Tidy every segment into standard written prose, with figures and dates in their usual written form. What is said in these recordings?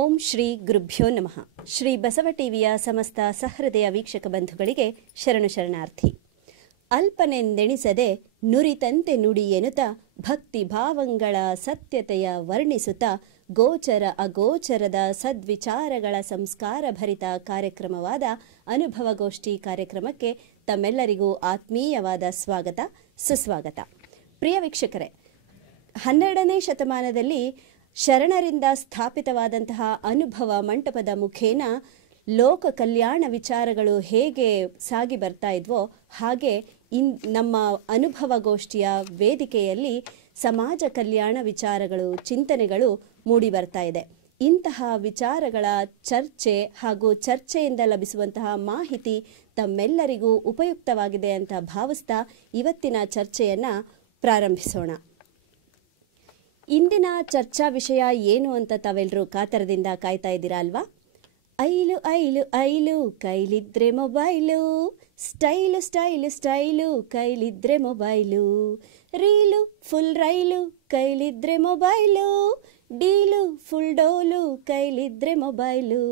ಓಂ ಶ್ರೀ ಗುರುಭ್ಯೋ ನಮಃ. ಶ್ರೀ ಬಸವ ಟಿವಿಯ ಸಮಸ್ತ ಸಹೃದಯ ವೀಕ್ಷಕ ಬಂಧುಗಳಿಗೆ ಶರಣು ಶರಣಾರ್ಥಿ. ಅಲ್ಪನೆಂದೆಣಿಸದೆ ನುರಿತಂತೆ ನುಡಿ ಎನ್ನುತ್ತ ಭಕ್ತಿ ಭಾವಂಗಳ ಸತ್ಯತೆಯ ವರ್ಣಿಸುತ್ತ ಗೋಚರ ಅಗೋಚರದ ಸದ್ವಿಚಾರಗಳ ಸಂಸ್ಕಾರ ಭರಿತ ಕಾರ್ಯಕ್ರಮವಾದ ಅನುಭವಗೋಷ್ಠಿ ಕಾರ್ಯಕ್ರಮಕ್ಕೆ ತಮ್ಮೆಲ್ಲರಿಗೂ ಆತ್ಮೀಯವಾದ ಸ್ವಾಗತ ಸುಸ್ವಾಗತ. ಪ್ರಿಯ ವೀಕ್ಷಕರೇ, 12ನೇ ಶತಮಾನದಲ್ಲಿ ಶರಣರಿಂದ ಸ್ಥಾಪಿತವಾದಂತಹ ಅನುಭವ ಮಂಟಪದ ಮುಖೇನ ಲೋಕ ಕಲ್ಯಾಣ ವಿಚಾರಗಳು ಹೇಗೆ ಸಾಗಿ ಬರ್ತಾ ಇದ್ವೋ ಹಾಗೆ ನಮ್ಮ ಅನುಭವಗೋಷ್ಠಿಯ ವೇದಿಕೆಯಲ್ಲಿ ಸಮಾಜ ಕಲ್ಯಾಣ ವಿಚಾರಗಳು, ಚಿಂತನೆಗಳು ಮೂಡಿ ಬರ್ತಾ ಇದೆ. ಇಂತಹ ವಿಚಾರಗಳ ಚರ್ಚೆ ಹಾಗೂ ಚರ್ಚೆಯಿಂದ ಲಭಿಸುವಂತಹ ಮಾಹಿತಿ ತಮ್ಮೆಲ್ಲರಿಗೂ ಉಪಯುಕ್ತವಾಗಿದೆ ಅಂತ ಭಾವಿಸ್ತಾ ಇವತ್ತಿನ ಚರ್ಚೆಯನ್ನು ಪ್ರಾರಂಭಿಸೋಣ. ಇಂದಿನ ಚರ್ಚಾ ವಿಷಯ ಏನು ಅಂತ ತಾವೆಲ್ಲರೂ ಕಾತರದಿಂದ ಕಾಯ್ತಾ ಇದ್ದೀರಾ ಅಲ್ವಾ? ಐಲು ಐಲು ಐಲು ಕೈಲಿದ್ರೆ ಮೊಬೈಲು, ಸ್ಟೈಲು ಸ್ಟೈಲು ಸ್ಟೈಲು ಕೈಲಿದ್ರೆ ಮೊಬೈಲು, ರೀಲು ಫುಲ್ ರೈಲು ಕೈಲಿದ್ರೆ ಮೊಬೈಲು, ಡೀಲು ಫುಲ್ ಡೋಲು ಕೈಲಿದ್ರೆ ಮೊಬೈಲು.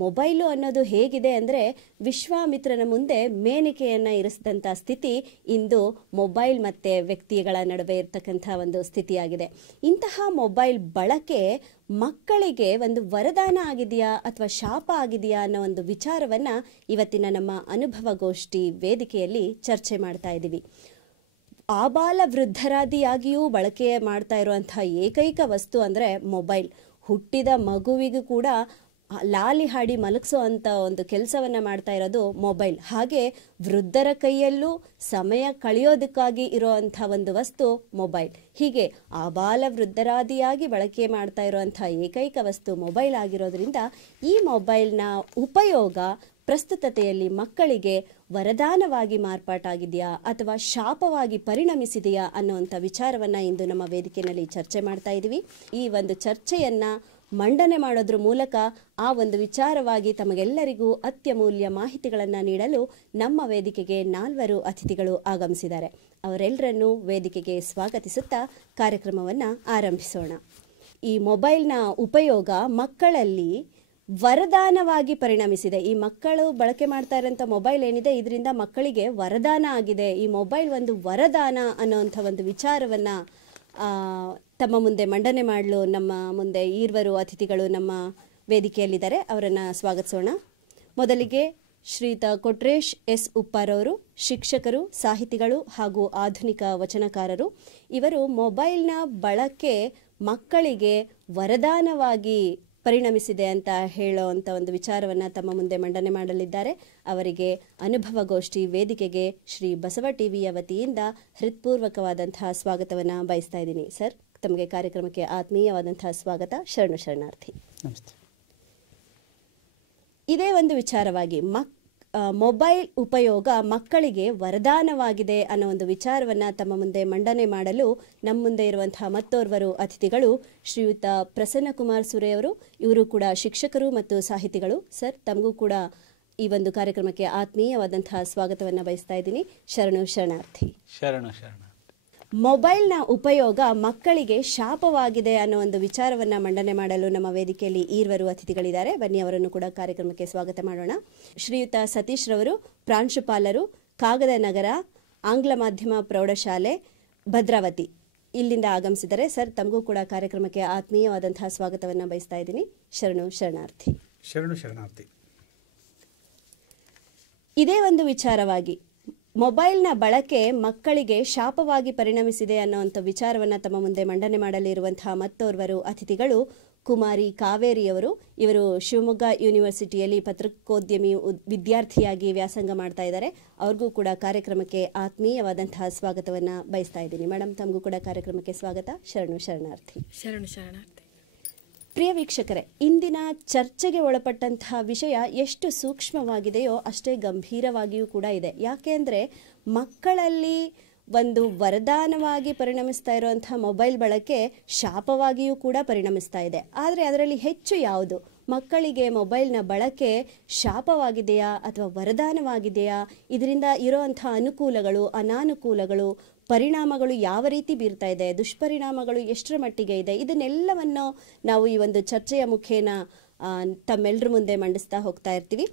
ಮೊಬೈಲು ಅನ್ನೋದು ಹೇಗಿದೆ ಅಂದರೆ ವಿಶ್ವಾಮಿತ್ರನ ಮುಂದೆ ಮೇನಿಕೆಯನ್ನು ಇರಿಸಿದಂಥ ಸ್ಥಿತಿ ಇಂದು ಮೊಬೈಲ್ ಮತ್ತು ವ್ಯಕ್ತಿಗಳ ನಡುವೆ ಇರ್ತಕ್ಕಂಥ ಒಂದು ಸ್ಥಿತಿಯಾಗಿದೆ. ಇಂತಹ ಮೊಬೈಲ್ ಬಳಕೆ ಮಕ್ಕಳಿಗೆ ಒಂದು ವರದಾನ ಆಗಿದೆಯಾ ಅಥವಾ ಶಾಪ ಆಗಿದೆಯಾ ಅನ್ನೋ ಒಂದು ವಿಚಾರವನ್ನು ಇವತ್ತಿನ ನಮ್ಮ ಅನುಭವಗೋಷ್ಠಿ ವೇದಿಕೆಯಲ್ಲಿ ಚರ್ಚೆ ಮಾಡ್ತಾ ಇದ್ದೀವಿ. ಆಬಾಲ ವೃದ್ಧರಾದಿಯಾಗಿಯೂ ಬಳಕೆ ಮಾಡ್ತಾ ಇರುವಂಥ ಏಕೈಕ ವಸ್ತು ಅಂದರೆ ಮೊಬೈಲ್. ಹುಟ್ಟಿದ ಮಗುವಿಗೂ ಕೂಡ ಲಾಲಿ ಹಾಡಿ ಮಲಗಿಸೋ ಅಂಥ ಒಂದು ಕೆಲಸವನ್ನು ಮಾಡ್ತಾ ಇರೋದು ಮೊಬೈಲ್. ಹಾಗೆ ವೃದ್ಧರ ಕೈಯಲ್ಲೂ ಸಮಯ ಕಳೆಯೋದಕ್ಕಾಗಿ ಇರೋವಂಥ ಒಂದು ವಸ್ತು ಮೊಬೈಲ್. ಹೀಗೆ ಆಬಾಲ ವೃದ್ಧರಾದಿಯಾಗಿ ಬಳಕೆ ಮಾಡ್ತಾ ಇರೋವಂಥ ಏಕೈಕ ವಸ್ತು ಮೊಬೈಲ್ ಆಗಿರೋದ್ರಿಂದ ಈ ಮೊಬೈಲ್ನ ಉಪಯೋಗ ಪ್ರಸ್ತುತತೆಯಲ್ಲಿ ಮಕ್ಕಳಿಗೆ ವರದಾನವಾಗಿ ಮಾರ್ಪಾಟಾಗಿದೆಯಾ ಅಥವಾ ಶಾಪವಾಗಿ ಪರಿಣಮಿಸಿದೆಯಾ ಅನ್ನುವಂಥ ವಿಚಾರವನ್ನು ಇಂದು ನಮ್ಮ ವೇದಿಕೆಯಲ್ಲಿ ಚರ್ಚೆ ಮಾಡ್ತಾ ಇದ್ದೀವಿ. ಈ ಒಂದು ಚರ್ಚೆಯನ್ನು ಮಂಡನೆ ಮಾಡೋದ್ರ ಮೂಲಕ ಆ ಒಂದು ವಿಚಾರವಾಗಿ ತಮಗೆಲ್ಲರಿಗೂ ಅತ್ಯಮೂಲ್ಯ ಮಾಹಿತಿಗಳನ್ನು ನೀಡಲು ನಮ್ಮ ವೇದಿಕೆಗೆ 4 ಅತಿಥಿಗಳು ಆಗಮಿಸಿದ್ದಾರೆ. ಅವರೆಲ್ಲರನ್ನೂ ವೇದಿಕೆಗೆ ಸ್ವಾಗತಿಸುತ್ತಾ ಕಾರ್ಯಕ್ರಮವನ್ನು ಆರಂಭಿಸೋಣ. ಈ ಮೊಬೈಲ್ನ ಉಪಯೋಗ ಮಕ್ಕಳಲ್ಲಿ ವರದಾನವಾಗಿ ಪರಿಣಮಿಸಿದೆ. ಈ ಮಕ್ಕಳು ಬಳಕೆ ಮಾಡ್ತಾ ಇರೋಂಥ ಮೊಬೈಲ್ ಏನಿದೆ ಇದರಿಂದ ಮಕ್ಕಳಿಗೆ ವರದಾನ ಆಗಿದೆ. ಈ ಮೊಬೈಲ್ ಒಂದು ವರದಾನ ಅನ್ನೋಂಥ ಒಂದು ವಿಚಾರವನ್ನು ತಮ್ಮ ಮುಂದೆ ಮಂಡನೆ ಮಾಡಲು ನಮ್ಮ ಮುಂದೆ 2 ಅತಿಥಿಗಳು ನಮ್ಮ ವೇದಿಕೆಯಲ್ಲಿದ್ದಾರೆ. ಅವರನ್ನು ಸ್ವಾಗತಿಸೋಣ. ಮೊದಲಿಗೆ ಶ್ರೀಯುತ ಕೊಟ್ರೇಶ್ ಎಸ್ ಉಪ್ಪಾರವರು, ಶಿಕ್ಷಕರು, ಸಾಹಿತಿಗಳು ಹಾಗೂ ಆಧುನಿಕ ವಚನಕಾರರು. ಇವರು ಮೊಬೈಲ್ನ ಬಳಕೆ ಮಕ್ಕಳಿಗೆ ವರದಾನವಾಗಿ ಪರಿಣಮಿಸಿದೆ ಅಂತ ಹೇಳೋವಂಥ ಒಂದು ವಿಚಾರವನ್ನು ತಮ್ಮ ಮುಂದೆ ಮಂಡನೆ ಮಾಡಲಿದ್ದಾರೆ. ಅವರಿಗೆ ಅನುಭವಗೋಷ್ಠಿ ವೇದಿಕೆಗೆ ಶ್ರೀ ಬಸವ ಟಿವಿಯ ವತಿಯಿಂದ ಹೃತ್ಪೂರ್ವಕವಾದಂತಹ ಸ್ವಾಗತವನ್ನು ಬಯಸ್ತಾ ಇದ್ದೀನಿ. ಸರ್, ತಮಗೆ ಕಾರ್ಯಕ್ರಮಕ್ಕೆ ಆತ್ಮೀಯವಾದಂತಹ ಸ್ವಾಗತ. ಶರಣು ಶರಣಾರ್ಥಿ. ನಮಸ್ತೆ. ಇದೇ ಒಂದು ವಿಚಾರವಾಗಿ ಮೊಬೈಲ್ ಉಪಯೋಗ ಮಕ್ಕಳಿಗೆ ವರದಾನವಾಗಿದೆ ಅನ್ನೋ ಒಂದು ವಿಚಾರವನ್ನು ತಮ್ಮ ಮುಂದೆ ಮಂಡನೆ ಮಾಡಲು ನಮ್ಮ ಮುಂದೆ ಇರುವಂತಹ ಮತ್ತೋರ್ವರು ಅತಿಥಿಗಳು ಶ್ರೀಯುತ ಪ್ರಸನ್ನಕುಮಾರ್ ಸುರೇಯವರು. ಇವರು ಕೂಡ ಶಿಕ್ಷಕರು ಮತ್ತು ಸಾಹಿತಿಗಳು. ಸರ್, ತಮಗೂ ಕೂಡ ಈ ಒಂದು ಕಾರ್ಯಕ್ರಮಕ್ಕೆ ಆತ್ಮೀಯವಾದಂತಹ ಸ್ವಾಗತವನ್ನು ಬಯಸ್ತಾ ಇದ್ದೀನಿ. ಶರಣು ಶರಣಾರ್ಥಿ. ಶರಣು ಶರಣ. ಮೊಬೈಲ್ನ ಉಪಯೋಗ ಮಕ್ಕಳಿಗೆ ಶಾಪವಾಗಿದೆ ಅನ್ನೋ ಒಂದು ವಿಚಾರವನ್ನು ಮಂಡನೆ ಮಾಡಲು ನಮ್ಮ ವೇದಿಕೆಯಲ್ಲಿ 2 ಅತಿಥಿಗಳಿದ್ದಾರೆ. ಬನ್ನಿ, ಅವರನ್ನು ಕೂಡ ಕಾರ್ಯಕ್ರಮಕ್ಕೆ ಸ್ವಾಗತ ಮಾಡೋಣ. ಶ್ರೀಯುತ ಸತೀಶ್ ರವರು, ಪ್ರಾಂಶುಪಾಲರು, ಕಾಗದ ನಗರ ಆಂಗ್ಲ ಮಾಧ್ಯಮ ಪ್ರೌಢಶಾಲೆ ಭದ್ರಾವತಿ, ಇಲ್ಲಿಂದ ಆಗಮಿಸಿದ್ದಾರೆ. ಸರ್, ತಮಗೂ ಕೂಡ ಕಾರ್ಯಕ್ರಮಕ್ಕೆ ಆತ್ಮೀಯವಾದಂತಹ ಸ್ವಾಗತವನ್ನು ಬಯಸ್ತಾ ಇದ್ದೀನಿ. ಶರಣು ಶರಣಾರ್ಥಿ. ಶರಣು ಶರಣಾರ್ಥಿ. ಇದೇ ಒಂದು ವಿಚಾರವಾಗಿ ಮೊಬೈಲ್ನ ಬಳಕೆ ಮಕ್ಕಳಿಗೆ ಶಾಪವಾಗಿ ಪರಿಣಮಿಸಿದೆ ಅನ್ನೋವಂಥ ವಿಚಾರವನ್ನು ತಮ್ಮ ಮುಂದೆ ಮಂಡನೆ ಮಾಡಲಿರುವಂತಹ ಮತ್ತೋರ್ವರು ಅತಿಥಿಗಳು ಕುಮಾರಿ ಕಾವೇರಿಯವರು. ಇವರು ಶಿವಮೊಗ್ಗ ಯೂನಿವರ್ಸಿಟಿಯಲ್ಲಿ ಪತ್ರಿಕೋದ್ಯಮಿ ವಿದ್ಯಾರ್ಥಿಯಾಗಿ ವ್ಯಾಸಂಗ ಮಾಡ್ತಾ ಇದ್ದಾರೆ. ಅವ್ರಿಗೂ ಕೂಡ ಕಾರ್ಯಕ್ರಮಕ್ಕೆ ಆತ್ಮೀಯವಾದಂತಹ ಸ್ವಾಗತವನ್ನು ಬಯಸ್ತಾ ಇದ್ದೀನಿ. ಮೇಡಮ್, ತಮಗೂ ಕೂಡ ಕಾರ್ಯಕ್ರಮಕ್ಕೆ ಸ್ವಾಗತ. ಶರಣು ಶರಣಾರ್ಥಿ. ಶರಣು ಶರಣಾರ್ಥಿ. ಪ್ರಿಯ ವೀಕ್ಷಕರೇ, ಇಂದಿನ ಚರ್ಚೆಗೆ ಒಳಪಟ್ಟಂತಹ ವಿಷಯ ಎಷ್ಟು ಸೂಕ್ಷ್ಮವಾಗಿದೆಯೋ ಅಷ್ಟೇ ಗಂಭೀರವಾಗಿಯೂ ಕೂಡ ಇದೆ. ಯಾಕೆ ಅಂದರೆ ಮಕ್ಕಳಲ್ಲಿ ಒಂದು ವರದಾನವಾಗಿ ಪರಿಣಮಿಸ್ತಾ ಇರುವಂಥ ಮೊಬೈಲ್ ಬಳಕೆ ಶಾಪವಾಗಿಯೂ ಕೂಡ ಪರಿಣಮಿಸ್ತಾ ಇದೆ. ಆದರೆ ಅದರಲ್ಲಿ ಹೆಚ್ಚು ಯಾವುದು ಮಕ್ಕಳಿಗೆ ಮೊಬೈಲ್ನ ಬಳಕೆ ಶಾಪವಾಗಿದೆಯಾ ಅಥವಾ ವರದಾನವಾಗಿದೆಯಾ, ಇದರಿಂದ ಇರೋವಂಥ ಅನುಕೂಲಗಳು, ಅನಾನುಕೂಲಗಳು, ಪರಿಣಾಮಗಳು ಯಾವ ರೀತಿ ಬೀರ್ತಾ ಇದೆ, ದುಷ್ಪರಿಣಾಮಗಳು ಎಷ್ಟರ ಮಟ್ಟಿಗೆ ಇದೆ, ಇದನ್ನೆಲ್ಲವನ್ನು ನಾವು ಈ ಒಂದು ಚರ್ಚೆಯ ಮುಖೇನ ತಮ್ಮೆಲ್ಲರ ಮುಂದೆ ಮಂಡಿಸ್ತಾ ಹೋಗ್ತಾ ಇರ್ತೀವಿ.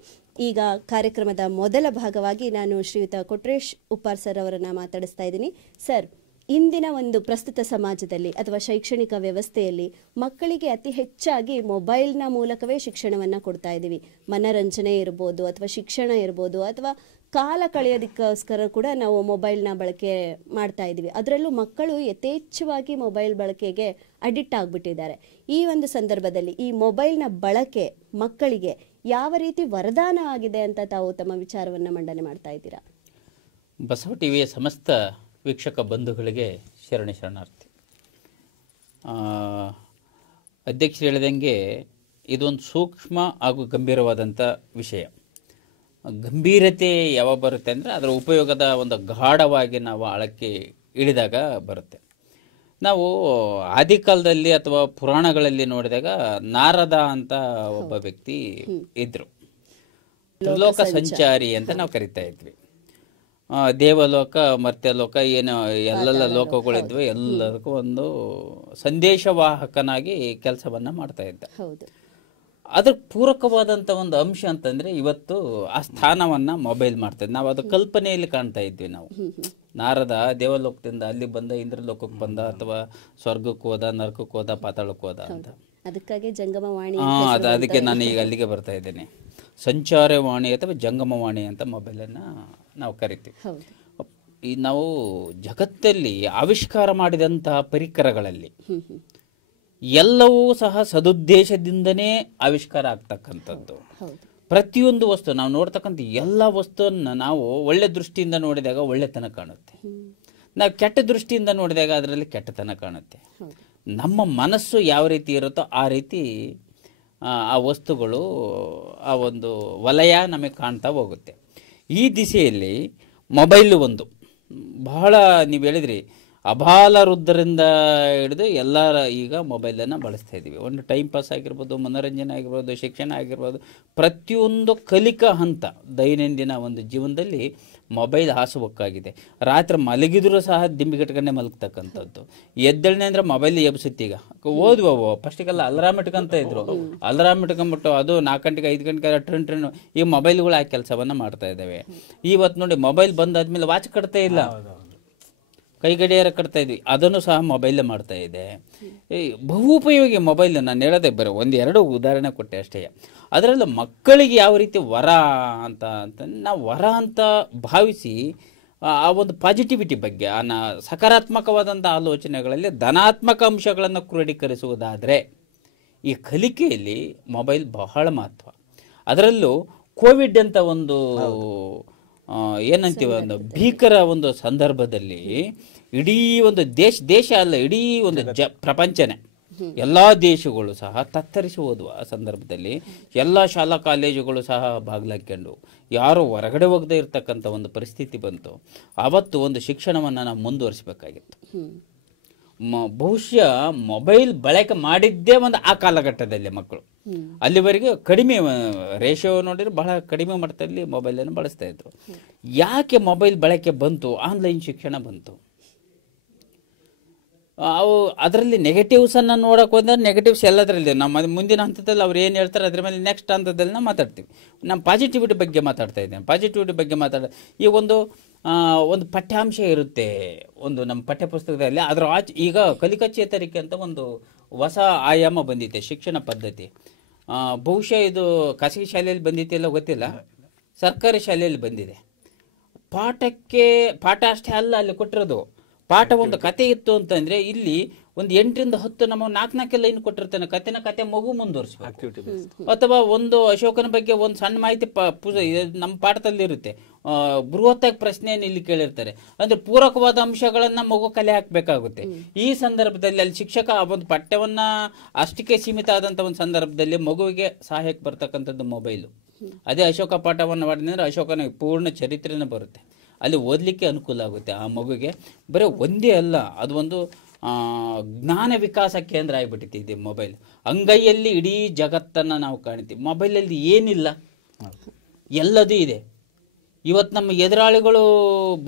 ಈಗ ಕಾರ್ಯಕ್ರಮದ ಮೊದಲ ಭಾಗವಾಗಿ ನಾನು ಶ್ರೀಯುತ ಕೊಟ್ರೇಶ್ ಉಪ್ಪಾರ್ ಸರ್ ಅವರನ್ನು ಮಾತಾಡಿಸ್ತಾ ಇದ್ದೀನಿ. ಸರ್, ಇಂದಿನ ಒಂದು ಪ್ರಸ್ತುತ ಸಮಾಜದಲ್ಲಿ ಅಥವಾ ಶೈಕ್ಷಣಿಕ ವ್ಯವಸ್ಥೆಯಲ್ಲಿ ಮಕ್ಕಳಿಗೆ ಅತಿ ಹೆಚ್ಚಾಗಿ ಮೊಬೈಲ್ನ ಮೂಲಕವೇ ಶಿಕ್ಷಣವನ್ನು ಕೊಡ್ತಾ ಇದ್ದೀವಿ. ಮನರಂಜನೆ ಇರ್ಬೋದು ಅಥವಾ ಶಿಕ್ಷಣ ಇರ್ಬೋದು ಅಥವಾ ಕಾಲ ಕಳೆಯೋದಕ್ಕೋಸ್ಕರ ಕೂಡ ನಾವು ಮೊಬೈಲ್ನ ಬಳಕೆ ಮಾಡ್ತಾ ಇದ್ದೀವಿ. ಅದರಲ್ಲೂ ಮಕ್ಕಳು ಯಥೇಚ್ಛವಾಗಿ ಮೊಬೈಲ್ ಬಳಕೆಗೆ ಅಡಿಕ್ಟ್ ಆಗಿಬಿಟ್ಟಿದ್ದಾರೆ. ಈ ಒಂದು ಸಂದರ್ಭದಲ್ಲಿ ಈ ಮೊಬೈಲ್ನ ಬಳಕೆ ಮಕ್ಕಳಿಗೆ ಯಾವ ರೀತಿ ವರದಾನ ಆಗಿದೆ ಅಂತ ತಾವು ತಮ್ಮ ವಿಚಾರವನ್ನು ಮಂಡನೆ ಮಾಡ್ತಾ ಇದ್ದೀರಾ? ಬಸವ ಟಿವಿಯ ಸಮಸ್ತ ವೀಕ್ಷಕ ಬಂಧುಗಳಿಗೆ ಶರಣಾರ್ಥಿ. ಅಧ್ಯಕ್ಷರು ಹೇಳಿದಂಗೆ ಇದೊಂದು ಸೂಕ್ಷ್ಮ ಹಾಗೂ ಗಂಭೀರವಾದಂಥ ವಿಷಯ. ಗಂಭೀರತೆ ಯಾವಾಗ ಬರುತ್ತೆ ಅಂದರೆ ಅದರ ಉಪಯೋಗದ ಒಂದು ಗಾಢವಾಗಿ ನಾವು ಆಳಕ್ಕೆ ಇಳಿದಾಗ ಬರುತ್ತೆ. ನಾವು ಆದಿಕಾಲದಲ್ಲಿ ಅಥವಾ ಪುರಾಣಗಳಲ್ಲಿ ನೋಡಿದಾಗ ನಾರದ ಅಂತ ಒಬ್ಬ ವ್ಯಕ್ತಿ ಇದ್ದರು. ತ್ರಿಲೋಕ ಸಂಚಾರಿ ಅಂತ ನಾವು ಕರಿತಾ ಇದ್ವಿ. ದೇವಲೋಕ, ಮರ್ತ್ಯಲೋಕ, ಏನು ಎಲ್ಲೆಲ್ಲ ಲೋಕಗಳಿದ್ವು ಎಲ್ಲದಕ್ಕೂ ಒಂದು ಸಂದೇಶವಾಹಕನಾಗಿ ಕೆಲಸವನ್ನು ಮಾಡ್ತಾ ಇದ್ದ. ಅದಕ್ಕೆ ಪೂರಕವಾದಂಥ ಒಂದು ಅಂಶ ಅಂತಂದರೆ ಇವತ್ತು ಆ ಸ್ಥಾನವನ್ನು ಮೊಬೈಲ್ ಮಾಡ್ತದೆ. ನಾವು ಅದು ಕಲ್ಪನೆಯಲ್ಲಿ ಕಾಣ್ತಾ ಇದ್ವಿ. ನಾವು ನಾರದ ದೇವಲೋಕದಿಂದ ಅಲ್ಲಿ ಬಂದ, ಇಂದ್ರಲೋಕಕ್ಕೆ ಬಂದ, ಅಥವಾ ಸ್ವರ್ಗಕ್ಕೆ ಹೋದ, ನರಕಕ್ಕೆ ಹೋದ, ಪಾತಾಳಕ್ಕೆ ಹೋದ ಅಂತ. ಅದಕ್ಕಾಗಿ ಜಂಗಮವಾಣಿ, ಅದಕ್ಕೆ ನಾನು ಈಗ ಅಲ್ಲಿಗೆ ಬರ್ತಾ ಇದ್ದೇನೆ. ಸಂಚಾರವಾಣಿ ಅಥವಾ ಜಂಗಮವಾಣಿ ಅಂತ ಮೊಬೈಲನ್ನು ನಾವು ಕರಿತೀವಿ. ಈ ನಾವು ಜಗತ್ತಲ್ಲಿ ಆವಿಷ್ಕಾರ ಮಾಡಿದಂತಹ ಪರಿಕರಗಳಲ್ಲಿ ಎಲ್ಲವೂ ಸಹ ಸದುದ್ದೇಶದಿಂದನೇ ಆವಿಷ್ಕಾರ ಆಗ್ತಕ್ಕಂಥದ್ದು. ಪ್ರತಿಯೊಂದು ವಸ್ತು ನಾವು ನೋಡ್ತಕ್ಕಂಥ ಎಲ್ಲ ವಸ್ತುವನ್ನು ನಾವು ಒಳ್ಳೆ ದೃಷ್ಟಿಯಿಂದ ನೋಡಿದಾಗ ಒಳ್ಳೆತನ ಕಾಣುತ್ತೆ, ನಾವು ಕೆಟ್ಟ ದೃಷ್ಟಿಯಿಂದ ನೋಡಿದಾಗ ಅದರಲ್ಲಿ ಕೆಟ್ಟತನ ಕಾಣುತ್ತೆ. ನಮ್ಮ ಮನಸ್ಸು ಯಾವ ರೀತಿ ಇರುತ್ತೋ ಆ ರೀತಿ ಆ ವಸ್ತುಗಳು, ಆ ಒಂದು ವಲಯ ನಮಗೆ ಕಾಣ್ತಾ ಹೋಗುತ್ತೆ. ಈ ದಿಸೆಯಲ್ಲಿ ಮೊಬೈಲು ಒಂದು ಬಹಳ, ನೀವು ಹೇಳಿದ್ರಿ, ಅಬಾಲ ವೃದ್ಧರಿಂದ ಹಿಡಿದು ಎಲ್ಲರ ಈಗ ಮೊಬೈಲನ್ನು ಬಳಸ್ತಾ ಇದ್ದೀವಿ. ಒಂದು ಟೈಮ್ ಪಾಸ್ ಆಗಿರ್ಬೋದು, ಮನೋರಂಜನೆ ಆಗಿರ್ಬೋದು, ಶಿಕ್ಷಣ ಆಗಿರ್ಬೋದು, ಪ್ರತಿಯೊಂದು ಕಲಿಕಾ ಹಂತ ದೈನಂದಿನ ಒಂದು ಜೀವನದಲ್ಲಿ ಮೊಬೈಲ್ ಹಾಸುವಕ್ಕಾಗಿದೆ. ರಾತ್ರಿ ಮಲಗಿದ್ರೂ ಸಹ ದಿಂಬಿಗಟ್ಕೊಂಡೆ ಮಲಗ್ತಕ್ಕಂಥದ್ದು. ಎದ್ದೇಳನೆ ಅಂದರೆ ಮೊಬೈಲ್ ಎಬ್ಸುತ್ತೀಗ. ಓದುವವು ಫಸ್ಟಿಗೆಲ್ಲ ಅಲಾರಾಮ್ ಇಟ್ಕೊಂತ ಇದ್ರು, ಅಲಾರಾಮ್ ಇಟ್ಕೊಂಡ್ಬಿಟ್ಟು ಅದು 4 ಗಂಟೆಗೆ 5 ಗಂಟೆಗೆ ಟ್ರೆಂಡ್ ಈ ಮೊಬೈಲ್ಗಳು ಆ ಕೆಲಸವನ್ನು ಮಾಡ್ತಾ ಇದ್ದಾವೆ. ಇವತ್ತು ನೋಡಿ, ಮೊಬೈಲ್ ಬಂದಾದ್ಮೇಲೆ ವಾಚ್ ಕಟ್ತಾ ಇಲ್ಲ, ಕೈಗಡಿಯಾರ ಕಟ್ತಾ ಇದ್ವಿ, ಅದನ್ನು ಸಹ ಮೊಬೈಲೇ ಮಾಡ್ತಾ ಇದೆ. ಬಹು ಉಪಯೋಗಿ ಮೊಬೈಲ್. ನಾನು ಹೇಳೋದೇ ಬರೋ 1-2 ಉದಾಹರಣೆ ಕೊಟ್ಟೆ ಅಷ್ಟೇ. ಅದರಲ್ಲೂ ಮಕ್ಕಳಿಗೆ ಯಾವ ರೀತಿ ವರ ಅಂತ ನಾವು ವರ ಅಂತ ಭಾವಿಸಿ ಆ ಒಂದು ಪಾಸಿಟಿವಿಟಿ ಬಗ್ಗೆ, ಸಕಾರಾತ್ಮಕವಾದಂಥ ಆಲೋಚನೆಗಳಲ್ಲಿ ಧನಾತ್ಮಕ ಅಂಶಗಳನ್ನು ಕ್ರೋಢೀಕರಿಸುವುದಾದರೆ ಈ ಕಲಿಕೆಯಲ್ಲಿ ಮೊಬೈಲ್ ಬಹಳ ಮಹತ್ವ. ಅದರಲ್ಲೂ ಕೋವಿಡ್ ಅಂತ ಒಂದು ಏನಂತೀವಿ, ಒಂದು ಭೀಕರ ಒಂದು ಸಂದರ್ಭದಲ್ಲಿ ಇಡೀ ಒಂದು ದೇಶ ಅಲ್ಲ, ಇಡೀ ಒಂದು ಪ್ರಪಂಚನೇ, ಎಲ್ಲ ದೇಶಗಳು ಸಹ ತತ್ತರಿಸಿ ಹೋದ್ವು. ಆ ಸಂದರ್ಭದಲ್ಲಿ ಎಲ್ಲ ಶಾಲಾ ಕಾಲೇಜುಗಳು ಸಹ ಬಾಗಿಲಾಕೊಂಡು ಯಾರು ಹೊರಗಡೆ ಹೋಗದೆ ಇರ್ತಕ್ಕಂಥ ಒಂದು ಪರಿಸ್ಥಿತಿ ಬಂತು. ಆವತ್ತು ಒಂದು ಶಿಕ್ಷಣವನ್ನು ನಾವು ಮುಂದುವರಿಸಬೇಕಾಗಿತ್ತು. ಬಹುಶಃ ಮೊಬೈಲ್ ಬಳಕೆ ಮಾಡಿದ್ದೇ ಒಂದು ಆ ಕಾಲಘಟ್ಟದಲ್ಲಿ ಮಕ್ಕಳು ಅಲ್ಲಿವರೆಗೆ ಕಡಿಮೆ ರೇಷಿಯೋ ನೋಡಿದ್ರೆ ಬಹಳ ಕಡಿಮೆ ಮಟ್ಟದಲ್ಲಿ ಮೊಬೈಲನ್ನು ಬಳಸ್ತಾ ಇದ್ರು. ಯಾಕೆ ಮೊಬೈಲ್ ಬಳಕೆ ಬಂತು? ಆನ್ಲೈನ್ ಶಿಕ್ಷಣ ಬಂತು. ಅವು ಅದರಲ್ಲಿ ನೆಗೆಟಿವ್ಸನ್ನು ನೋಡೋಕೆ ಹೋದ್ರೆ ನೆಗೆಟಿವ್ಸ್ ಎಲ್ಲದರಲ್ಲಿ ನಮ್ಮ ಮುಂದಿನ ಹಂತದಲ್ಲಿ ಅವ್ರು ಏನು ಹೇಳ್ತಾರೆ ಅದ್ರ ಮೇಲೆ ನೆಕ್ಸ್ಟ್ ಹಂತದಲ್ಲಿ ನಾವು ಮಾತಾಡ್ತೀವಿ. ನಮ್ಮ ಪಾಸಿಟಿವಿಟಿ ಬಗ್ಗೆ ಮಾತಾಡ್ತಾ ಇದ್ದೇನೆ. ಪಾಸಿಟಿವಿಟಿ ಬಗ್ಗೆ ಈ ಒಂದು ಪಠ್ಯಾಂಶ ಇರುತ್ತೆ ಒಂದು ನಮ್ಮ ಪಠ್ಯಪುಸ್ತಕದಲ್ಲಿ. ಅದರ ಈಗ ಕಲಿಕಾ ಚೇತರಿಕೆ ಅಂತ ಒಂದು ಹೊಸ ಆಯಾಮ ಬಂದಿದೆ ಶಿಕ್ಷಣ ಪದ್ಧತಿ. ಬಹುಶಃ ಇದು ಖಾಸಗಿ ಶಾಲೆಯಲ್ಲಿ ಬಂದಿತ್ತೆಲ್ಲ ಗೊತ್ತಿಲ್ಲ, ಸರ್ಕಾರಿ ಶಾಲೆಯಲ್ಲಿ ಬಂದಿದೆ. ಪಾಠ ಅಷ್ಟೇ ಅಲ್ಲ ಅಲ್ಲಿ ಕೊಟ್ಟಿರೋದು. ಪಾಠ ಒಂದು ಕತೆ ಇತ್ತು ಅಂತಂದ್ರೆ ಇಲ್ಲಿ ಒಂದು 8ರಿಂದ 10 ನಮ್ಮ 4 ಲೈನ್ ಕೊಟ್ಟಿರ್ತಾನೆ. ಕತೆ ಮಗು ಮುಂದುವರಿಸಬೇಕು. ಅಥವಾ ಒಂದು ಅಶೋಕನ ಬಗ್ಗೆ ಒಂದು ಸಣ್ಣ ಮಾಹಿತಿ ನಮ್ಮ ಪಾಠದಲ್ಲಿ ಇರುತ್ತೆ. ಬೃಹತ್ತಾಗಿ ಪ್ರಶ್ನೆಯನ್ನು ಇಲ್ಲಿ ಕೇಳಿರ್ತಾರೆ. ಅಂದ್ರೆ ಪೂರಕವಾದ ಅಂಶಗಳನ್ನ ಮಗು ಕಲೆ ಹಾಕಬೇಕಾಗುತ್ತೆ. ಈ ಸಂದರ್ಭದಲ್ಲಿ ಅಲ್ಲಿ ಶಿಕ್ಷಕ ಆ ಒಂದು ಪಠ್ಯವನ್ನ ಅಷ್ಟಕ್ಕೆ ಸೀಮಿತ ಆದಂತ ಒಂದು ಸಂದರ್ಭದಲ್ಲಿ ಮಗುವಿಗೆ ಸಹಾಯಕ್ಕೆ ಬರ್ತಕ್ಕಂಥದ್ದು ಮೊಬೈಲು. ಅದೇ ಅಶೋಕ ಪಾಠವನ್ನು ಮಾಡಿದ್ರೆ ಅಶೋಕನ ಪೂರ್ಣ ಚರಿತ್ರೆನೇ ಬರುತ್ತೆ. ಅಲ್ಲಿ ಓದಲಿಕ್ಕೆ ಅನುಕೂಲ ಆಗುತ್ತೆ ಆ ಮಗುಗೆ. ಬರೀ ಒಂದೇ ಅಲ್ಲ, ಅದು ಒಂದು ಜ್ಞಾನ ವಿಕಾಸ ಕೇಂದ್ರ ಆಗಿಬಿಟ್ಟಿದೆ ಮೊಬೈಲ್. ಅಂಗೈಯಲ್ಲಿ ಇಡೀ ಜಗತ್ತನ್ನು ನಾವು ಕಾಣ್ತೀವಿ. ಮೊಬೈಲಲ್ಲಿ ಏನಿಲ್ಲ, ಎಲ್ಲದೂ ಇದೆ. ಇವತ್ತು ನಮ್ಮ ಎದುರಾಳಿಗಳು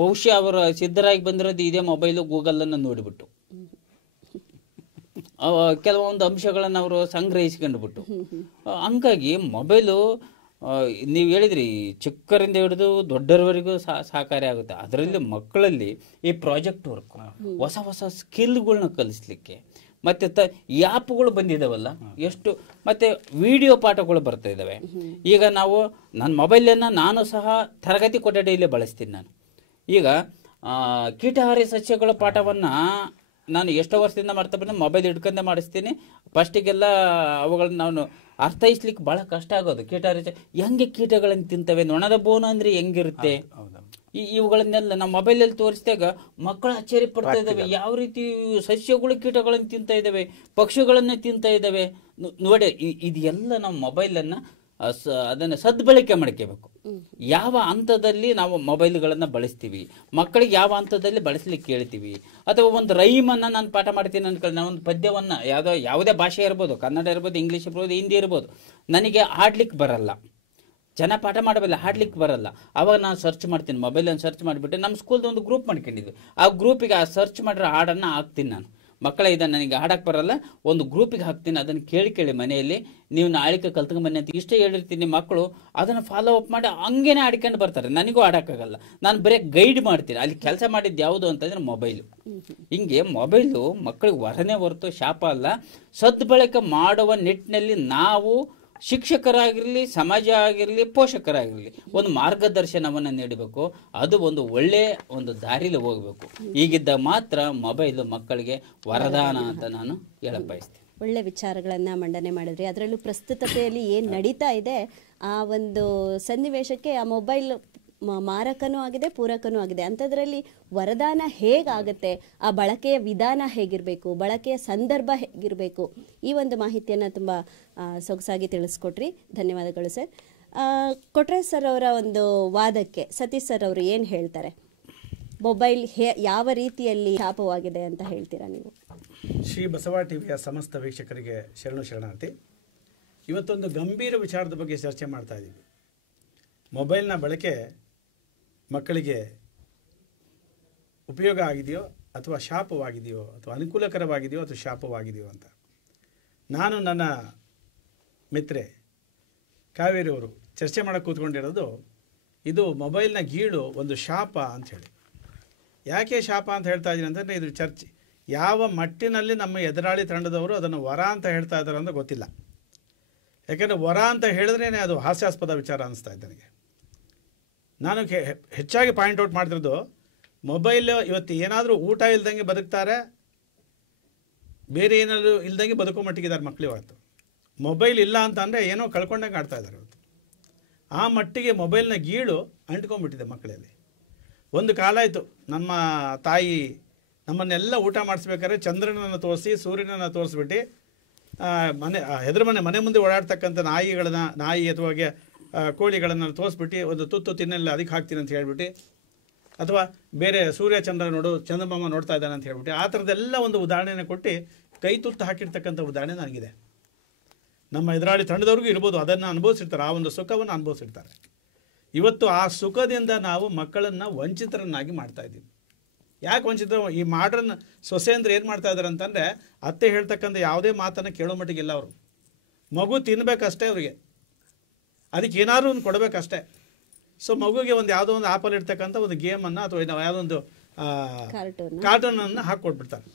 ಬಹುಶಃ ಅವರು ಸಿದ್ಧರಾಗಿ ಬಂದಿರೋದು ಇದೇ ಮೊಬೈಲು, ಗೂಗಲನ್ನು ನೋಡಿಬಿಟ್ಟು ಕೆಲವೊಂದು ಅಂಶಗಳನ್ನು ಅವರು ಸಂಗ್ರಹಿಸ್ಕೊಂಡ್ಬಿಟ್ಟು. ಹಂಗಾಗಿ ಮೊಬೈಲು ನೀವು ಹೇಳಿದ್ರಿ ಚಿಕ್ಕರಿಂದ ಹಿಡಿದು ದೊಡ್ಡರವರೆಗೂ ಸಹಕಾರಿ ಆಗುತ್ತೆ. ಅದರಲ್ಲಿ ಮಕ್ಕಳಲ್ಲಿ ಈ ಪ್ರಾಜೆಕ್ಟ್ ವರ್ಕ್, ಹೊಸ ಹೊಸ ಸ್ಕಿಲ್ಗಳನ್ನ ಕಲಿಸ್ಲಿಕ್ಕೆ, ಮತ್ತು ಆ್ಯಪ್ಗಳು ಬಂದಿದ್ದಾವಲ್ಲ ಎಷ್ಟು, ಮತ್ತು ವಿಡಿಯೋ ಪಾಠಗಳು ಬರ್ತಾ ಇದ್ದಾವೆ. ಈಗ ನಾವು ನನ್ನ ಮೊಬೈಲನ್ನು ನಾನು ಸಹ ತರಗತಿ ಕೊಠಡಿಯಲ್ಲಿ ಬಳಸ್ತೀನಿ. ನಾನು ಈಗ ಕೀಟಹಾರಿ ಸಸ್ಯಗಳ ಪಾಠವನ್ನು ನಾನು ಎಷ್ಟೋ ವರ್ಷದಿಂದ ಮಾಡ್ತಾ ಬಂದು ಮೊಬೈಲ್ ಹಿಡ್ಕೊಂಡೆ ಮಾಡಿಸ್ತೀನಿ. ಫಸ್ಟಿಗೆಲ್ಲ ಅವುಗಳನ್ನ ನಾನು ಅರ್ಥೈಸ್ಲಿಕ್ಕೆ ಭಾಳ ಕಷ್ಟ ಆಗೋದು. ಕೀಟಹಾರಿ ಹೆಂಗೆ ಕೀಟಗಳನ್ನು ತಿಂತವೆ, ನೊಣದ ಬೋನು ಅಂದರೆ ಹೆಂಗಿರುತ್ತೆ, ಇವುಗಳನ್ನೆಲ್ಲ ನಾವು ಮೊಬೈಲಲ್ಲಿ ತೋರಿಸಿದಾಗ ಮಕ್ಕಳು ಆಶ್ಚರ್ಯ ಪಡ್ತಾ ಇದ್ದಾವೆ. ಯಾವ ರೀತಿ ಸಸ್ಯಗಳು ಕೀಟಗಳನ್ನು ತಿಂತಾ ಇದ್ದಾವೆ, ಪಕ್ಷಿಗಳನ್ನೇ ತಿಂತಾ ಇದ್ದಾವೆ ನೋಡಿ. ಇದೆಲ್ಲ ನಾವು ಮೊಬೈಲನ್ನು ಅದನ್ನು ಸದ್ಬಳಕೆ ಮಾಡ್ಕೋಬೇಕು. ಯಾವ ಹಂತದಲ್ಲಿ ನಾವು ಮೊಬೈಲ್ಗಳನ್ನು ಬಳಸ್ತೀವಿ, ಮಕ್ಕಳಿಗೆ ಯಾವ ಹಂತದಲ್ಲಿ ಬಳಸಲಿಕ್ಕೆ ಹೇಳ್ತೀವಿ. ಅಥವಾ ಒಂದು ರೈಮನ್ನು ನಾನು ಪಾಠ ಮಾಡ್ತೀನಿ ಅನ್ಕೊಳ್ಳಿ, ನಾನು ಒಂದು ಪದ್ಯವನ್ನು ಯಾವುದೇ ಭಾಷೆ ಇರ್ಬೋದು, ಕನ್ನಡ ಇರ್ಬೋದು, ಇಂಗ್ಲೀಷ್ ಇರ್ಬೋದು, ಹಿಂದಿ ಇರ್ಬೋದು, ನನಗೆ ಹಾಡ್ಲಿಕ್ಕೆ ಬರಲ್ಲ, ಜನ ಪಾಠ ಮಾಡಬಲ್ಲ, ಹಾಡ್ಲಿಕ್ಕೆ ಬರಲ್ಲ. ಅವಾಗ ನಾನು ಸರ್ಚ್ ಮಾಡ್ತೀನಿ, ಮೊಬೈಲನ್ನು ಸರ್ಚ್ ಮಾಡಿಬಿಟ್ಟು ನಮ್ಮ ಸ್ಕೂಲ್ದು ಒಂದು ಗ್ರೂಪ್ ಮಾಡ್ಕೊಂಡಿದ್ವಿ. ಆ ಗ್ರೂಪಿಗೆ ಆ ಸರ್ಚ್ ಮಾಡಿರೋ ಹಾಡನ್ನು ಹಾಕ್ತೀನಿ ನಾನು. ಮಕ್ಕಳೇ ಇದನ್ನು ನನಗೆ ಹಾಡಕ್ಕೆ ಬರಲ್ಲ, ಒಂದು ಗ್ರೂಪಿಗೆ ಹಾಕ್ತೀನಿ, ಅದನ್ನು ಕೇಳಿ ಮನೆಯಲ್ಲಿ ನೀವು ನಾಳಿಕೆ ಕಲ್ತ್ಕೊಂಡ್ ಬನ್ನಿ ಅಂತ ಇಷ್ಟೇ ಹೇಳಿರ್ತೀನಿ. ಮಕ್ಕಳು ಅದನ್ನು ಫಾಲೋ ಅಪ್ ಮಾಡಿ ಹಂಗೇನೆ ಆಡ್ಕೊಂಡು ಬರ್ತಾರೆ. ನನಗೂ ಆಡೋಕ್ಕಾಗಲ್ಲ, ನಾನು ಬರೀ ಗೈಡ್ ಮಾಡ್ತೀನಿ. ಅಲ್ಲಿ ಕೆಲಸ ಮಾಡಿದ್ದು ಯಾವುದು ಅಂತಂದರೆ ಮೊಬೈಲು. ಹಿಂಗೆ ಮೊಬೈಲು ಮಕ್ಕಳಿಗೆ ವರನೇ ಹೊರತು ಶಾಪ ಅಲ್ಲ. ಸದ್ಬಳಕೆ ಮಾಡುವ ನಿಟ್ಟಿನಲ್ಲಿ ನಾವು ಶಿಕ್ಷಕರಾಗಿರಲಿ, ಸಮಾಜ ಆಗಿರಲಿ, ಪೋಷಕರಾಗಿರಲಿ ಒಂದು ಮಾರ್ಗದರ್ಶನವನ್ನು ನೀಡಬೇಕು. ಅದು ಒಂದು ಒಳ್ಳೆಯ ಒಂದು ದಾರಿಲಿ ಹೋಗಬೇಕು. ಹೀಗಿದ್ದ ಮಾತ್ರ ಮೊಬೈಲು ಮಕ್ಕಳಿಗೆ ವರದಾನ ಅಂತ ನಾನು ಹೇಳಕ್ ಬಯಸ್ತೀನಿ. ಒಳ್ಳೆ ವಿಚಾರಗಳನ್ನು ಮಂಡನೆ ಮಾಡಿದ್ರಿ. ಅದರಲ್ಲೂ ಪ್ರಸ್ತುತತೆಯಲ್ಲಿ ಏನು ನಡೀತಾ ಇದೆ ಆ ಒಂದು ಸನ್ನಿವೇಶಕ್ಕೆ ಆ ಮೊಬೈಲ್ ಮಾರಕನೂ ಆಗಿದೆ, ಪೂರಕನೂ ಆಗಿದೆ. ಅಂಥದ್ರಲ್ಲಿ ವರದಾನ ಹೇಗಾಗುತ್ತೆ, ಆ ಬಳಕೆಯ ವಿಧಾನ ಹೇಗಿರಬೇಕು, ಬಳಕೆಯ ಸಂದರ್ಭ ಹೇಗಿರಬೇಕು, ಈ ಒಂದು ಮಾಹಿತಿಯನ್ನು ತುಂಬ ಸೊಗಸಾಗಿ ತಿಳಿಸ್ಕೊಟ್ರಿ. ಧನ್ಯವಾದಗಳು ಸರ್. ಕೊಟ್ರೇಶ್ ಸರ್ ಅವರ ಒಂದು ವಾದಕ್ಕೆ ಸತೀಶ್ ಸರ್ ಅವರು ಏನು ಹೇಳ್ತಾರೆ? ಮೊಬೈಲ್ ಯಾವ ರೀತಿಯಲ್ಲಿ ಶಾಪವಾಗಿದೆ ಅಂತ ಹೇಳ್ತೀರಾ ನೀವು? ಶ್ರೀ ಬಸವ ಟಿವಿಯ ಸಮಸ್ತ ವೀಕ್ಷಕರಿಗೆ ಶರಣಾರ್ಥಿ. ಇವತ್ತೊಂದು ಗಂಭೀರ ವಿಚಾರದ ಬಗ್ಗೆ ಚರ್ಚೆ ಮಾಡ್ತಾ ಇದ್ದೀವಿ. ಮೊಬೈಲ್ನ ಬಳಕೆ ಮಕ್ಕಳಿಗೆ ಉಪಯೋಗ ಆಗಿದೆಯೋ ಅಥವಾ ಶಾಪವಾಗಿದೆಯೋ, ಅಥವಾ ಅನುಕೂಲಕರವಾಗಿದೆಯೋ ಅಥವಾ ಶಾಪವಾಗಿದೆಯೋ ಅಂತ. ನಾನು ನನ್ನ ಮಿತ್ರೆ ಕಾವೇರಿ ಅವರು ಚರ್ಚೆ ಮಾಡೋಕ್ಕೆ ಕೂತ್ಕೊಂಡಿರೋದು ಇದು ಮೊಬೈಲ್ನ ಗೀಳು ಒಂದು ಶಾಪ ಅಂಥೇಳಿ. ಯಾಕೆ ಶಾಪ ಅಂತ ಹೇಳ್ತಾ ಇದ್ದೀನಿ ಅಂತಂದರೆ, ಇದು ಚರ್ಚೆ ಯಾವ ಮಟ್ಟಿನಲ್ಲಿ ನಮ್ಮ ಎದುರಾಳಿ ತಂಡದವರು ಅದನ್ನು ವರ ಅಂತ ಹೇಳ್ತಾ ಇದ್ದಾರೆ ಅಂತ ಗೊತ್ತಿಲ್ಲ. ಯಾಕೆಂದರೆ ವರ ಅಂತ ಹೇಳಿದ್ರೇ ಅದು ಹಾಸ್ಯಾಸ್ಪದ ವಿಚಾರ ಅನ್ನಿಸ್ತಾ ಇದೆ ನನಗೆ. ನಾನು ಹೆಚ್ಚಾಗಿ ಪಾಯಿಂಟ್ ಔಟ್ ಮಾಡ್ತಿರೋದು, ಮೊಬೈಲ್ ಇವತ್ತು ಏನಾದರೂ ಊಟ ಇಲ್ದಂಗೆ ಬದುಕ್ತಾರೆ, ಬೇರೆ ಏನಾದರೂ ಇಲ್ದಂಗೆ ಬದುಕೋ ಮಟ್ಟಿಗಿದ್ದಾರೆ ಮಕ್ಕಳು. ಇವತ್ತು ಮೊಬೈಲ್ ಇಲ್ಲ ಅಂತ ಅಂದರೆ ಏನೋ ಕಳ್ಕೊಂಡಂಗೆ ಆಡ್ತಾ ಇದ್ದಾರೆ ಇವತ್ತು. ಆ ಮಟ್ಟಿಗೆ ಮೊಬೈಲ್ನ ಗೀಳು ಅಂಟ್ಕೊಂಡ್ಬಿಟ್ಟಿದೆ ಮಕ್ಕಳಲ್ಲಿ. ಒಂದು ಕಾಲ ಆಯಿತು, ನಮ್ಮ ತಾಯಿ ನಮ್ಮನ್ನೆಲ್ಲ ಊಟ ಮಾಡಿಸ್ಬೇಕಾದ್ರೆ ಚಂದ್ರನನ್ನು ತೋರಿಸಿ, ಸೂರ್ಯನನ್ನು ತೋರಿಸ್ಬಿಟ್ಟು ಎದುರು ಮನೆ ಮುಂದೆ ಓಡಾಡ್ತಕ್ಕಂಥ ನಾಯಿ ಅಥವಾ ಕೋಳಿಗಳನ್ನು ತೋರಿಸ್ಬಿಟ್ಟು ಒಂದು ತುತ್ತು ತಿನ್ನಲ್ಲ ಅದಕ್ಕೆ ಹಾಕ್ತೀನಿ ಅಂತ ಹೇಳ್ಬಿಟ್ಟು, ಅಥವಾ ಬೇರೆ ಸೂರ್ಯ ಚಂದ್ರ ನೋಡು, ಚಂದ್ರಮಾಮ ನೋಡ್ತಾ ಇದ್ದಾನೆ ಅಂತ ಹೇಳ್ಬಿಟ್ಟು, ಆ ಥರದ್ದೆಲ್ಲ ಒಂದು ಉದಾಹರಣೆನ ಕೊಟ್ಟು ಕೈ ತುತ್ತು ಹಾಕಿರ್ತಕ್ಕಂಥ ಉದಾಹರಣೆ ನನಗಿದೆ. ನಮ್ಮ ಎದುರಾಳಿ ತಂಡದವ್ರಿಗೂ ಇರ್ಬೋದು, ಅದನ್ನು ಅನುಭವಿಸಿರ್ತಾರೆ, ಆ ಒಂದು ಸುಖವನ್ನು ಅನುಭವಿಸಿರ್ತಾರೆ. ಇವತ್ತು ಆ ಸುಖದಿಂದ ನಾವು ಮಕ್ಕಳನ್ನು ವಂಚಿತರನ್ನಾಗಿ ಮಾಡ್ತಾ ಇದ್ದೀವಿ. ಯಾಕೆ ವಂಚಿತರು? ಈ ಮಾಡ್ರನ್ ಸೊಸೆ ಅಂದ್ರೆ ಏನು ಮಾಡ್ತಾ ಇದ್ದಾರೆ ಅಂತಂದರೆ, ಅತ್ತೆ ಹೇಳ್ತಕ್ಕಂಥ ಯಾವುದೇ ಮಾತನ್ನು ಕೇಳೋ ಮಟ್ಟಿಗಿಲ್ಲ ಅವರು. ಮಗು ತಿನ್ನಬೇಕಷ್ಟೇ ಅವರಿಗೆ, ಅದಕ್ಕೆ ಏನಾದರೂ ಒಂದು ಕೊಡಬೇಕಷ್ಟೇ. ಸೊ ಮಗುಗೆ ಒಂದು ಯಾವುದೋ ಒಂದು ಆಪಲ್ ಇರ್ತಕ್ಕಂಥ ಒಂದು ಗೇಮನ್ನು ಅಥವಾ ಯಾವುದೋ ಒಂದು ಕಾರ್ಟೂನನ್ನು ಹಾಕ್ಕೊಟ್ಬಿಡ್ತಾರೆ.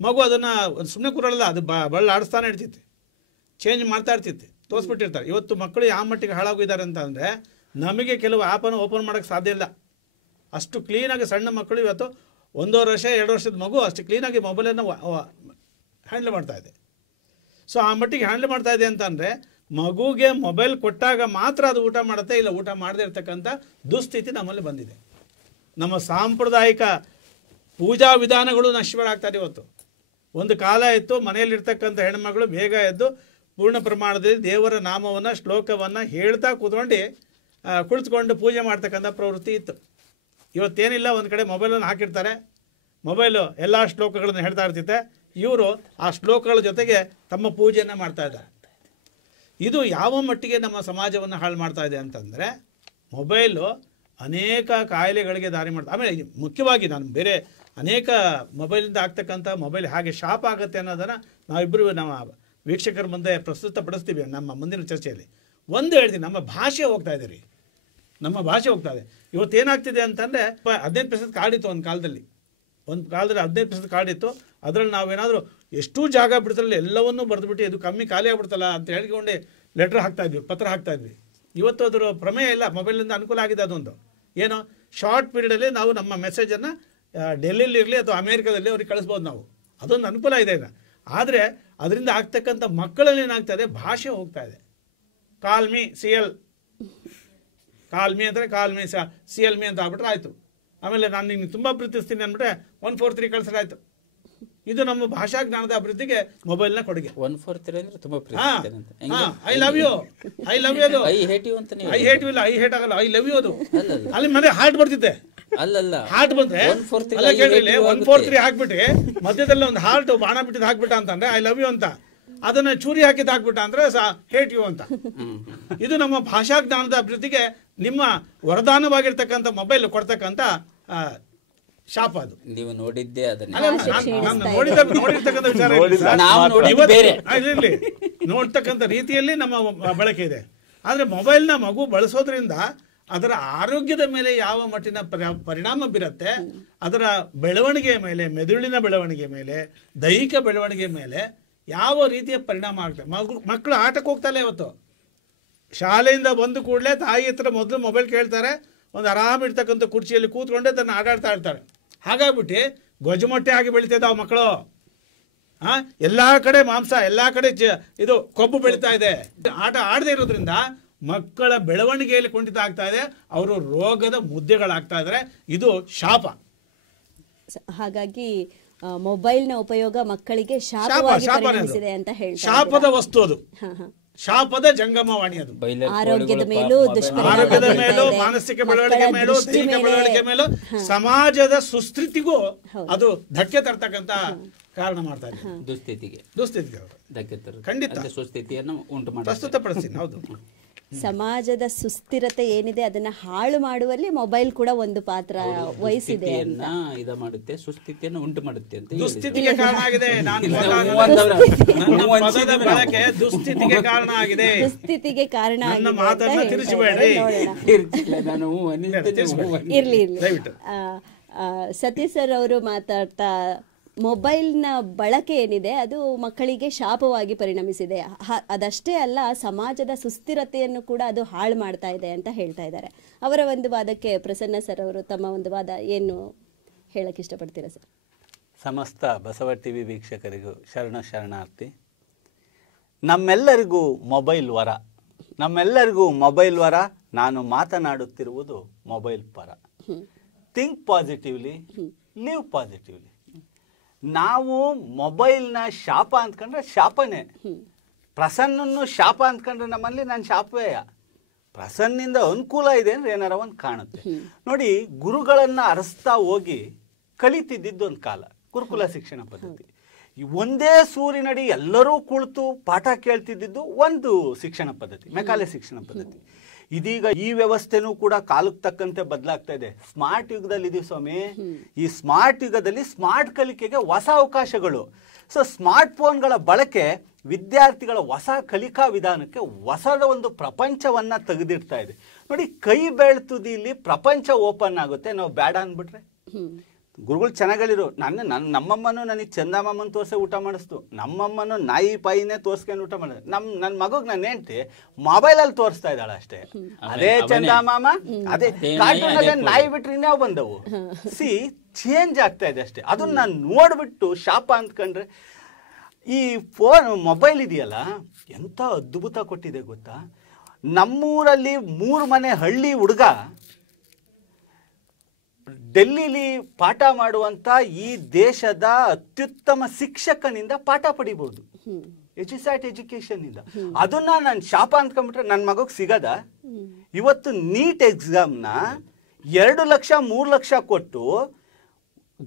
ಮಗು ಅದನ್ನು ಸುಮ್ಮನೆ ಕೂರಲ್ಲ, ಅದು ಆಡಿಸ್ತಾನೆ ಇರ್ತಿತ್ತು, ಚೇಂಜ್ ಮಾಡ್ತಾ ಇರ್ತಿತ್ತು, ತೋರಿಸ್ಬಿಟ್ಟಿರ್ತಾರೆ. ಇವತ್ತು ಮಕ್ಕಳು ಯಾವ ಮಟ್ಟಿಗೆ ಹಾಳಾಗಿದ್ದಾರೆ ಅಂತ ಅಂದರೆ, ನಮಗೆ ಕೆಲವು ಆ್ಯಪನ್ನು ಓಪನ್ ಮಾಡೋಕ್ಕೆ ಸಾಧ್ಯ ಇಲ್ಲ. ಅಷ್ಟು ಕ್ಲೀನಾಗಿ ಸಣ್ಣ ಮಕ್ಕಳು ಇವತ್ತು 1.5 ವರ್ಷ 2 ವರ್ಷದ ಮಗು ಅಷ್ಟು ಕ್ಲೀನಾಗಿ ಮೊಬೈಲನ್ನು ಹ್ಯಾಂಡಲ್ ಮಾಡ್ತಾ ಇದೆ. ಸೊ ಆ ಮಟ್ಟಿಗೆ ಹ್ಯಾಂಡಲ್ ಮಾಡ್ತಾ ಇದೆ ಅಂತಂದರೆ, ಮಗುಗೆ ಮೊಬೈಲ್ ಕೊಟ್ಟಾಗ ಮಾತ್ರ ಅದು ಊಟ ಮಾಡುತ್ತೆ, ಇಲ್ಲ ಊಟ ಮಾಡದೇ ಇರ್ತಕ್ಕಂಥ ದುಸ್ಥಿತಿ ನಮ್ಮಲ್ಲಿ ಬಂದಿದೆ. ನಮ್ಮ ಸಾಂಪ್ರದಾಯಿಕ ಪೂಜಾ ವಿಧಾನಗಳು ನಷ್ಟವಾಗ್ತಾರೆ ಇವತ್ತು. ಒಂದು ಕಾಲ ಇತ್ತು, ಮನೆಯಲ್ಲಿರ್ತಕ್ಕಂಥ ಹೆಣ್ಮಗಳು ಬೇಗ ಎದ್ದು ಪೂರ್ಣ ಪ್ರಮಾಣದಲ್ಲಿ ದೇವರ ನಾಮವನ್ನು, ಶ್ಲೋಕವನ್ನು ಹೇಳ್ತಾ ಕುಳಿತುಕೊಂಡು ಪೂಜೆ ಮಾಡ್ತಕ್ಕಂಥ ಪ್ರವೃತ್ತಿ ಇತ್ತು. ಇವತ್ತೇನಿಲ್ಲ, ಒಂದು ಕಡೆ ಮೊಬೈಲನ್ನು ಹಾಕಿರ್ತಾರೆ, ಮೊಬೈಲು ಎಲ್ಲ ಶ್ಲೋಕಗಳನ್ನು ಹೇಳ್ತಾ ಇರ್ತಿತ್ತೆ, ಇವರು ಆ ಶ್ಲೋಕಗಳ ಜೊತೆಗೆ ತಮ್ಮ ಪೂಜೆಯನ್ನು ಮಾಡ್ತಾ ಇದ್ದಾರೆ. ಇದು ಯಾವ ಮಟ್ಟಿಗೆ ನಮ್ಮ ಸಮಾಜವನ್ನು ಹಾಳು ಮಾಡ್ತಾ ಇದೆ ಅಂತಂದರೆ, ಮೊಬೈಲು ಅನೇಕ ಕಾಯಿಲೆಗಳಿಗೆ ದಾರಿ ಮಾಡ್ತಾ. ಆಮೇಲೆ ಮುಖ್ಯವಾಗಿ ನಾನು ಬೇರೆ ಅನೇಕ ಮೊಬೈಲಿಂದ ಆಗ್ತಕ್ಕಂಥ ಮೊಬೈಲ್ ಹಾಗೆ ಶಾಪ್ ಆಗುತ್ತೆ ಅನ್ನೋದನ್ನು ನಾವಿಬ್ಬರು ನಮ್ಮ ವೀಕ್ಷಕರ ಮುಂದೆ ಪ್ರಸ್ತುತಪಡಿಸ್ತೀವಿ ನಮ್ಮ ಮುಂದಿನ ಚರ್ಚೆಯಲ್ಲಿ. ಒಂದು ಹೇಳ್ತೀನಿ, ನಮ್ಮ ಭಾಷೆ ಹೋಗ್ತಾ ಇದೆ ರೀ, ನಮ್ಮ ಭಾಷೆ ಹೋಗ್ತಾ ಇದೆ. ಇವತ್ತೇನಾಗ್ತಿದೆ ಅಂತಂದರೆ 15% ಕಾರ್ಡಿತ್ತು ಒಂದು ಕಾಲದಲ್ಲಿ 15% ಕಾರ್ಡಿತ್ತು. ಅದರಲ್ಲಿ ನಾವೇನಾದರೂ ಎಷ್ಟು ಜಾಗ ಬಿಡ್ತಾರಲ್ಲ ಎಲ್ಲವನ್ನೂ ಬರೆದುಬಿಟ್ಟು ಇದು ಕಮ್ಮಿ ಖಾಲಿ ಆಗ್ಬಿಡ್ತಲ್ಲ ಅಂತ ಹೇಳ್ಕೊಂಡೆ ಲೆಟ್ರ್ ಹಾಕ್ತಾಯಿದ್ವಿ, ಪತ್ರ ಹಾಕ್ತಾಯಿದ್ವಿ. ಇವತ್ತು ಅದರ ಪ್ರಮೇಯ ಇಲ್ಲ. ಮೊಬೈಲಿಂದ ಅನುಕೂಲ ಆಗಿದೆ. ಅದೊಂದು ಏನು ಶಾರ್ಟ್ ಪೀರಿಯಡಲ್ಲಿ ನಾವು ನಮ್ಮ ಮೆಸೇಜನ್ನು ಡೆಲ್ಲಿಯಲ್ಲಿ ಇರಲಿ ಅಥವಾ ಅಮೇರಿಕಾದಲ್ಲಿ ಅವ್ರಿಗೆ ಕಳಿಸ್ಬೋದು ನಾವು. ಅದೊಂದು ಅನುಕೂಲ ಇದೆ ಈಗ. ಆದರೆ ಅದರಿಂದ ಆಗ್ತಕ್ಕಂಥ ಮಕ್ಕಳಲ್ಲಿ ಏನಾಗ್ತಾ ಇದೆ, ಭಾಷೆ ಹೋಗ್ತಾ ಇದೆ. ಕಾಲ್ಮಿ ಅಂದರೆ ಕಾಲ್ಮಿ CL ಅಂತ ಆಗ್ಬಿಟ್ರೆ ಆಯಿತು. ಆಮೇಲೆ ನಾನು ನಿಮ್ಗೆ ತುಂಬ ಪ್ರೀತಿಸ್ತೀನಿ ಅಂದ್ಬಿಟ್ರೆ 143 ಕಳಿಸ್ರೆ ಆಯಿತು. ಇದು ನಮ್ಮ ಭಾಷಾ ಜ್ಞಾನದ ಅಭಿವೃದ್ಧಿಗೆ ಮೊಬೈಲ್ನ ಕೊಡುಗೆ. 143 ಅಂದ್ರೆ ತುಂಬಾ ಐ ಲವ್ ಯು ಅದು ಐ ಹೇಟ್ ಯು ಅಂತ ಐ ಹೇಟ್ ಇಲ್ಲ, ಐ ಹೇಟ್ ಆಗಲ್ಲ, ಐ ಲವ್ ಯು ಅದು. ಅಲ್ಲಿ ಮನೆ ಹಾರ್ಟ್ ಬರ್ತಿದ್ದೆ, ಅಲ್ಲಲ್ಲ ಹಾರ್ಟ್ ಬಂದ್ರೆ 143 ಹಾಕ್ಬಿಟ್ಟು ಮಧ್ಯದಲ್ಲಿ ಒಂದು ಹಾರ್ಟ್ ಬಾಣ ಬಿಟ್ಟಿದ್ದು ಹಾಕ್ಬಿಟ್ಟ ಅಂತಂದ್ರೆ ಐ ಲವ್ ಯು ಅಂತ, ಅದನ್ನ ಚೂರಿ ಹಾಕಿದ್ದು ಹಾಕ್ಬಿಟ್ಟ ಅಂದ್ರೆ ಹೇಟ್ ಯು ಅಂತ. ಇದು ನಮ್ಮ ಭಾಷಾ ಜ್ಞಾನದ ಅಭಿವೃದ್ಧಿಗೆ ನಿಮ್ಮ ವರದಾನವಾಗಿರ್ತಕ್ಕಂಥ ಮೊಬೈಲ್ ಕೊಡ್ತಕ್ಕಂಥ ಶಾಪ. ಅದು ನೀವು ನೋಡಿದ್ದೆ ಅದನ್ನ ನೋಡಿರ್ತಕ್ಕಂಥ ವಿಚಾರ ಇರಲಿ, ನೋಡ್ತಕ್ಕಂಥ ರೀತಿಯಲ್ಲಿ ನಮ್ಮ ಬಳಕೆ ಇದೆ. ಆದರೆ ಮೊಬೈಲ್ನ ಮಗು ಬಳಸೋದ್ರಿಂದ ಅದರ ಆರೋಗ್ಯದ ಮೇಲೆ ಯಾವ ಮಟ್ಟಿನ ಪರಿಣಾಮ ಬೀರುತ್ತೆ, ಅದರ ಬೆಳವಣಿಗೆಯ ಮೇಲೆ, ಮೆದುಳಿನ ಬೆಳವಣಿಗೆ ಮೇಲೆ, ದೈಹಿಕ ಬೆಳವಣಿಗೆ ಮೇಲೆ ಯಾವ ರೀತಿಯ ಪರಿಣಾಮ ಆಗ್ತದೆ. ಮಕ್ಕಳು ಆಟಕ್ಕೆ ಹೋಗ್ತಾಯಿಲ್ಲ. ಇವತ್ತು ಶಾಲೆಯಿಂದ ಬಂದು ಕೂಡಲೇ ತಾಯಿ ಹತ್ರ ಮೊದಲು ಮೊಬೈಲ್ ಕೇಳ್ತಾರೆ, ಒಂದು ಆರಾಮಿರ್ತಕ್ಕಂಥ ಕುರ್ಚಿಯಲ್ಲಿ ಕೂತ್ಕೊಂಡೆ ತನ್ನ ಆಟಾಡ್ತಾ ಇರ್ತಾರೆ. ಹಾಗಾಗ್ಬಿಟ್ಟು ಗೊಜ್ಜುಮೊಟ್ಟೆ ಆಗಿ ಬೆಳೀತಿದ್ದಾವೆ ಮಕ್ಕಳು. ಎಲ್ಲ ಕಡೆ ಮಾಂಸ, ಎಲ್ಲ ಕಡೆ ಇದು ಕೊಬ್ಬು ಬೆಳೀತಾ ಇದೆ. ಆಟ ಆಡದೇ ಇರೋದ್ರಿಂದ ಮಕ್ಕಳ ಬೆಳವಣಿಗೆಯಲ್ಲಿ ಕುಂಠಿತ ಆಗ್ತಾ ಇದೆ, ಅವರು ರೋಗದ ಮುದ್ದೆಗಳಾಗ್ತಾ ಇದ್ದಾರೆ. ಇದು ಶಾಪ. ಹಾಗಾಗಿ ಮೊಬೈಲ್ನ ಉಪಯೋಗ ಮಕ್ಕಳಿಗೆ ಶಾಪವಾಗಿ ಪರಿಣಮಿಸಿದೆ ಅಂತ ಹೇಳ್ತಾರೆ. ಶಾಪದ ವಸ್ತು ಅದು, ಶಾಪದ ಜಂಗಮವಾಣಿ ಅದು. ಆರೋಗ್ಯದ ಮೇಲೂ ಆರೋಗ್ಯದ ಮೇಲೂ, ಮಾನಸಿಕ ಬೆಳವಣಿಗೆ ಮೇಲೂ, ದೈಹಿಕ ಬೆಳವಣಿಗೆ ಮೇಲೂ, ಸಮಾಜದ ಸುಸ್ಥಿತಿಗೂ ಅದು ಧಕ್ಕೆ ತರ್ತಕ್ಕಂಥ ಕಾರಣ ಮಾಡ್ತಾ ಇದೆ. ದುಸ್ಥಿತಿಗೆ ಧಕ್ಕೆ ತರುತ್ತೆ, ಖಂಡಿತ ಸುಸ್ಥಿತಿಯನ್ನು ಉಂಟು ಮಾಡಿ ಪ್ರಸ್ತುತಪಡಿಸ್ತೀನಿ. ಹೌದು, ಸಮಾಜದ ಸುಸ್ಥಿರತೆ ಏನಿದೆ ಅದನ್ನ ಹಾಳು ಮಾಡುವಲ್ಲಿ ಮೊಬೈಲ್ ಕೂಡ ಒಂದು ಪಾತ್ರ ವಹಿಸಿದೆ. ಇದು ಮಾಡುತ್ತೆ, ಸುಸ್ಥಿತಿಯನ್ನು ಉಂಟು ಮಾಡುತ್ತೆ ಅಂತ. ದುಸ್ಥಿತಿಗೆ ಕಾರಣ ಆಗಿದೆ. ದುಸ್ಥಿತಿಗೆ ಕಾರಣ ಆಗಿದೆ. ದುಸ್ಥಿತಿಗೆ ಕಾರಣ ಮಾತನ್ನ ತಿರುಚಬೇಡ್ರಿ. ಇರ್ಲಿ. ಸತೀಶ್ ಸರ್ ಅವರು ಮಾತಾಡ್ತಾ ಮೊಬೈಲ್ನ ಬಳಕೆ ಏನಿದೆ ಅದು ಮಕ್ಕಳಿಗೆ ಶಾಪವಾಗಿ ಪರಿಣಮಿಸಿದೆ, ಅದಷ್ಟೇ ಅಲ್ಲ ಸಮಾಜದ ಸುಸ್ಥಿರತೆಯನ್ನು ಕೂಡ ಅದು ಹಾಳು ಮಾಡ್ತಾ ಇದೆ ಅಂತ ಹೇಳ್ತಾ ಇದ್ದಾರೆ. ಅವರ ಒಂದು ವಾದಕ್ಕೆ ಪ್ರಸನ್ನ ಸರ್ ಅವರು ತಮ್ಮ ಒಂದು ವಾದ ಏನು ಹೇಳಕ್ಕೆ ಇಷ್ಟಪಡ್ತೀರಾ ಸರ್? ಸಮಸ್ತ ಬಸವ ಟಿವಿ ವೀಕ್ಷಕರಿಗೂ ಶರಣಾರ್ಥಿ. ನಮ್ಮೆಲ್ಲರಿಗೂ ಮೊಬೈಲ್ ವರ. ನಾನು ಮಾತನಾಡುತ್ತಿರುವುದು ಮೊಬೈಲ್ ಪರ. Think positively, live positively. ನಾವು ಮೊಬೈಲ್ನ ಶಾಪ ಅಂದ್ಕೊಂಡ್ರೆ ಶಾಪನೇ. ಪ್ರಸನ್ನನ್ನು ಶಾಪ ಅಂದ್ಕೊಂಡ್ರೆ ನಮ್ಮಲ್ಲಿ ನಾನು ಶಾಪವೇ. ಪ್ರಸನ್ನಿಂದ ಅನುಕೂಲ ಇದೆ ಅಂದ್ರೆ ಏನಾರ ಒಂದು ಕಾಣುತ್ತೆ ನೋಡಿ. ಗುರುಗಳನ್ನ ಅರಸ್ತಾ ಹೋಗಿ ಕಲಿತಿದ್ದೊಂದು ಕಾಲ ಗುರುಕುಲ ಶಿಕ್ಷಣ ಪದ್ಧತಿ. ಒಂದೇ ಸೂರಿನಡಿ ಎಲ್ಲರೂ ಕುಳಿತು ಪಾಠ ಕೇಳ್ತಿದ್ದು ಒಂದು ಶಿಕ್ಷಣ ಪದ್ಧತಿ, ಮೆಕಾಲೆ ಶಿಕ್ಷಣ ಪದ್ಧತಿ. ಇದೀಗ ಈ ವ್ಯವಸ್ಥೆನೂ ಕೂಡ ಕಾಲಕ್ಕೆ ತಕ್ಕಂತೆ ಬದಲಾಗ್ತಾ ಇದೆ. ಸ್ಮಾರ್ಟ್ ಯುಗದಲ್ಲಿ ಇದೀವಿ ಸ್ವಾಮಿ. ಈ ಸ್ಮಾರ್ಟ್ ಯುಗದಲ್ಲಿ ಸ್ಮಾರ್ಟ್ ಕಲಿಕೆಗೆ ಹೊಸ ಅವಕಾಶಗಳು. ಸೊ ಸ್ಮಾರ್ಟ್ ಫೋನ್ಗಳ ಬಳಕೆ ವಿದ್ಯಾರ್ಥಿಗಳ ಹೊಸ ಕಲಿಕಾ ವಿಧಾನಕ್ಕೆ ಹೊಸದ ಒಂದು ಪ್ರಪಂಚವನ್ನ ತೆಗೆದಿಡ್ತಾ ಇದೆ ನೋಡಿ. ಕೈ ಬೆಳ್ತುದಿಲ್ಲಿ ಪ್ರಪಂಚ ಓಪನ್ ಆಗುತ್ತೆ. ನಾವು ಬೇಡ ಅಂದ್ಬಿಟ್ರೆ ಗುರುಗಳು ಚೆನ್ನಾಗಿರೋ ನಮ್ಮಮ್ಮನೂ ನನಗೆ ಚಂದಮ್ಮನ ತೋರಿಸೇ ಊಟ ಮಾಡಿಸ್ತು. ನಮ್ಮಮ್ಮನೂ ನಾಯಿ ಪಾಯಿನೇ ತೋರಿಸ್ಕೊಂಡು ಊಟ ಮಾಡಿದ್ರು. ನನ್ನ ಮಗಗ್ ನಾನು ಹೆಂಡ್ತಿ ಮೊಬೈಲಲ್ಲಿ ತೋರಿಸ್ತಾ ಇದ್ದಾಳೆ ಅಷ್ಟೇ. ಅದೇ ಚಂದಮಾಮ, ಅದೇ ಕಾರ್ಟೂನಲ್ಲೇ ನಾಯಿ ಬಿಟ್ರೆ ಇನ್ಯಾವ ಬಂದವು. ಚೇಂಜ್ ಆಗ್ತಾ ಇದೆ ಅಷ್ಟೇ. ಅದನ್ನ ನಾನು ನೋಡ್ಬಿಟ್ಟು ಶಾಪ ಅಂದ್ಕೊಂಡ್ರೆ ಈ ಮೊಬೈಲ್ ಇದೆಯಲ್ಲ ಎಂತ ಅದ್ಭುತ ಕೊಟ್ಟಿದೆ ಗೊತ್ತಾ. ನಮ್ಮೂರಲ್ಲಿ 3 ಮನೆ ಹಳ್ಳಿ ಹುಡುಗ ಡೆಲ್ಲಿಲಿ ಪಾಠ ಮಾಡುವಂತ ಈ ದೇಶದ ಅತ್ಯುತ್ತಮ ಶಿಕ್ಷಕನಿಂದ ಪಾಠ ಪಡಿಬಹುದು, ಎಜುಸ್ಯಾಟ್ ಎಜುಕೇಶನ್ ಇಂದ. ಅದನ್ನ ನಾನು ಶಾಪ ಅಂದ್ಕೊಂಡ್ಬಿಟ್ರೆ ನನ್ನ ಮಗಗ್ ಸಿಗದ. ಇವತ್ತು ನೀಟ್ ಎಕ್ಸಾಮ್ನ 2 ಲಕ್ಷ 3 ಲಕ್ಷ ಕೊಟ್ಟು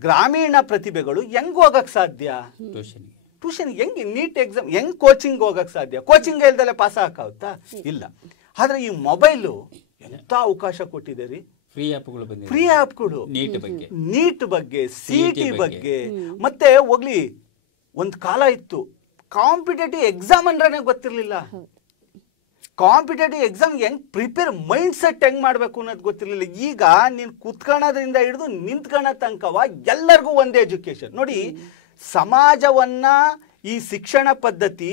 ಗ್ರಾಮೀಣ ಪ್ರತಿಭೆಗಳು ಹೆಂಗ್ ಹೋಗಕ್ ಸಾಧ್ಯ? ಟ್ಯೂಷನ್ ಟ್ಯೂಷನ್ ಹೆಂಗೆ, ನೀಟ್ ಎಕ್ಸಾಮ್ ಹೆಂಗ್ ಕೋಚಿಂಗ್ ಹೋಗಕ್ ಸಾಧ್ಯ? ಕೋಚಿಂಗ್ ಇಲ್ದಲೆ ಪಾಸ್ ಹಾಕಾಗುತ್ತಾ? ಇಲ್ಲ. ಆದ್ರೆ ಈ ಮೊಬೈಲು ಎಂತ ಅವಕಾಶ ಕೊಟ್ಟಿದೆ ರೀ. ಫ್ರೀ ಆ್ಯಪ್ಗಳು ಬಂದಿದೆ, ಫ್ರೀ ಆ್ಯಪ್ಗಳು ನೀಟ್ ಬಗ್ಗೆ ಸಿಟಿ ಬಗ್ಗೆ. ಮತ್ತೆ ಹೋಗ್ಲಿ, ಒಂದು ಕಾಲ ಇತ್ತು ಕಾಂಪಿಟೇಟಿವ್ ಎಕ್ಸಾಮ್ ಅಂದ್ರೆ ಗೊತ್ತಿರ್ಲಿಲ್ಲ. ಕಾಂಪಿಟೇಟಿವ್ ಎಕ್ಸಾಮ್ ಹೆಂಗ್ ಪ್ರಿಪೇರ್, ಮೈಂಡ್ ಸೆಟ್ ಹೆಂಗ್ ಮಾಡ್ಬೇಕು ಅನ್ನೋದು ಗೊತ್ತಿರ್ಲಿಲ್ಲ. ಈಗ ನೀನ್ ಕುತ್ಕೊಳ್ಳೋದ್ರಿಂದ ಹಿಡಿದು ನಿಂತ್ಕೊಳ್ಳೋ ತನಕವ ಎಲ್ಲರಿಗೂ ಒಂದೇ ಎಜುಕೇಶನ್. ನೋಡಿ, ಸಮಾಜವನ್ನ ಈ ಶಿಕ್ಷಣ ಪದ್ಧತಿ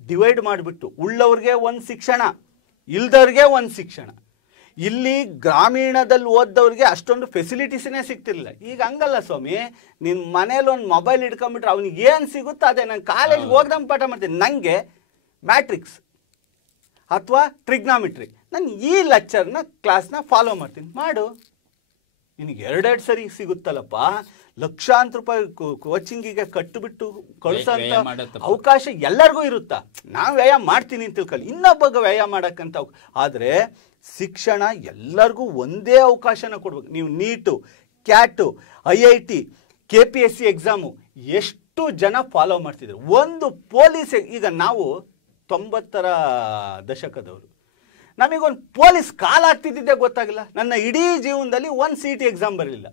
ಡಿವೈಡ್ ಮಾಡಿಬಿಟ್ಟು ಉಳ್ಳವ್ರಿಗೆ ಒಂದು ಶಿಕ್ಷಣ, ಇಲ್ದವ್ರಿಗೆ ಒಂದು ಶಿಕ್ಷಣ. ಇಲ್ಲಿ ಗ್ರಾಮೀಣದಲ್ಲಿ ಓದ್ದವ್ರಿಗೆ ಅಷ್ಟೊಂದು ಫೆಸಿಲಿಟೀಸ್ನೇ ಸಿಗ್ತಿರ್ಲಿಲ್ಲ. ಈಗ ಹಂಗಲ್ಲ ಸ್ವಾಮಿ, ನಿನ್ನ ಮನೇಲಿ ಒಂದು ಮೊಬೈಲ್ ಇಟ್ಕೊಂಡ್ಬಿಟ್ರೆ ಅವ್ನಿಗೆ ಏನು ಸಿಗುತ್ತೋ ಅದೇ. ನಾನು ಕಾಲೇಜ್ಗೆ ಹೋಗ್ದಂಗೆ ಪಾಠ ಮಾಡ್ತೀನಿ. ನನಗೆ ಮ್ಯಾಟ್ರಿಕ್ಸ್ ಅಥವಾ ಟ್ರಿಗ್ನಾಮಿಟ್ರಿ, ನಾನು ಈ ಲೆಕ್ಚರ್ನ ಕ್ಲಾಸ್ನ ಫಾಲೋ ಮಾಡ್ತೀನಿ. ಮಾಡು, ನಿನಗೆ ಎರಡೆರಡು ಸರಿ ಸಿಗುತ್ತಲ್ಲಪ್ಪ. ಲಕ್ಷಾಂತರ ರೂಪಾಯಿ ಕೋಚಿಂಗಿಗೆ ಕಟ್ಟುಬಿಟ್ಟು ಕಳಿಸೋಂಥ ಅವಕಾಶ ಎಲ್ಲರಿಗೂ ಇರುತ್ತಾ? ನಾವು ವ್ಯಯ ಮಾಡ್ತೀನಿ ಅಂತ ತಿಳ್ಕೊಳ್ಳಿ, ಇನ್ನೊಬ್ಬ ವ್ಯಯ ಮಾಡೋಕ್ಕಂತ. ಆದರೆ ಶಿಕ್ಷಣ ಎಲ್ಲರಿಗೂ ಒಂದೇ ಅವಕಾಶನ ಕೊಡ್ಬೇಕು. ನೀವು NEET, CAT, IIT, KPSC exam ಎಷ್ಟು ಜನ ಫಾಲೋ ಮಾಡ್ತಿದ್ರು. ಒಂದು ಪೊಲೀಸ್, ಈಗ ನಾವು 90ರ ದಶಕದವರು, ನಮಗೊಂದು ಪೊಲೀಸ್ ಕಾಲ್ ಆಗ್ತಿದ್ದೆ ಗೊತ್ತಾಗಿಲ್ಲ. ನನ್ನ ಇಡೀ ಜೀವನದಲ್ಲಿ ಒಂದು CT ಎಕ್ಸಾಮ್ ಬರಲಿಲ್ಲ.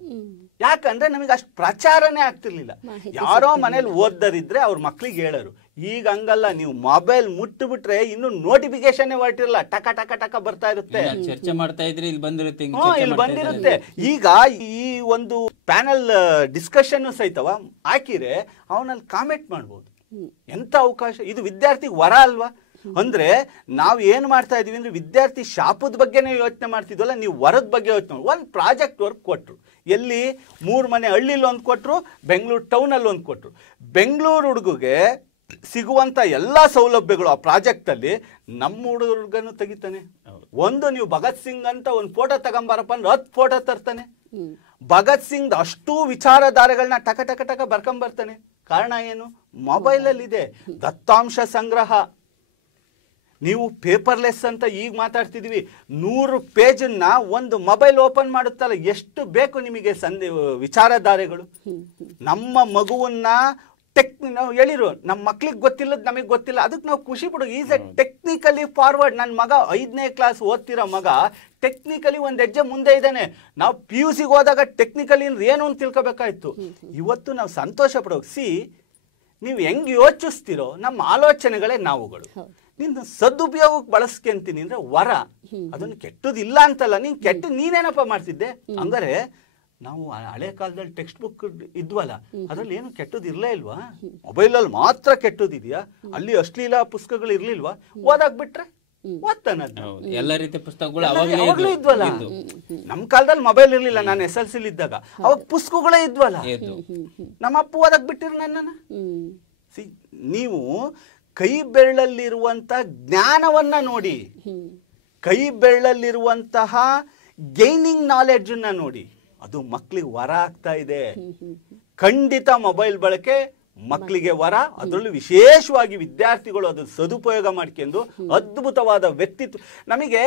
ಯಾಕಂದ್ರೆ ನಮಗೆ ಅಷ್ಟು ಪ್ರಚಾರನೇ ಆಗ್ತಿರ್ಲಿಲ್ಲ. ಯಾರೋ ಮನೇಲಿ ಓದ್ದರಿದ್ರೆ ಅವ್ರ ಮಕ್ಳಿಗೆ ಹೇಳೋರು. ಈಗ ಹಂಗಲ್ಲ, ನೀವು ಮೊಬೈಲ್ ಮುಟ್ಟು ಬಿಟ್ರೆ ಇನ್ನು ನೋಟಿಫಿಕೇಶನ್ ಹೊರಟಿರಲ್ಲ, ಟಕ ಟಕ ಟಕ ಬರ್ತಾ ಇರುತ್ತೆ. ಚರ್ಚೆ ಮಾಡ್ತಾ ಇದ್ರೆ ಇಲ್ಲಿ ಬಂದಿರುತ್ತೆ, ಇಲ್ಲಿ ಬಂದಿರುತ್ತೆ. ಈಗ ಈ ಒಂದು ಪ್ಯಾನಲ್ ಡಿಸ್ಕಷನ್ ಸಹಿತವ ಹಾಕಿದ್ರೆ ಅವನಲ್ಲಿ ಕಾಮೆಂಟ್ ಮಾಡ್ಬೋದು. ಎಂತ ಅವಕಾಶ ಇದು! ವಿದ್ಯಾರ್ಥಿಗೆ ವರ ಅಲ್ವಾ? ಅಂದ್ರೆ ನಾವು ಏನ್ ಮಾಡ್ತಾ ಇದೀವಿ ಅಂದ್ರೆ, ವಿದ್ಯಾರ್ಥಿ ಶಾಪದ ಬಗ್ಗೆನೇ ಯೋಚನೆ ಮಾಡ್ತಿದ್ವಲ್ಲ, ನೀವು ವರದ ಬಗ್ಗೆ ಯೋಚನೆ. ಒಂದು ಪ್ರಾಜೆಕ್ಟ್ ವರ್ಕ್ ಕೊಟ್ರು, ಎಲ್ಲಿ 3 ಮನೆ ಹಳ್ಳಿಲಿ ಒಂದು ಕೊಟ್ರು, ಬೆಂಗಳೂರು ಟೌನಲ್ಲಿ ಒಂದು ಕೊಟ್ರು. ಬೆಂಗಳೂರು ಹುಡುಗಗೆ ಸಿಗುವಂತ ಎಲ್ಲಾ ಸೌಲಭ್ಯಗಳು ಆ ಪ್ರಾಜೆಕ್ಟ್ ಅಲ್ಲಿ ನಮ್ಮ ಹುಡುಗನು ತೆಗಿತಾನೆ. ಒಂದು ನೀವು ಭಗತ್ ಸಿಂಗ್ ಅಂತ ಒಂದು ಫೋಟೋ ತಗೊಂಬಾರಪ್ಪ ಅಂದ್ರೆ 10 ಫೋಟೋ ತರ್ತಾನೆ. ಭಗತ್ ಸಿಂಗ್ ಅಷ್ಟು ವಿಚಾರಧಾರೆಗಳನ್ನ ಟಕ ಟಕ ಟಕ ಬರ್ಕೊಂಬರ್ತಾನೆ. ಕಾರಣ ಏನು? ಮೊಬೈಲಲ್ಲಿ ಇದೆ ದತ್ತಾಂಶ ಸಂಗ್ರಹ. ನೀವು ಪೇಪರ್ಲೆಸ್ ಅಂತ ಈಗ ಮಾತಾಡ್ತಿದ್ವಿ, 100 ಪೇಜನ್ನ ಒಂದು ಮೊಬೈಲ್ ಓಪನ್ ಮಾಡುತ್ತಲ್ಲ, ಎಷ್ಟು ಬೇಕು ನಿಮಗೆ ವಿಚಾರಧಾರೆಗಳು. ನಮ್ಮ ಮಗುವನ್ನ ನಾವು ಹೇಳಿರು, ನಮ್ಮ ಮಕ್ಳಿಗೆ ಗೊತ್ತಿಲ್ಲದ ನಮಗೆ ಗೊತ್ತಿಲ್ಲ, ಅದಕ್ಕೆ ನಾವು ಖುಷಿ ಪಡೋ. Is A technically forward. ನನ್ನ ಮಗ 5ನೇ ಕ್ಲಾಸ್ ಓದ್ತಿರೋ ಮಗ ಟೆಕ್ನಿಕಲಿ ಒಂದು ಹೆಜ್ಜೆ ಮುಂದೆ ಇದ್ದಾನೆ. ನಾವು PUC ಹೋದಾಗ ಟೆಕ್ನಿಕಲಿ ಏನು ಅಂತ ತಿಳ್ಕೊಬೇಕಾಯ್ತು. ಇವತ್ತು ನಾವು ಸಂತೋಷ ಪಡೋ. ನೀವು ಹೆಂಗ್ ಯೋಚಿಸ್ತಿರೋ ನಮ್ಮ ಆಲೋಚನೆಗಳೇ ನಾವುಗಳು. ನಿನ್ನ ಸದುಪಯೋಗಕ್ಕೆ ಬಳಸ್ಕೊಂತೀನಿ ಅಂದ್ರೆ ವರ. ಅದನ್ನು ಕೆಟ್ಟದಿಲ್ಲ ಅಂತಲ್ಲ, ನೀನ್ ನೀನೇನಪ್ಪ ಮಾಡ್ತಿದ್ದೆ? ಹಂಗಾರೆ ನಾವು ಹಳೆ ಕಾಲದಲ್ಲಿ ಟೆಕ್ಸ್ಟ್ ಬುಕ್ ಇದ್ವಲ್ಲ, ಅದ್ರಲ್ಲಿ ಏನು ಕೆಟ್ಟದ್ದು ಇರ್ಲೇ ಇಲ್ವಾ? ಮೊಬೈಲಲ್ಲಿ ಮಾತ್ರ ಕೆಟ್ಟದಿದ್ಯಾ? ಅಲ್ಲಿ ಅಶ್ಲೀಲ ಪುಸ್ತಕಗಳು ಇರ್ಲಿಲ್ವಾ? ಓದಾಕ್ ಬಿಟ್ರೆ ಓದ್ತಾನ. ಎಲ್ಲ ರೀತಿಯ ಪುಸ್ತಕಗಳು ಅವಾಗ್ಲೂ ಇದ್ವಲ್ಲ. ನಮ್ ಕಾಲದಲ್ಲಿ ಮೊಬೈಲ್ ಇರ್ಲಿಲ್ಲ, ನಾನು SLC ಇದ್ದಾಗ ಅವಾಗ ಪುಸ್ತಕಗಳೇ ಇದ್ವಲ್ಲ. ನಮ್ಮ ಅಪ್ಪ ಓದಕ್ ಬಿಟ್ಟಿರು ನನ್ನನ್ನ. ನೀವು ಕೈ ಬೆರಳಲ್ಲಿರುವಂತ ಜ್ಞಾನವನ್ನ ನೋಡಿ, ಕೈ ಬೆರಳಲ್ಲಿರುವಂತಹ ಗೈನಿಂಗ್ ನಾಲೆಡ್ಜ್ ಅನ್ನ ನೋಡಿ. ಅದು ಮಕ್ಕಳಿಗೆ ವರ ಆಗ್ತಾ ಇದೆ. ಖಂಡಿತ ಮೊಬೈಲ್ ಬಳಕೆ ಮಕ್ಕಳಿಗೆ ವರ. ಅದರಲ್ಲೂ ವಿಶೇಷವಾಗಿ ವಿದ್ಯಾರ್ಥಿಗಳು ಅದನ್ನು ಸದುಪಯೋಗ ಮಾಡ್ಕೊಂಡು ಅದ್ಭುತವಾದ ವ್ಯಕ್ತಿತ್ವ. ನಮಗೆ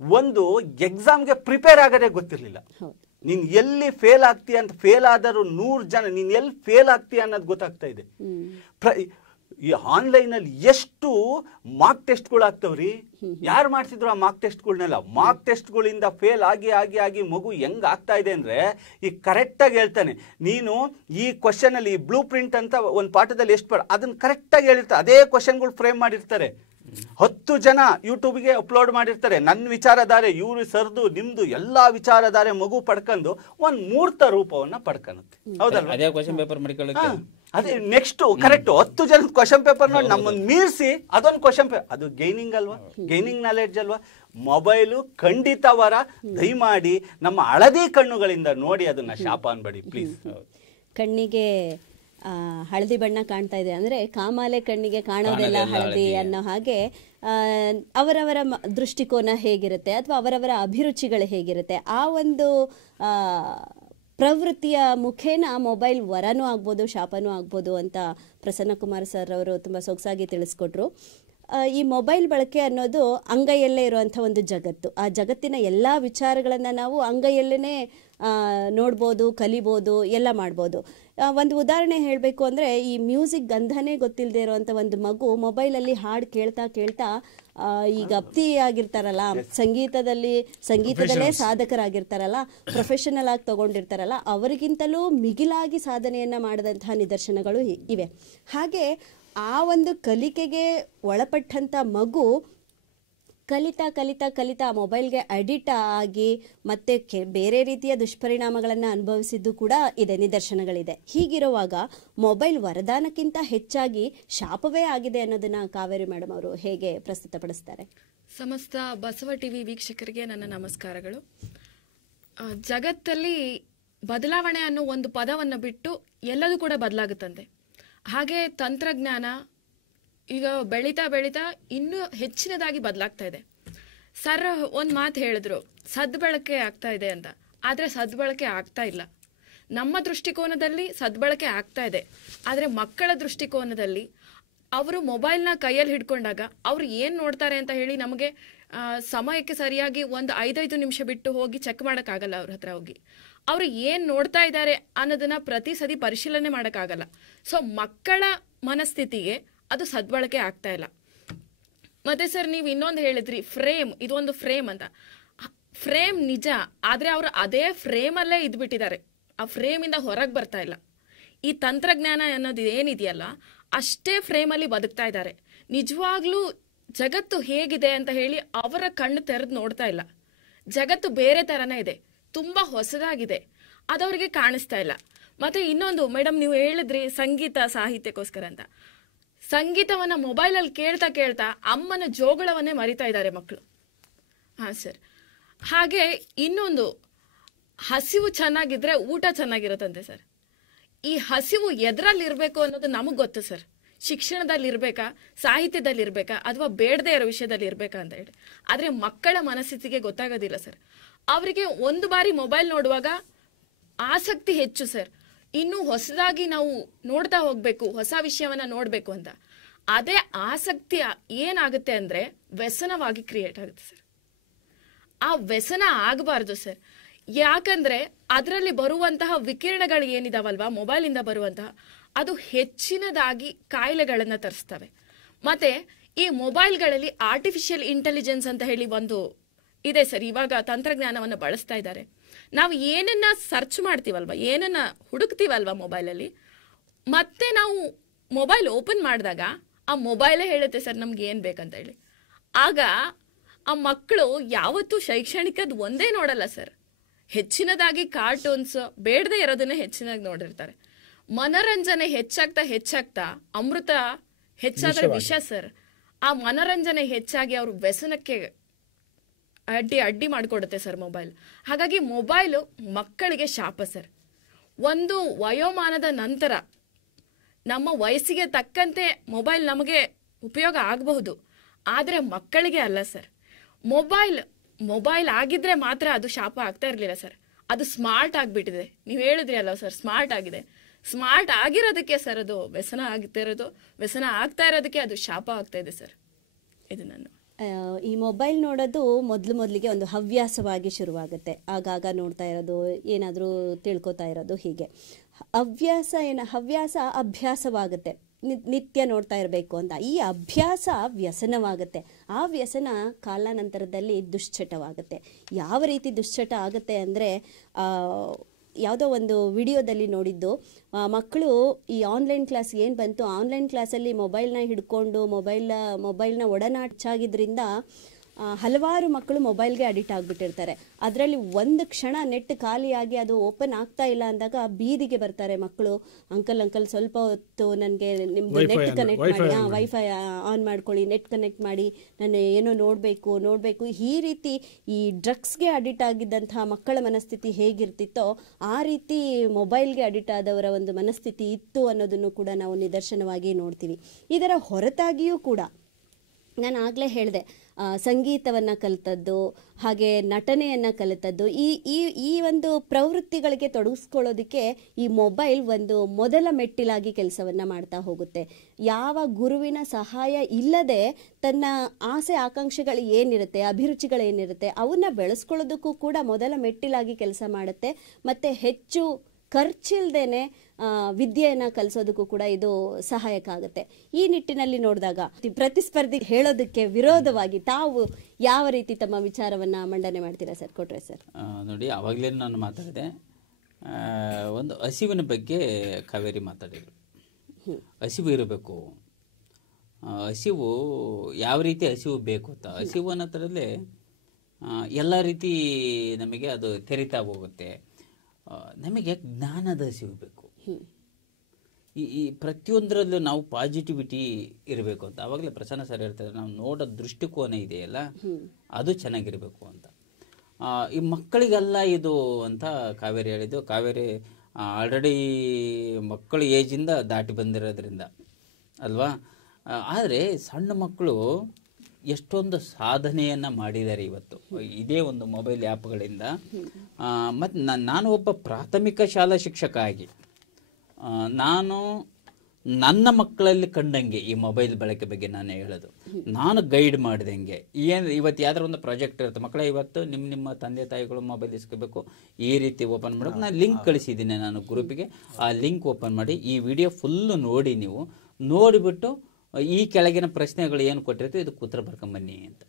ಒಂದು ಎಕ್ಸಾಮ್ಗೆ ಪ್ರಿಪೇರ್ ಆಗೋದೇ ಗೊತ್ತಿರಲಿಲ್ಲ. ನೀನ್ ಎಲ್ಲಿ ಫೇಲ್ ಆಗ್ತೀಯ ಅಂತ, ಫೇಲ್ ಆದರೂ 100 ಜನ, ನೀನ್ ಎಲ್ಲಿ ಫೇಲ್ ಆಗ್ತೀಯ ಅನ್ನೋದು ಗೊತ್ತಾಗ್ತಾ ಇದೆ. ಈ ಆನ್ಲೈನಲ್ಲಿ ಎಷ್ಟು ಮಾರ್ಕ್ ಟೆಸ್ಟ್ಗಳು ಆಗ್ತಾವ್ರಿ. ಯಾರು ಮಾಡ್ತಿದ್ರು ಆ ಮಾರ್ಕ್ ಟೆಸ್ಟ್ಗಳನ್ನೆಲ್ಲ? ಮಾರ್ಕ್ ಟೆಸ್ಟ್ಗಳಿಂದ ಫೇಲ್ ಆಗಿ ಆಗಿ ಆಗಿ ಮಗು ಹೆಂಗ್ ಆಗ್ತಾ ಇದೆ ಅಂದ್ರೆ, ಈಗ ಕರೆಕ್ಟಾಗಿ ಹೇಳ್ತಾನೆ. ನೀನು ಈ ಕ್ವಶನ್ ಅಲ್ಲಿ ಬ್ಲೂ ಪ್ರಿಂಟ್ ಅಂತ ಒಂದು ಪಾಠದಲ್ಲಿ ಎಷ್ಟು ಅದನ್ನ ಕರೆಕ್ಟಾಗಿ ಹೇಳಿರ್ತಾರೆ. ಅದೇ ಕ್ವಶನ್ಗಳು ಫ್ರೇಮ್ ಮಾಡಿರ್ತಾರೆ. 10 ಜನ ಯೂಟ್ಯೂಬ್ಗೆ ಅಪ್ಲೋಡ್ ಮಾಡಿರ್ತಾರೆ. ನನ್ನ ವಿಚಾರಧಾರೆ, ಇವ್ರು ಸರ್ದು ನಿಮ್ದು ಎಲ್ಲಾ ವಿಚಾರಧಾರೆ ಮಗು ಪಡ್ಕೊಂಡು ಒಂದು ಮೂರ್ತ ರೂಪವನ್ನ ಪಡ್ಕೊಳುತ್ತೆ. ಹೌದಲ್ವಾ? ಅದೇ ಕ್ವಶನ್ ಪೇಪರ್ ಮಾಡಿಕೊಳ್ಳುತ್ತೆ. ಅದೇ ನೆಕ್ಸ್ಟ್ ಕರೆಕ್ಟ್ 10 ಜನ ಕ್ವಶನ್ ಪೇಪರ್ ನೋಡಿ ನಮ್ಮನ್ನು ಮೀರಿಸಿ ಅದೊಂದು ಕ್ವಶನ್ ಪೇಪರ್. ಅದು ಗೈನಿಂಗ್ ಅಲ್ವಾ? ಗೈನಿಂಗ್ ನಾಲೆಡ್ಜ್ ಅಲ್ವಾ? ಮೊಬೈಲು ಖಂಡಿತ ವರ. ದಯಮಾಡಿ ನಮ್ಮ ಹಳದಿ ಕಣ್ಣುಗಳಿಂದ ನೋಡಿ ಅದನ್ನ ಶಾಪ ಅನ್ಬೇಡಿ ಪ್ಲೀಸ್. ಕಣ್ಣಿಗೆ ಹಳದಿ ಬಣ್ಣ ಕಾಣ್ತಾ ಇದೆ ಅಂದರೆ ಕಾಮಾಲೆ ಕಣ್ಣಿಗೆ ಕಾಣೋದೆಲ್ಲ ಹಳದಿ ಅನ್ನೋ ಹಾಗೆ ಅವರವರ ದೃಷ್ಟಿಕೋನ ಹೇಗಿರುತ್ತೆ ಅಥವಾ ಅವರವರ ಅಭಿರುಚಿಗಳು ಹೇಗಿರುತ್ತೆ, ಆ ಒಂದು ಪ್ರವೃತ್ತಿಯ ಮುಖೇನ ಮೊಬೈಲ್ ವರನೂ ಆಗ್ಬೋದು, ಶಾಪನೂ ಆಗ್ಬೋದು ಅಂತ ಪ್ರಸನ್ನಕುಮಾರ್ ಸರ್ ಅವರು ತುಂಬ ಸೊಗಸಾಗಿ ತಿಳಿಸ್ಕೊಟ್ರು. ಈ ಮೊಬೈಲ್ ಬಳಕೆ ಅನ್ನೋದು ಅಂಗೈಯಲ್ಲೇ ಇರುವಂಥ ಒಂದು ಜಗತ್ತು. ಆ ಜಗತ್ತಿನ ಎಲ್ಲ ವಿಚಾರಗಳನ್ನು ನಾವು ಅಂಗೈಯಲ್ಲೇ ನೋಡ್ಬೋದು, ಕಲಿಬೋದು, ಎಲ್ಲ ಮಾಡ್ಬೋದು. ಒಂದು ಉದಾಹರಣೆ ಹೇಳಬೇಕು ಅಂದರೆ, ಈ ಮ್ಯೂಸಿಕ್ ಗಂಧನೇ ಗೊತ್ತಿಲ್ಲದೆ ಇರೋವಂಥ ಒಂದು ಮಗು ಮೊಬೈಲಲ್ಲಿ ಹಾಡು ಕೇಳ್ತಾ ಕೇಳ್ತಾ ಈಗ ಅಪ್ತಿ ಆಗಿರ್ತಾರಲ್ಲ, ಸಂಗೀತದಲ್ಲೇ ಸಾಧಕರಾಗಿರ್ತಾರಲ್ಲ, ಪ್ರೊಫೆಷನಲ್ ಆಗಿ ತಗೊಂಡಿರ್ತಾರಲ್ಲ, ಅವರಿಗಿಂತಲೂ ಮಿಗಿಲಾಗಿ ಸಾಧನೆಯನ್ನು ಮಾಡಿದಂತಹ ನಿದರ್ಶನಗಳು ಇವೆ. ಹಾಗೆ ಆ ಒಂದು ಕಲಿಕೆಗೆ ಒಳಪಟ್ಟಂಥ ಮಗು ಕಲಿತಾ ಕಲಿತಾ ಕಲಿತಾ ಮೊಬೈಲ್ಗೆ ಅಡಿಕ್ಟ್ ಆಗಿ ಮತ್ತೆ ಬೇರೆ ರೀತಿಯ ದುಷ್ಪರಿಣಾಮಗಳನ್ನು ಅನುಭವಿಸಿದ್ದು ಕೂಡ ಇದೆ, ನಿದರ್ಶನಗಳಿದೆ. ಹೀಗಿರುವಾಗ ಮೊಬೈಲ್ ವರದಾನಕ್ಕಿಂತ ಹೆಚ್ಚಾಗಿ ಶಾಪವೇ ಆಗಿದೆ ಅನ್ನೋದನ್ನ ಕಾವೇರಿ ಮೇಡಮ್ ಅವರು ಹೇಗೆ ಪ್ರಸ್ತುತಪಡಿಸ್ತಾರೆ? ಸಮಸ್ತ ಬಸವ ಟಿವಿ ವೀಕ್ಷಕರಿಗೆ ನನ್ನ ನಮಸ್ಕಾರಗಳು. ಜಗತ್ತಲ್ಲಿ ಬದಲಾವಣೆ ಅನ್ನೋ ಒಂದು ಪದವನ್ನು ಬಿಟ್ಟು ಎಲ್ಲದೂ ಕೂಡ ಬದಲಾಗುತ್ತಂತೆ. ಹಾಗೆ ತಂತ್ರಜ್ಞಾನ ಈಗ ಬೆಳೀತಾ ಬೆಳೀತಾ ಇನ್ನೂ ಹೆಚ್ಚಿನದಾಗಿ ಬದಲಾಗ್ತಾ ಇದೆ. ಸರ್ ಒಂದು ಮಾತು ಹೇಳಿದ್ರು, ಸದ್ಬಳಕೆ ಆಗ್ತಾ ಇದೆ ಅಂತ. ಆದರೆ ಸದ್ಬಳಕೆ ಆಗ್ತಾ ಇಲ್ಲ. ನಮ್ಮ ದೃಷ್ಟಿಕೋನದಲ್ಲಿ ಸದ್ಬಳಕೆ ಆಗ್ತಾ ಇದೆ, ಆದರೆ ಮಕ್ಕಳ ದೃಷ್ಟಿಕೋನದಲ್ಲಿ ಅವರು ಮೊಬೈಲ್ನ ಕೈಯಲ್ಲಿ ಹಿಡ್ಕೊಂಡಾಗ ಅವ್ರು ಏನು ನೋಡ್ತಾರೆ ಅಂತ ಹೇಳಿ ನಮಗೆ ಸಮಯಕ್ಕೆ ಸರಿಯಾಗಿ ಒಂದು 5 ನಿಮಿಷ ಬಿಟ್ಟು ಹೋಗಿ ಚೆಕ್ ಮಾಡೋಕ್ಕಾಗಲ್ಲ. ಅವ್ರ ಹತ್ರ ಹೋಗಿ ಅವರು ಏನು ನೋಡ್ತಾ ಇದ್ದಾರೆ ಅನ್ನೋದನ್ನ ಪ್ರತಿ ಸತಿ ಪರಿಶೀಲನೆ ಮಾಡೋಕ್ಕಾಗಲ್ಲ. ಸೊ ಮಕ್ಕಳ ಮನಸ್ಥಿತಿಗೆ ಅದು ಸದ್ಬಳಕೆ ಆಗ್ತಾ ಇಲ್ಲ. ಮತ್ತೆ ಸರ್ ನೀವು ಇನ್ನೊಂದು ಹೇಳಿದ್ರಿ, ಫ್ರೇಮ್, ಇದೊಂದು ಫ್ರೇಮ್ ಅಂತ. ಫ್ರೇಮ್ ನಿಜ, ಆದರೆ ಅವರು ಅದೇ ಫ್ರೇಮಲ್ಲೇ ಇದ್ಬಿಟ್ಟಿದ್ದಾರೆ, ಆ ಫ್ರೇಮಿಂದ ಹೊರಗೆ ಬರ್ತಾ ಇಲ್ಲ. ಈ ತಂತ್ರಜ್ಞಾನ ಅನ್ನೋದು ಏನಿದೆಯಲ್ಲ ಅಷ್ಟೇ ಫ್ರೇಮಲ್ಲಿ ಬದುಕ್ತಾ ಇದ್ದಾರೆ. ನಿಜವಾಗ್ಲೂ ಜಗತ್ತು ಹೇಗಿದೆ ಅಂತ ಹೇಳಿ ಅವರ ಕಣ್ಣು ತೆರೆದು ನೋಡ್ತಾ ಇಲ್ಲ. ಜಗತ್ತು ಬೇರೆ ಥರನೇ ಇದೆ, ತುಂಬ ಹೊಸದಾಗಿದೆ, ಅದವ್ರಿಗೆ ಕಾಣಿಸ್ತಾ ಇಲ್ಲ. ಮತ್ತೆ ಇನ್ನೊಂದು ಮೇಡಮ್, ನೀವು ಹೇಳಿದ್ರಿ ಸಂಗೀತ ಸಾಹಿತ್ಯಕ್ಕೋಸ್ಕರ ಅಂತ. ಸಂಗೀತವನ್ನ ಮೊಬೈಲಲ್ಲಿ ಕೇಳ್ತಾ ಕೇಳ್ತಾ ಅಮ್ಮನ ಜೋಗಳವನ್ನೇ ಮರಿತಾ ಇದ್ದಾರೆ ಮಕ್ಕಳು. ಹಾಂ ಸರ್. ಹಾಗೆ ಇನ್ನೊಂದು, ಹಸಿವು ಚೆನ್ನಾಗಿದ್ರೆ ಊಟ ಚೆನ್ನಾಗಿರುತ್ತಂತೆ ಸರ್. ಈ ಹಸಿವು ಎದರಲ್ಲಿ ಇರಬೇಕು ಅನ್ನೋದು ನಮಗೆ ಗೊತ್ತು ಸರ್. ಶಿಕ್ಷಣದಲ್ಲಿ ಇರಬೇಕಾ, ಸಾಹಿತ್ಯದಲ್ಲಿ ಇರಬೇಕಾ, ಅಥವಾ ಬೇಡದೇ ಇರೋ ವಿಷಯದಲ್ಲಿ ಇರಬೇಕಾ ಅಂತ ಹೇಳಿ. ಆದರೆ ಮಕ್ಕಳ ಮನಸ್ಥಿತಿಗೆ ಗೊತ್ತಾಗೋದಿಲ್ಲ ಸರ್. ಅವರಿಗೆ ಒಂದು ಬಾರಿ ಮೊಬೈಲ್ ನೋಡುವಾಗ ಆಸಕ್ತಿ ಹೆಚ್ಚು ಸರ್. ಇನ್ನು ಹೊಸದಾಗಿ ನಾವು ನೋಡ್ತಾ ಹೋಗ್ಬೇಕು, ಹೊಸ ವಿಷಯವನ್ನ ನೋಡ್ಬೇಕು ಅಂತ. ಅದೇ ಆಸಕ್ತಿ ಏನಾಗುತ್ತೆ ಅಂದ್ರೆ ವ್ಯಸನವಾಗಿ ಕ್ರಿಯೇಟ್ ಆಗುತ್ತೆ ಸರ್. ಆ ವ್ಯಸನ ಆಗಬಾರ್ದು ಸರ್. ಯಾಕಂದ್ರೆ ಅದರಲ್ಲಿ ಬರುವಂತಹ ವಿಕಿರಣಗಳು ಏನಿದಾವಲ್ವಾ, ಮೊಬೈಲಿಂದ ಬರುವಂತಹ, ಅದು ಹೆಚ್ಚಿನದಾಗಿ ಕಾಯಿಲೆಗಳನ್ನ ತರಿಸ್ತವೆ. ಮತ್ತೆ ಈ ಮೊಬೈಲ್ಗಳಲ್ಲಿ ಆರ್ಟಿಫಿಷಿಯಲ್ ಇಂಟೆಲಿಜೆನ್ಸ್ ಅಂತ ಹೇಳಿ ಒಂದು ಇದೆ ಸರ್. ಇವಾಗ ತಂತ್ರಜ್ಞಾನವನ್ನು ಬಳಸ್ತಾ ಇದ್ದಾರೆ. ನಾವು ಏನನ್ನ ಸರ್ಚ್ ಮಾಡ್ತೀವಲ್ವ, ಏನನ್ನ ಹುಡುಕ್ತೀವಲ್ವ ಮೊಬೈಲಲ್ಲಿ, ಮತ್ತೆ ನಾವು ಮೊಬೈಲ್ ಓಪನ್ ಮಾಡಿದಾಗ ಆ ಮೊಬೈಲೇ ಹೇಳುತ್ತೆ ಸರ್ ನಮ್ಗೆ ಏನು ಬೇಕಂತ ಹೇಳಿ. ಆಗ ಆ ಮಕ್ಕಳು ಯಾವತ್ತೂ ಶೈಕ್ಷಣಿಕದ ಒಂದೇ ನೋಡಲ್ಲ ಸರ್. ಹೆಚ್ಚಿನದಾಗಿ ಕಾರ್ಟೂನ್ಸ್, ಬೇಡದೇ ಇರೋದನ್ನೇ ಹೆಚ್ಚಿನಾಗಿ ನೋಡಿರ್ತಾರೆ. ಮನರಂಜನೆ ಹೆಚ್ಚಾಗ್ತಾ ಅಮೃತ ಹೆಚ್ಚಾದ್ರೆ ವಿಷ ಸರ್. ಆ ಮನರಂಜನೆ ಹೆಚ್ಚಾಗಿ ಅವ್ರ ವ್ಯಸನಕ್ಕೆ ಅಡ್ಡಿ ಮಾಡಿಕೊಡುತ್ತೆ ಸರ್ ಮೊಬೈಲ್. ಹಾಗಾಗಿ ಮೊಬೈಲು ಮಕ್ಕಳಿಗೆ ಶಾಪ ಸರ್. ಒಂದು ವಯೋಮಾನದ ನಂತರ ನಮ್ಮ ವಯಸ್ಸಿಗೆ ತಕ್ಕಂತೆ ಮೊಬೈಲ್ ನಮಗೆ ಉಪಯೋಗ ಆಗಬಹುದು, ಆದರೆ ಮಕ್ಕಳಿಗೆ ಅಲ್ಲ ಸರ್. ಮೊಬೈಲ್ ಆಗಿದ್ರೆ ಮಾತ್ರ ಅದು ಶಾಪ ಆಗ್ತಾ ಇರಲಿಲ್ಲ ಸರ್. ಅದು ಸ್ಮಾರ್ಟ್ ಆಗಿಬಿಟ್ಟಿದೆ. ನೀವು ಹೇಳಿದ್ರಿ ಅಲ್ಲ ಸರ್, ಸ್ಮಾರ್ಟ್ ಆಗಿದೆ. ಸ್ಮಾರ್ಟ್ ಆಗಿರೋದಕ್ಕೆ ಸರ್ ಅದು ವ್ಯಸನ ವ್ಯಸನ ಆಗ್ತಾ ಇರೋದಕ್ಕೆ ಅದು ಶಾಪ ಆಗ್ತಾ ಇದೆ ಸರ್. ಇದು ನಾನು ಈ ಮೊಬೈಲ್ ನೋಡೋದು ಮೊದಲಿಗೆ ಒಂದು ಹವ್ಯಾಸವಾಗಿ ಶುರುವಾಗುತ್ತೆ. ಆಗಾಗ ನೋಡ್ತಾ ಇರೋದು, ಏನಾದರೂ ತಿಳ್ಕೊತಾ ಇರೋದು, ಹೀಗೆ ಹವ್ಯಾಸ ಅಭ್ಯಾಸವಾಗುತ್ತೆ. ನಿತ್ಯ ನೋಡ್ತಾ ಇರಬೇಕು ಅಂತ. ಈ ಅಭ್ಯಾಸ ವ್ಯಸನವಾಗುತ್ತೆ. ಆ ವ್ಯಸನ ಕಾಲಾನಂತರದಲ್ಲಿ ದುಶ್ಚಟವಾಗುತ್ತೆ. ಯಾವ ರೀತಿ ದುಶ್ಚಟ ಆಗುತ್ತೆ ಅಂದರೆ, ಯಾವುದೋ ಒಂದು ವಿಡಿಯೋದಲ್ಲಿ ನೋಡಿದ್ದು, ಮಕ್ಕಳು ಈ ಆನ್ಲೈನ್ ಕ್ಲಾಸ್ ಏನು ಬಂತು, ಆನ್ಲೈನ್ ಕ್ಲಾಸಲ್ಲಿ ಮೊಬೈಲ್ನ ಹಿಡ್ಕೊಂಡು ಮೊಬೈಲ್ನ ಒಡನಾಟ ಹೆಚ್ಚಾಗಿದ್ದರಿಂದ ಹಲವಾರು ಮಕ್ಕಳು ಮೊಬೈಲ್ಗೆ ಅಡಿಕ್ಟ್ ಆಗಿಬಿಟ್ಟಿರ್ತಾರೆ. ಅದರಲ್ಲಿ ಒಂದು ಕ್ಷಣ ನೆಟ್ ಖಾಲಿಯಾಗಿ ಅದು ಓಪನ್ ಆಗ್ತಾ ಇಲ್ಲ ಅಂದಾಗ ಬೀದಿಗೆ ಬರ್ತಾರೆ ಮಕ್ಕಳು. ಅಂಕಲ್ ಸ್ವಲ್ಪ ಹೊತ್ತು ನನಗೆ ನಿಮ್ಮದು ನೆಟ್ ಕನೆಕ್ಟ್ ಮಾಡಿ, ವೈಫೈ ಆನ್ ಮಾಡ್ಕೊಳ್ಳಿ, ನೆಟ್ ಕನೆಕ್ಟ್ ಮಾಡಿ, ನಾನು ಏನೋ ನೋಡಬೇಕು. ಈ ರೀತಿ ಈ ಡ್ರಗ್ಸ್ಗೆ ಅಡಿಕ್ಟ್ ಆಗಿದ್ದಂತಹ ಮಕ್ಕಳ ಮನಸ್ಥಿತಿ ಹೇಗಿರ್ತಿತ್ತೋ ಆ ರೀತಿ ಮೊಬೈಲ್ಗೆ ಅಡಿಕ್ಟ್ ಆದವರ ಒಂದು ಮನಸ್ಥಿತಿ ಇತ್ತು ಅನ್ನೋದನ್ನು ಕೂಡ ನಾವು ನಿದರ್ಶನವಾಗಿ ನೋಡ್ತೀವಿ. ಇದರ ಹೊರತಾಗಿಯೂ ಕೂಡ ನಾನು ಆಗಲೇ ಹೇಳಿದೆ, ಸಂಗೀತವನ್ನು ಕಲಿತದ್ದು, ಹಾಗೆ ನಟನೆಯನ್ನು ಕಲಿತದ್ದು, ಈ ಒಂದು ಪ್ರವೃತ್ತಿಗಳಿಗೆ ತೊಡಗಿಸ್ಕೊಳ್ಳೋದಕ್ಕೆ ಈ ಮೊಬೈಲ್ ಒಂದು ಮೊದಲ ಮೆಟ್ಟಿಲಾಗಿ ಕೆಲಸವನ್ನು ಮಾಡ್ತಾ ಹೋಗುತ್ತೆ. ಯಾವ ಗುರುವಿನ ಸಹಾಯ ಇಲ್ಲದೆ ತನ್ನ ಆಸೆ ಆಕಾಂಕ್ಷೆಗಳು ಏನಿರುತ್ತೆ, ಅಭಿರುಚಿಗಳೇನಿರುತ್ತೆ ಅವನ್ನ ಬೆಳೆಸ್ಕೊಳ್ಳೋದಕ್ಕೂ ಕೂಡ ಮೊದಲ ಮೆಟ್ಟಿಲಾಗಿ ಕೆಲಸ ಮಾಡುತ್ತೆ. ಮತ್ತು ಹೆಚ್ಚು ಖರ್ಚಿಲ್ದೇನೆ ವಿದ್ಯೆಯನ್ನು ಕಲಿಸೋದಕ್ಕೂ ಕೂಡ ಇದು ಸಹಾಯಕ ಆಗುತ್ತೆ. ಈ ನಿಟ್ಟಿನಲ್ಲಿ ನೋಡಿದಾಗ ಪ್ರತಿಸ್ಪರ್ಧಿ ಹೇಳೋದಕ್ಕೆ ವಿರೋಧವಾಗಿ ತಾವು ಯಾವ ರೀತಿ ತಮ್ಮ ವಿಚಾರವನ್ನು ಮಂಡನೆ ಮಾಡ್ತೀರಾ ಸರ್? ಕೊಟ್ರೆ ಸರ್. ನೋಡಿ, ಆವಾಗಲೇ ನಾನು ಮಾತಾಡಿದೆ, ಒಂದು ಹಸಿವಿನ ಬಗ್ಗೆ ಕಾವೇರಿ ಮಾತಾಡಿದರು. ಹಸಿವು ಇರಬೇಕು. ಹಸಿವು ಯಾವ ರೀತಿ ಹಸಿವು ಬೇಕು ಅಂತ, ಹಸಿವು ಅನ್ನೋದ್ರಲ್ಲೇ ಎಲ್ಲ ರೀತಿ ನಮಗೆ ಅದು ತೆರಿತಾ ಹೋಗುತ್ತೆ. ನಮಗೆ ಜ್ಞಾನದ ಹಸಿವು ಬೇಕು. ಈ ಪ್ರತಿಯೊಂದರಲ್ಲೂ ನಾವು ಪಾಸಿಟಿವಿಟಿ ಇರಬೇಕು ಅಂತ. ಆವಾಗಲೇ ಪ್ರಸನ್ನ ಸರ್ ಹೇಳ್ತಾರೆ, ನಾವು ನೋಡೋ ದೃಷ್ಟಿಕೋನ ಇದೆಯಲ್ಲ ಅದು ಚೆನ್ನಾಗಿರಬೇಕು ಅಂತ. ಈ ಮಕ್ಕಳಿಗೆಲ್ಲ ಇದು ಅಂತ ಕಾವೇರಿ ಹೇಳಿದ್ದು. ಕಾವೇರಿ ಆಲ್ರೆಡಿ ಮಕ್ಕಳ ಏಜಿಂದ ದಾಟಿ ಬಂದಿರೋದ್ರಿಂದ ಅಲ್ವಾ. ಆದರೆ ಸಣ್ಣ ಮಕ್ಕಳು ಎಷ್ಟೊಂದು ಸಾಧನೆಯನ್ನು ಮಾಡಿದ್ದಾರೆ ಇವತ್ತು ಇದೇ ಒಂದು ಮೊಬೈಲ್ ಆ್ಯಪ್ಗಳಿಂದ. ಮತ್ತು ನಾನು ಒಬ್ಬ ಪ್ರಾಥಮಿಕ ಶಾಲಾ ಶಿಕ್ಷಕ ಆಗಿ ನಾನು ನನ್ನ ಮಕ್ಕಳಲ್ಲಿ ಕಂಡಂಗೆ ಈ ಮೊಬೈಲ್ ಬಳಕೆ ಬಗ್ಗೆ ನಾನು ಹೇಳೋದು, ನಾನು ಗೈಡ್ ಮಾಡಿದಂಗೆ. ಏನು ಇವತ್ತು ಯಾವ್ದಾರು ಒಂದು ಪ್ರಾಜೆಕ್ಟ್ ಇರುತ್ತೆ, ಮಕ್ಕಳೇ ಇವತ್ತು ನಿಮ್ಮ ತಂದೆ ತಾಯಿಗಳು ಮೊಬೈಲ್ ಇಸ್ಕೋಬೇಕು, ಈ ರೀತಿ ಓಪನ್ ಮಾಡೋಕೆ ನಾನು ಲಿಂಕ್ ಕಳಿಸಿದ್ದೀನಿ ನಾನು ಗ್ರೂಪಿಗೆ. ಆ ಲಿಂಕ್ ಓಪನ್ ಮಾಡಿ ಈ ವಿಡಿಯೋ ಫುಲ್ಲು ನೋಡಿ, ನೀವು ನೋಡಿಬಿಟ್ಟು ಈ ಕೆಳಗಿನ ಪ್ರಶ್ನೆಗಳು ಏನು ಕೊಟ್ಟಿರ್ತೀವಿ ಇದಕ್ಕೆ ಉತ್ತರ ಬರ್ಕೊಂಬನ್ನಿ ಅಂತ.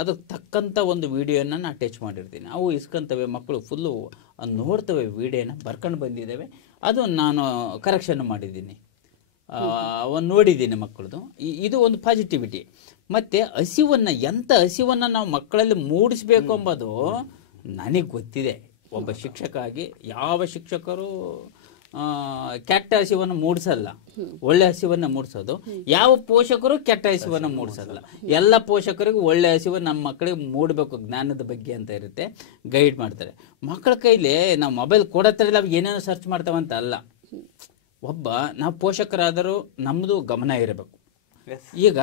ಅದಕ್ಕೆ ತಕ್ಕಂಥ ಒಂದು ವಿಡಿಯೋನ ನಾನು ಅಟ್ಯಾಚ್ ಮಾಡಿರ್ತೀನಿ. ಅವು ಇಸ್ಕೊಂತವೆ, ಮಕ್ಕಳು ಫುಲ್ಲು ನೋಡ್ತವೆ, ವಿಡಿಯೋನ ಬರ್ಕೊಂಡು ಬಂದಿದ್ದಾವೆ. ಅದು ನಾನು ಕರೆಕ್ಷನ್ ಮಾಡಿದ್ದೀನಿ, ಅವನು ನೋಡಿದ್ದೀನಿ ಮಕ್ಕಳದು. ಇದು ಒಂದು ಪಾಸಿಟಿವಿಟಿ. ಮತ್ತು ಹಸಿವನ್ನು, ಎಂಥ ಹಸಿವನ್ನು ನಾವು ಮಕ್ಕಳಲ್ಲಿ ಮೂಡಿಸ್ಬೇಕು ಎಂಬುದು ನನಗೆ ಗೊತ್ತಿದೆ. ಒಬ್ಬ ಶಿಕ್ಷಕ ಆಗಿ ಯಾವ ಶಿಕ್ಷಕರು ಕೆಟ್ಟ ಹಸಿವನ್ನು ಮೂಡಿಸಲ್ಲ, ಒಳ್ಳೆ ಹಸಿವನ್ನು ಮೂಡಿಸೋದು. ಯಾವ ಪೋಷಕರು ಕೆಟ್ಟ ಹಸಿವನ್ನು ಮೂಡಿಸಲ್ಲ. ಎಲ್ಲ ಪೋಷಕರಿಗೂ ಒಳ್ಳೆ ಹಸಿವು ನಮ್ಮ ಮಕ್ಕಳಿಗೆ ಮೂಡಬೇಕು, ಜ್ಞಾನದ ಬಗ್ಗೆ ಅಂತ ಇರುತ್ತೆ, ಗೈಡ್ ಮಾಡ್ತಾರೆ. ಮಕ್ಕಳ ಕೈಲಿ ನಾವು ಮೊಬೈಲ್ ಕೊಡತ್ತಲ್ಲ ಅವು ಏನೇನೋ ಸರ್ಚ್ ಮಾಡ್ತಾವಂತ ಅಲ್ಲ. ನಾವು ಪೋಷಕರಾದರೂ ನಮ್ಮದು ಗಮನ ಇರಬೇಕು. ಈಗ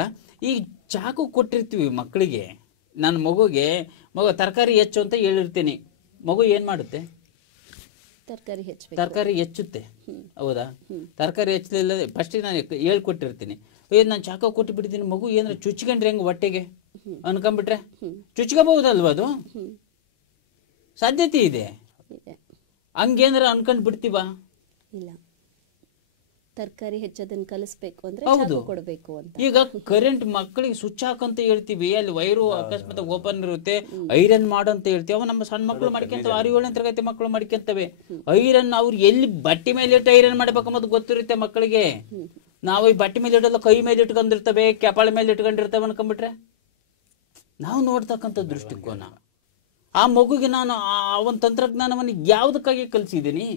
ಈ ಚಾಕು ಕೊಟ್ಟಿರ್ತೀವಿ ಮಕ್ಕಳಿಗೆ, ನನ್ನ ಮಗುಗೆ ತರಕಾರಿ ಹೆಚ್ಚು ಅಂತ ಹೇಳಿರ್ತೀನಿ, ಮಗು ಏನು ಮಾಡುತ್ತೆ? ತರಕಾರಿ ಹೆಚ್ಚುತ್ತೆ, ಹೌದಾ? ತರಕಾರಿ ಹೆಚ್ಚಲಿಲ್ಲ, ಫಸ್ಟಿಗೆ ನಾನು ಹೇಳ್ಕೊಟ್ಟಿರ್ತೀನಿ, ನಾನು ಚಾಕು ಕೊಟ್ಟು ಬಿಡ್ತೀನಿ, ಮಗು ಏನಾರ ಚುಚ್ಕೊಂಡ್ರೆ ಹೆಂಗೆ ಹೊಟ್ಟೆಗೆ ಅನ್ಕೊಂಡ್ಬಿಟ್ರೆ ಚುಚ್ಕೋಬಹುದಲ್ವ? ಅದು ಸಾಧ್ಯತೆ ಇದೆ. ಹಂಗೇನಾರ ಅನ್ಕೊಂಡ್ ಬಿಡ್ತೀವ? ಇಲ್ಲ. ತರಕಾರಿ ಹೆಚ್ಚೋದನ್ನ ಕಲಿಸ್ಬೇಕು ಅಂದ್ರೆ ಹೌದು ಕೊಡಬೇಕು ಅಂತ. ಈಗ ಕರೆಂಟ್ ಮಕ್ಕಳಿಗೆ ಸ್ವಿಚ್ ಹಾಕಂತ ಹೇಳ್ತೀವಿ, ಅಲ್ಲಿ ವೈರು ಅಕಸ್ಮಾತ್ ಓಪನ್ ಇರುತ್ತೆ, ಐರನ್ ಮಾಡಂತ ಹೇಳ್ತೀವಿ. ಅವ ನಮ್ಮ ಸಣ್ಣ ಮಕ್ಕಳು ಮಾಡ್ಕೊಂತವೆ, 6-7ನೇ ತರಗತಿ ಮಕ್ಕಳು ಮಾಡ್ಕೊಂತವೆ ಐರನ್. ಅವ್ರು ಎಲ್ಲಿ ಬಟ್ಟೆ ಮೇಲೆ ಇಟ್ಟು ಐರನ್ ಮಾಡ್ಬೇಕಂಬದು ಗೊತ್ತಿರುತ್ತೆ ಮಕ್ಕಳಿಗೆ. ನಾವು ಈ ಬಟ್ಟೆ ಮೇಲೆ ಇಡಲ್ಲ, ಕೈ ಮೇಲೆ ಇಟ್ಕೊಂಡಿರ್ತವೆ, ಕೆಪಾಳ ಮೇಲೆ ಇಟ್ಕೊಂಡಿರ್ತವೆ ಅನ್ಕೊಂಡ್ಬಿಟ್ರೆ. ನಾವು ನೋಡ್ತಕ್ಕಂಥ ದೃಷ್ಟಿಕೋನ, ಆ ಮಗುಗೆ ನಾನು ಅವನ ತಂತ್ರಜ್ಞಾನವನ್ನು ಯಾವುದಕ್ಕಾಗಿ ಕಲಿಸಿದ್ದೀನಿ?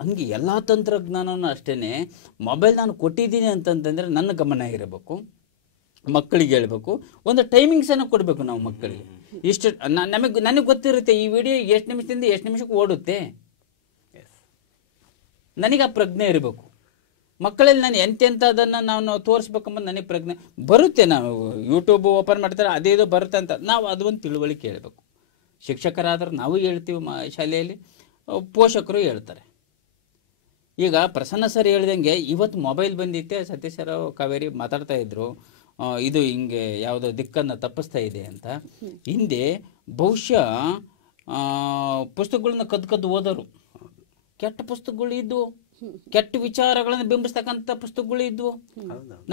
ಹಂಗೆ ಎಲ್ಲ ತಂತ್ರಜ್ಞಾನವೂ ಅಷ್ಟೇ. ಮೊಬೈಲ್ ನಾನು ಕೊಟ್ಟಿದ್ದೀನಿ ಅಂತಂತಂದರೆ ನನ್ನ ಗಮನ ಇರಬೇಕು, ಮಕ್ಕಳಿಗೆ ಹೇಳ್ಬೇಕು, ಒಂದು ಟೈಮಿಂಗ್ಸನ್ನು ಕೊಡಬೇಕು ನಾವು ಮಕ್ಕಳಿಗೆ. ಇಷ್ಟು ನನಗೆ ಗೊತ್ತಿರುತ್ತೆ ಈ ವಿಡಿಯೋ ಎಷ್ಟು ನಿಮಿಷದಿಂದ ಎಷ್ಟು ನಿಮಿಷಕ್ಕೆ ಓಡುತ್ತೆ, ನನಗೆ ಆ ಪ್ರಜ್ಞೆ ಇರಬೇಕು. ಮಕ್ಕಳಲ್ಲಿ ನಾನು ಎಂತೆಂಥದನ್ನು ನಾವು ತೋರಿಸ್ಬೇಕಂಬ ನನಗೆ ಪ್ರಜ್ಞೆ ಬರುತ್ತೆ. ನಾವು ಯೂಟ್ಯೂಬ್ ಓಪನ್ ಮಾಡ್ತಾರೆ, ಅದೇದೋ ಬರುತ್ತೆ ಅಂತ ನಾವು ಅದು ಒಂದು ತಿಳುವಳಿಕೆ ಹೇಳಬೇಕು. ಶಿಕ್ಷಕರಾದ್ರೆ ನಾವು ಹೇಳ್ತೀವಿ, ಶಾಲೆಯಲ್ಲಿ ಪೋಷಕರು ಹೇಳ್ತಾರೆ. ಈಗ ಪ್ರಸನ್ನ ಸರ್ ಹೇಳ್ದಂಗೆ ಇವತ್ತು ಮೊಬೈಲ್ ಬಂದಿತ್ತೆ, ಸತೀಶ್ ಸರ್ ಕಾವೇರಿ ಮಾತಾಡ್ತಾ ಇದ್ರು, ಇದು ಹಿಂಗೆ ಯಾವುದೋ ದಿಕ್ಕನ್ನು ತಪ್ಪಿಸ್ತಾ ಇದೆ ಅಂತ. ಹಿಂದೆ ಬಹುಶಃ ಪುಸ್ತಕಗಳನ್ನ ಕದ್ದು ಓದೋರು, ಕೆಟ್ಟ ಪುಸ್ತಕಗಳು ಇದ್ವು, ಕೆಟ್ಟ ವಿಚಾರಗಳನ್ನು ಬಿಂಬಿಸ್ತಕ್ಕಂಥ ಪುಸ್ತಕಗಳು ಇದ್ವು.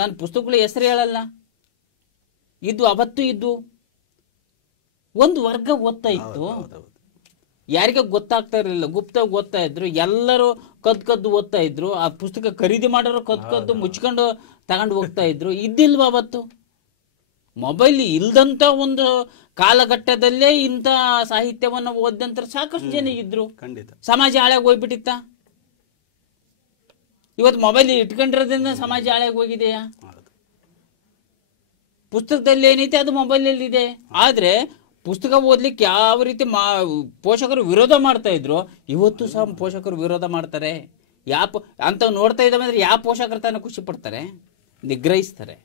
ನಾನು ಪುಸ್ತಕಗಳ ಹೆಸರು ಹೇಳಲ್ಲ, ಇದ್ವು, ಅವತ್ತು ಇದ್ವು. ಒಂದು ವರ್ಗ ಓದ್ತಾ ಇತ್ತು, ಯಾರಿಗೆ ಗೊತ್ತಾಗ್ತಾ ಇರಲಿಲ್ಲ, ಗುಪ್ತವಾಗಿ ಓದ್ತಾ ಇದ್ರು, ಎಲ್ಲರೂ ಕದ್ದು ಓದ್ತಾ ಇದ್ರು. ಆ ಪುಸ್ತಕ ಖರೀದಿ ಮಾಡೋರು ಕದ್ದು ಮುಚ್ಕೊಂಡು ತಗೊಂಡು ಹೋಗ್ತಾ ಇದ್ರು. ಇದ್ದಿಲ್ವ ಅವತ್ತು? ಮೊಬೈಲ್ ಇಲ್ದಂತ ಒಂದು ಕಾಲಘಟ್ಟದಲ್ಲೇ ಇಂಥ ಸಾಹಿತ್ಯವನ್ನು ಓದಂತ ಸಾಕಷ್ಟು ಜನ ಇದ್ರು. ಸಮಾಜ ಹಾಳಾಗಿ ಹೋಗ್ಬಿಟ್ಟಿತ್ತ? ಇವತ್ತು ಮೊಬೈಲ್ ಇಟ್ಕೊಂಡಿರೋದ್ರಿಂದ ಸಮಾಜ ಹಾಳಾಗಿ ಹೋಗಿದೆಯಾ? ಪುಸ್ತಕದಲ್ಲಿ ಏನೈತೆ ಅದು ಮೊಬೈಲಲ್ಲಿ ಇದೆ. ಆದ್ರೆ ಪುಸ್ತಕ ಓದ್ಲಿಕ್ಕೆ ಯಾವ ರೀತಿ ಪೋಷಕರು ವಿರೋಧ ಮಾಡ್ತಾ ಇದ್ರು, ಇವತ್ತು ಸಹ ಪೋಷಕರು ವಿರೋಧ ಮಾಡ್ತಾರೆ. ಅಂತ ನೋಡ್ತಾ ಇದ್ದಾವೆ ಅಂದ್ರೆ ಯಾವ ಪೋಷಕರು ತಾನು ಖುಷಿ ಪಡ್ತಾರೆ? ನಿಗ್ರಹಿಸ್ತಾರೆ,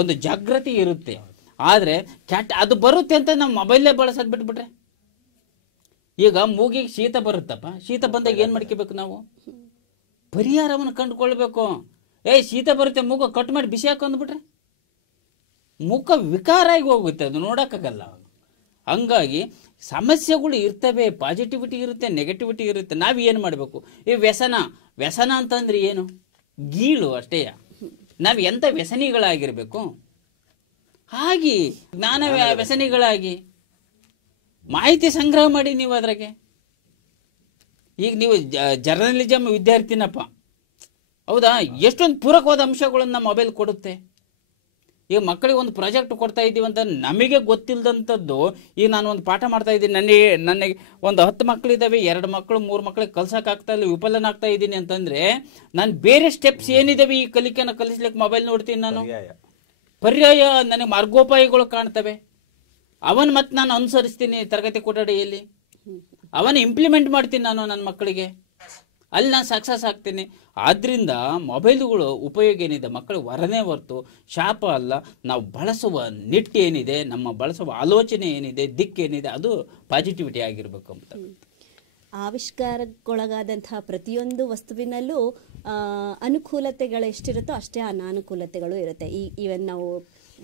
ಒಂದು ಜಾಗೃತಿ ಇರುತ್ತೆ. ಆದರೆ ಅದು ಬರುತ್ತೆ ಅಂತ ನಾವು ಮೊಬೈಲೇ ಬಳಸೋದು ಬಿಟ್ಬಿಟ್ರೆ, ಈಗ ಮೂಗಿಗೆ ಶೀತ ಬರುತ್ತಪ್ಪ, ಶೀತ ಬಂದಾಗ ಏನು ಮಾಡ್ಕೋಬೇಕು ನಾವು? ಪರಿಹಾರವನ್ನು ಕಂಡುಕೊಳ್ಬೇಕು. ಶೀತ ಬರುತ್ತೆ, ಮೂಗು ಕಟ್ ಮಾಡಿ ಬಿಸಿ ಹಾಕೊಂಡ್ಬಿಟ್ರೆ ಮುಖ ವಿಕಾರ ಆಗಿ ಹೋಗುತ್ತೆ, ಅದು ನೋಡೋಕ್ಕಾಗಲ್ಲ. ಹಂಗಾಗಿ ಸಮಸ್ಯೆಗಳು ಇರ್ತವೆ, ಪಾಸಿಟಿವಿಟಿ ಇರುತ್ತೆ, ನೆಗೆಟಿವಿಟಿ ಇರುತ್ತೆ. ನಾವು ಏನು ಮಾಡಬೇಕು? ಈ ವ್ಯಸನ ಅಂತಂದ್ರೆ ಏನು? ಗೀಳು ಅಷ್ಟೇ. ನಾವು ಎಂಥ ವ್ಯಸನಿಗಳಾಗಿರ್ಬೇಕು, ಹಾಗೆ ಜ್ಞಾನ ವ್ಯಸನಿಗಳಾಗಿ ಮಾಹಿತಿ ಸಂಗ್ರಹ ಮಾಡಿ. ನೀವು ಅದ್ರಾಗೆ ಈಗ ನೀವು ಜರ್ನಲಿಸಮ್ ವಿದ್ಯಾರ್ಥಿನಪ್ಪ, ಹೌದಾ? ಎಷ್ಟೊಂದು ಪೂರಕವಾದ ಅಂಶಗಳನ್ನು ಮೊಬೈಲ್ ಕೊಡುತ್ತೆ. ಈಗ ಮಕ್ಕಳಿಗೆ ಒಂದು ಪ್ರಾಜೆಕ್ಟ್ ಕೊಡ್ತಾ ಇದ್ದೀವಿ ಅಂತ ನಮಗೆ ಗೊತ್ತಿಲ್ಲದಂಥದ್ದು, ಈಗ ನಾನು ಒಂದು ಪಾಠ ಮಾಡ್ತಾ ಇದ್ದೀನಿ, ನನಗೆ ಒಂದು 10 ಮಕ್ಕಳಿದ್ದಾವೆ, 2 ಮಕ್ಕಳು 3 ಮಕ್ಕಳಿಗೆ ಕಲ್ಸೋಕ್ಕಾಗ್ತಾ ಇಲ್ಲ, ವಿಫಲನಾಗ್ತಾ ಇದ್ದೀನಿ ಅಂತಂದರೆ ನಾನು ಬೇರೆ ಸ್ಟೆಪ್ಸ್ ಏನಿದ್ದಾವೆ ಈ ಕಲಿಕೆನ ಕಲಿಸ್ಲಿಕ್ಕೆ ಮೊಬೈಲ್ ನೋಡ್ತೀನಿ. ನಾನು ಪರ್ಯಾಯ ನನಗೆ ಮಾರ್ಗೋಪಾಯಗಳು ಕಾಣ್ತವೆ, ಅವನು ಮತ್ತೆ ನಾನು ಅನುಸರಿಸ್ತೀನಿ ತರಗತಿ ಕೊಠಡಿಯಲ್ಲಿ, ಅವನು ಇಂಪ್ಲಿಮೆಂಟ್ ಮಾಡ್ತೀನಿ ನಾನು ನನ್ನ ಮಕ್ಕಳಿಗೆ, ಅಲ್ಲಿ ನಾನು ಸಕ್ಸಸ್ ಆಗ್ತೀನಿ. ಆದ್ದರಿಂದ ಮೊಬೈಲುಗಳು ಉಪಯೋಗ ಏನಿದೆ ಮಕ್ಕಳಿಗೆ ವರನೇ ಹೊರತು ಶಾಪ ಅಲ್ಲ. ನಾವು ಬಳಸುವ ನಿಟ್ಟು ಏನಿದೆ, ನಮ್ಮ ಬಳಸುವ ಆಲೋಚನೆ ಏನಿದೆ, ದಿಕ್ಕೇನಿದೆ, ಅದು ಪಾಸಿಟಿವಿಟಿ ಆಗಿರಬೇಕು ಅಂತ. ಆವಿಷ್ಕಾರಕ್ಕೊಳಗಾದಂತಹ ಪ್ರತಿಯೊಂದು ವಸ್ತುವಿನಲ್ಲೂ ಅನುಕೂಲತೆಗಳು ಎಷ್ಟಿರುತ್ತೋ ಅಷ್ಟೇ ಅನಾನುಕೂಲತೆಗಳು ಇರುತ್ತೆ. ಈವನ್ ನಾವು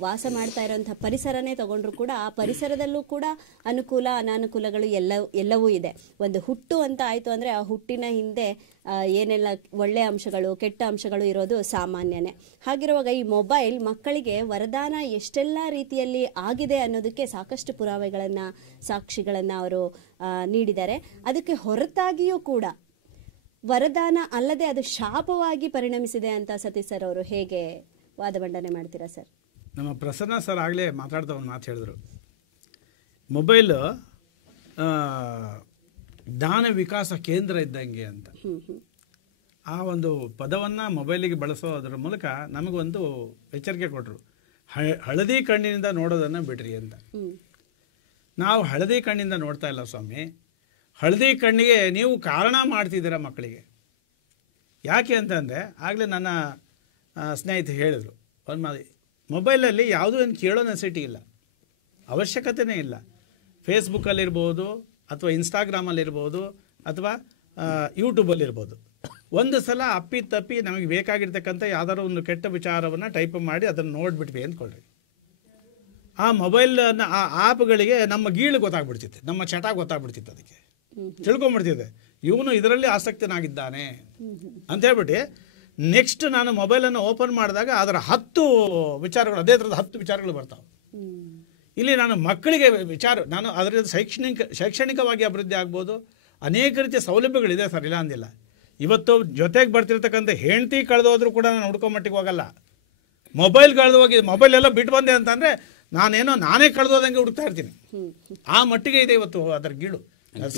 ವಾಸ ಮಾಡ್ತಾ ಇರೋಂಥ ಪರಿಸರನೇ ತಗೊಂಡ್ರು ಕೂಡ ಆ ಪರಿಸರದಲ್ಲೂ ಕೂಡ ಅನುಕೂಲ ಅನಾನುಕೂಲಗಳು ಎಲ್ಲವೂ ಇದೆ. ಒಂದು ಹುಟ್ಟು ಅಂತ ಆಯಿತು ಅಂದರೆ ಆ ಹುಟ್ಟಿನ ಹಿಂದೆ ಏನೆಲ್ಲ ಒಳ್ಳೆಯ ಅಂಶಗಳು ಕೆಟ್ಟ ಅಂಶಗಳು ಇರೋದು ಸಾಮಾನ್ಯನೇ. ಹಾಗಿರುವಾಗ ಈ ಮೊಬೈಲ್ ಮಕ್ಕಳಿಗೆ ವರದಾನ ಎಷ್ಟೆಲ್ಲ ರೀತಿಯಲ್ಲಿ ಆಗಿದೆ ಅನ್ನೋದಕ್ಕೆ ಸಾಕಷ್ಟು ಪುರಾವೆಗಳನ್ನು ಸಾಕ್ಷಿಗಳನ್ನು ಅವರು ನೀಡಿದ್ದಾರೆ. ಅದಕ್ಕೆ ಹೊರತಾಗಿಯೂ ಕೂಡ ವರದಾನ ಅಲ್ಲದೆ ಅದು ಶಾಪವಾಗಿ ಪರಿಣಮಿಸಿದೆ ಅಂತ ಸತೀಶ್ ಸರ್ ಅವರು ಹೇಗೆ ವಾದ ಮಂಡನೆ ಮಾಡ್ತೀರಾ ಸರ್? ನಮ್ಮ ಪ್ರಸನ್ನ ಸರ್ ಆಗಲೇ ಮಾತಾಡ್ತಾ ಒಂದು ಮಾತು ಹೇಳಿದ್ರು, ಮೊಬೈಲು ಜ್ಞಾನ ವಿಕಾಸ ಕೇಂದ್ರ ಇದ್ದಂಗೆ ಅಂತ. ಆ ಒಂದು ಪದವನ್ನು ಮೊಬೈಲಿಗೆ ಬಳಸೋದ್ರ ಮೂಲಕ ನಮಗೊಂದು ಎಚ್ಚರಿಕೆ ಕೊಟ್ಟರು, ಹಳದಿ ಕಣ್ಣಿನಿಂದ ನೋಡೋದನ್ನು ಬಿಡ್ರಿ ಅಂತ. ನಾವು ಹಳದಿ ಕಣ್ಣಿಂದ ನೋಡ್ತಾ ಇಲ್ಲ ಸ್ವಾಮಿ, ಹಳದಿ ಕಣ್ಣಿಗೆ ನೀವು ಕಾರಣ ಮಾಡ್ತಿದ್ದೀರ ಮಕ್ಕಳಿಗೆ. ಯಾಕೆ ಅಂತಂದರೆ ಆಗಲೇ ನನ್ನ ಸ್ನೇಹಿತ ಹೇಳಿದರು, ಮೊಬೈಲಲ್ಲಿ ಯಾವುದೂ ಏನು ಕೇಳೋ ನೆಸಿಟಿ ಇಲ್ಲ, ಅವಶ್ಯಕತೆಯೇ ಇಲ್ಲ. ಫೇಸ್ಬುಕ್ಕಲ್ಲಿರ್ಬೋದು ಅಥವಾ ಇನ್ಸ್ಟಾಗ್ರಾಮಲ್ಲಿರ್ಬೋದು ಅಥವಾ ಯೂಟ್ಯೂಬಲ್ಲಿರ್ಬೋದು, ಒಂದು ಸಲ ಅಪ್ಪಿ ನಮಗೆ ಬೇಕಾಗಿರ್ತಕ್ಕಂಥ ಯಾವ್ದಾದ್ರು ಒಂದು ಕೆಟ್ಟ ವಿಚಾರವನ್ನು ಟೈಪ್ ಮಾಡಿ ಅದನ್ನು ನೋಡಿಬಿಟ್ವಿ ಅಂದ್ಕೊಳ್ರಿ, ಆ ಮೊಬೈಲನ್ನು ಆ ಆ್ಯಪ್ಗಳಿಗೆ ನಮ್ಮ ಗೀಳು ಗೊತ್ತಾಗ್ಬಿಡ್ತಿತ್ತು, ನಮ್ಮ ಚಟ ಗೊತ್ತಾಗ್ಬಿಡ್ತಿತ್ತು, ಅದಕ್ಕೆ ತಿಳ್ಕೊಂಬಿಡ್ತಿದ್ದೆ ಇವನು ಇದರಲ್ಲಿ ಆಸಕ್ತನಾಗಿದ್ದಾನೆ ಅಂತ ಹೇಳ್ಬಿಟ್ಟು ನೆಕ್ಸ್ಟ್ ನಾನು ಮೊಬೈಲನ್ನು ಓಪನ್ ಮಾಡಿದಾಗ ಅದರ 10 ವಿಚಾರಗಳು, ಅದೇ ಥರದ 10 ವಿಚಾರಗಳು ಬರ್ತಾವೆ. ಇಲ್ಲಿ ನಾನು ಮಕ್ಕಳಿಗೆ ನಾನು ಅದರಿಂದ ಶೈಕ್ಷಣಿಕವಾಗಿ ಅಭಿವೃದ್ಧಿ ಆಗ್ಬೋದು, ಅನೇಕ ರೀತಿಯ ಸೌಲಭ್ಯಗಳಿದೆ ಸರ್, ಇಲ್ಲ ಅಂದಿಲ್ಲ. ಇವತ್ತು ಜೊತೆಗೆ ಬರ್ತಿರ್ತಕ್ಕಂಥ ಹೆಂಡತಿ ಕಳೆದೋದ್ರೂ ಕೂಡ ನಾನು ಹುಡ್ಕೊಂಬಟ್ಟಿಗೆ ಹೋಗಲ್ಲ, ಮೊಬೈಲ್ ಕಳೆದು ಹೋಗಿ ಮೊಬೈಲೆಲ್ಲ ಬಿಟ್ಟು ಬಂದೆ ಅಂತಂದರೆ ನಾನೇ ಕಳೆದೋದಂಗೆ ಹುಡುಕ್ತಾ ಇರ್ತೀನಿ. ಆ ಮಟ್ಟಿಗೆ ಇದೆ ಇವತ್ತು ಅದರ ಗೀಳು.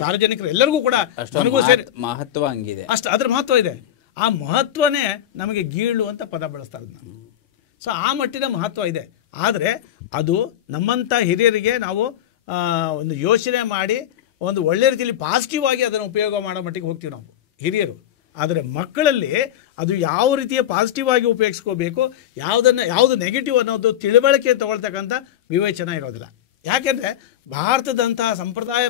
ಸಾರ್ವಜನಿಕರು ಎಲ್ಲರಿಗೂ ಕೂಡ ನನಗೂ ಸೇರಿ ಮಹತ್ವ ಹಂಗಿದೆ, ಅಷ್ಟು ಅದರ ಮಹತ್ವ ಇದೆ. ಆ ಮಹತ್ವನೇ ನಮಗೆ ಗೀಳು ಅಂತ ಪದ ಬಳಸ್ತಾ ಇದ್ದ ನಾನು. ಸೊ ಆ ಮಟ್ಟಿನ ಮಹತ್ವ ಇದೆ. ಆದರೆ ಅದು ನಮ್ಮಂಥ ಹಿರಿಯರಿಗೆ ನಾವು ಒಂದು ಯೋಚನೆ ಮಾಡಿ ಒಂದು ಒಳ್ಳೆ ರೀತಿಯಲ್ಲಿ ಪಾಸಿಟಿವ್ ಆಗಿ ಅದನ್ನು ಉಪಯೋಗ ಮಾಡೋ ಮಟ್ಟಿಗೆ ಹೋಗ್ತೀವಿ ನಾವು ಹಿರಿಯರು. ಆದರೆ ಮಕ್ಕಳಲ್ಲಿ ಅದು ಯಾವ ರೀತಿಯ ಪಾಸಿಟಿವ್ ಆಗಿ ಉಪಯೋಗಿಸ್ಕೋಬೇಕು, ಯಾವುದು ನೆಗೆಟಿವ್ ಅನ್ನೋದು ತಿಳುವಳಿಕೆ ತಗೊಳ್ತಕ್ಕಂಥ ವಿವೇಚನೆ ಇರೋದಿಲ್ಲ. ಯಾಕೆಂದರೆ ಭಾರತದಂತಹ ಸಂಪ್ರದಾಯ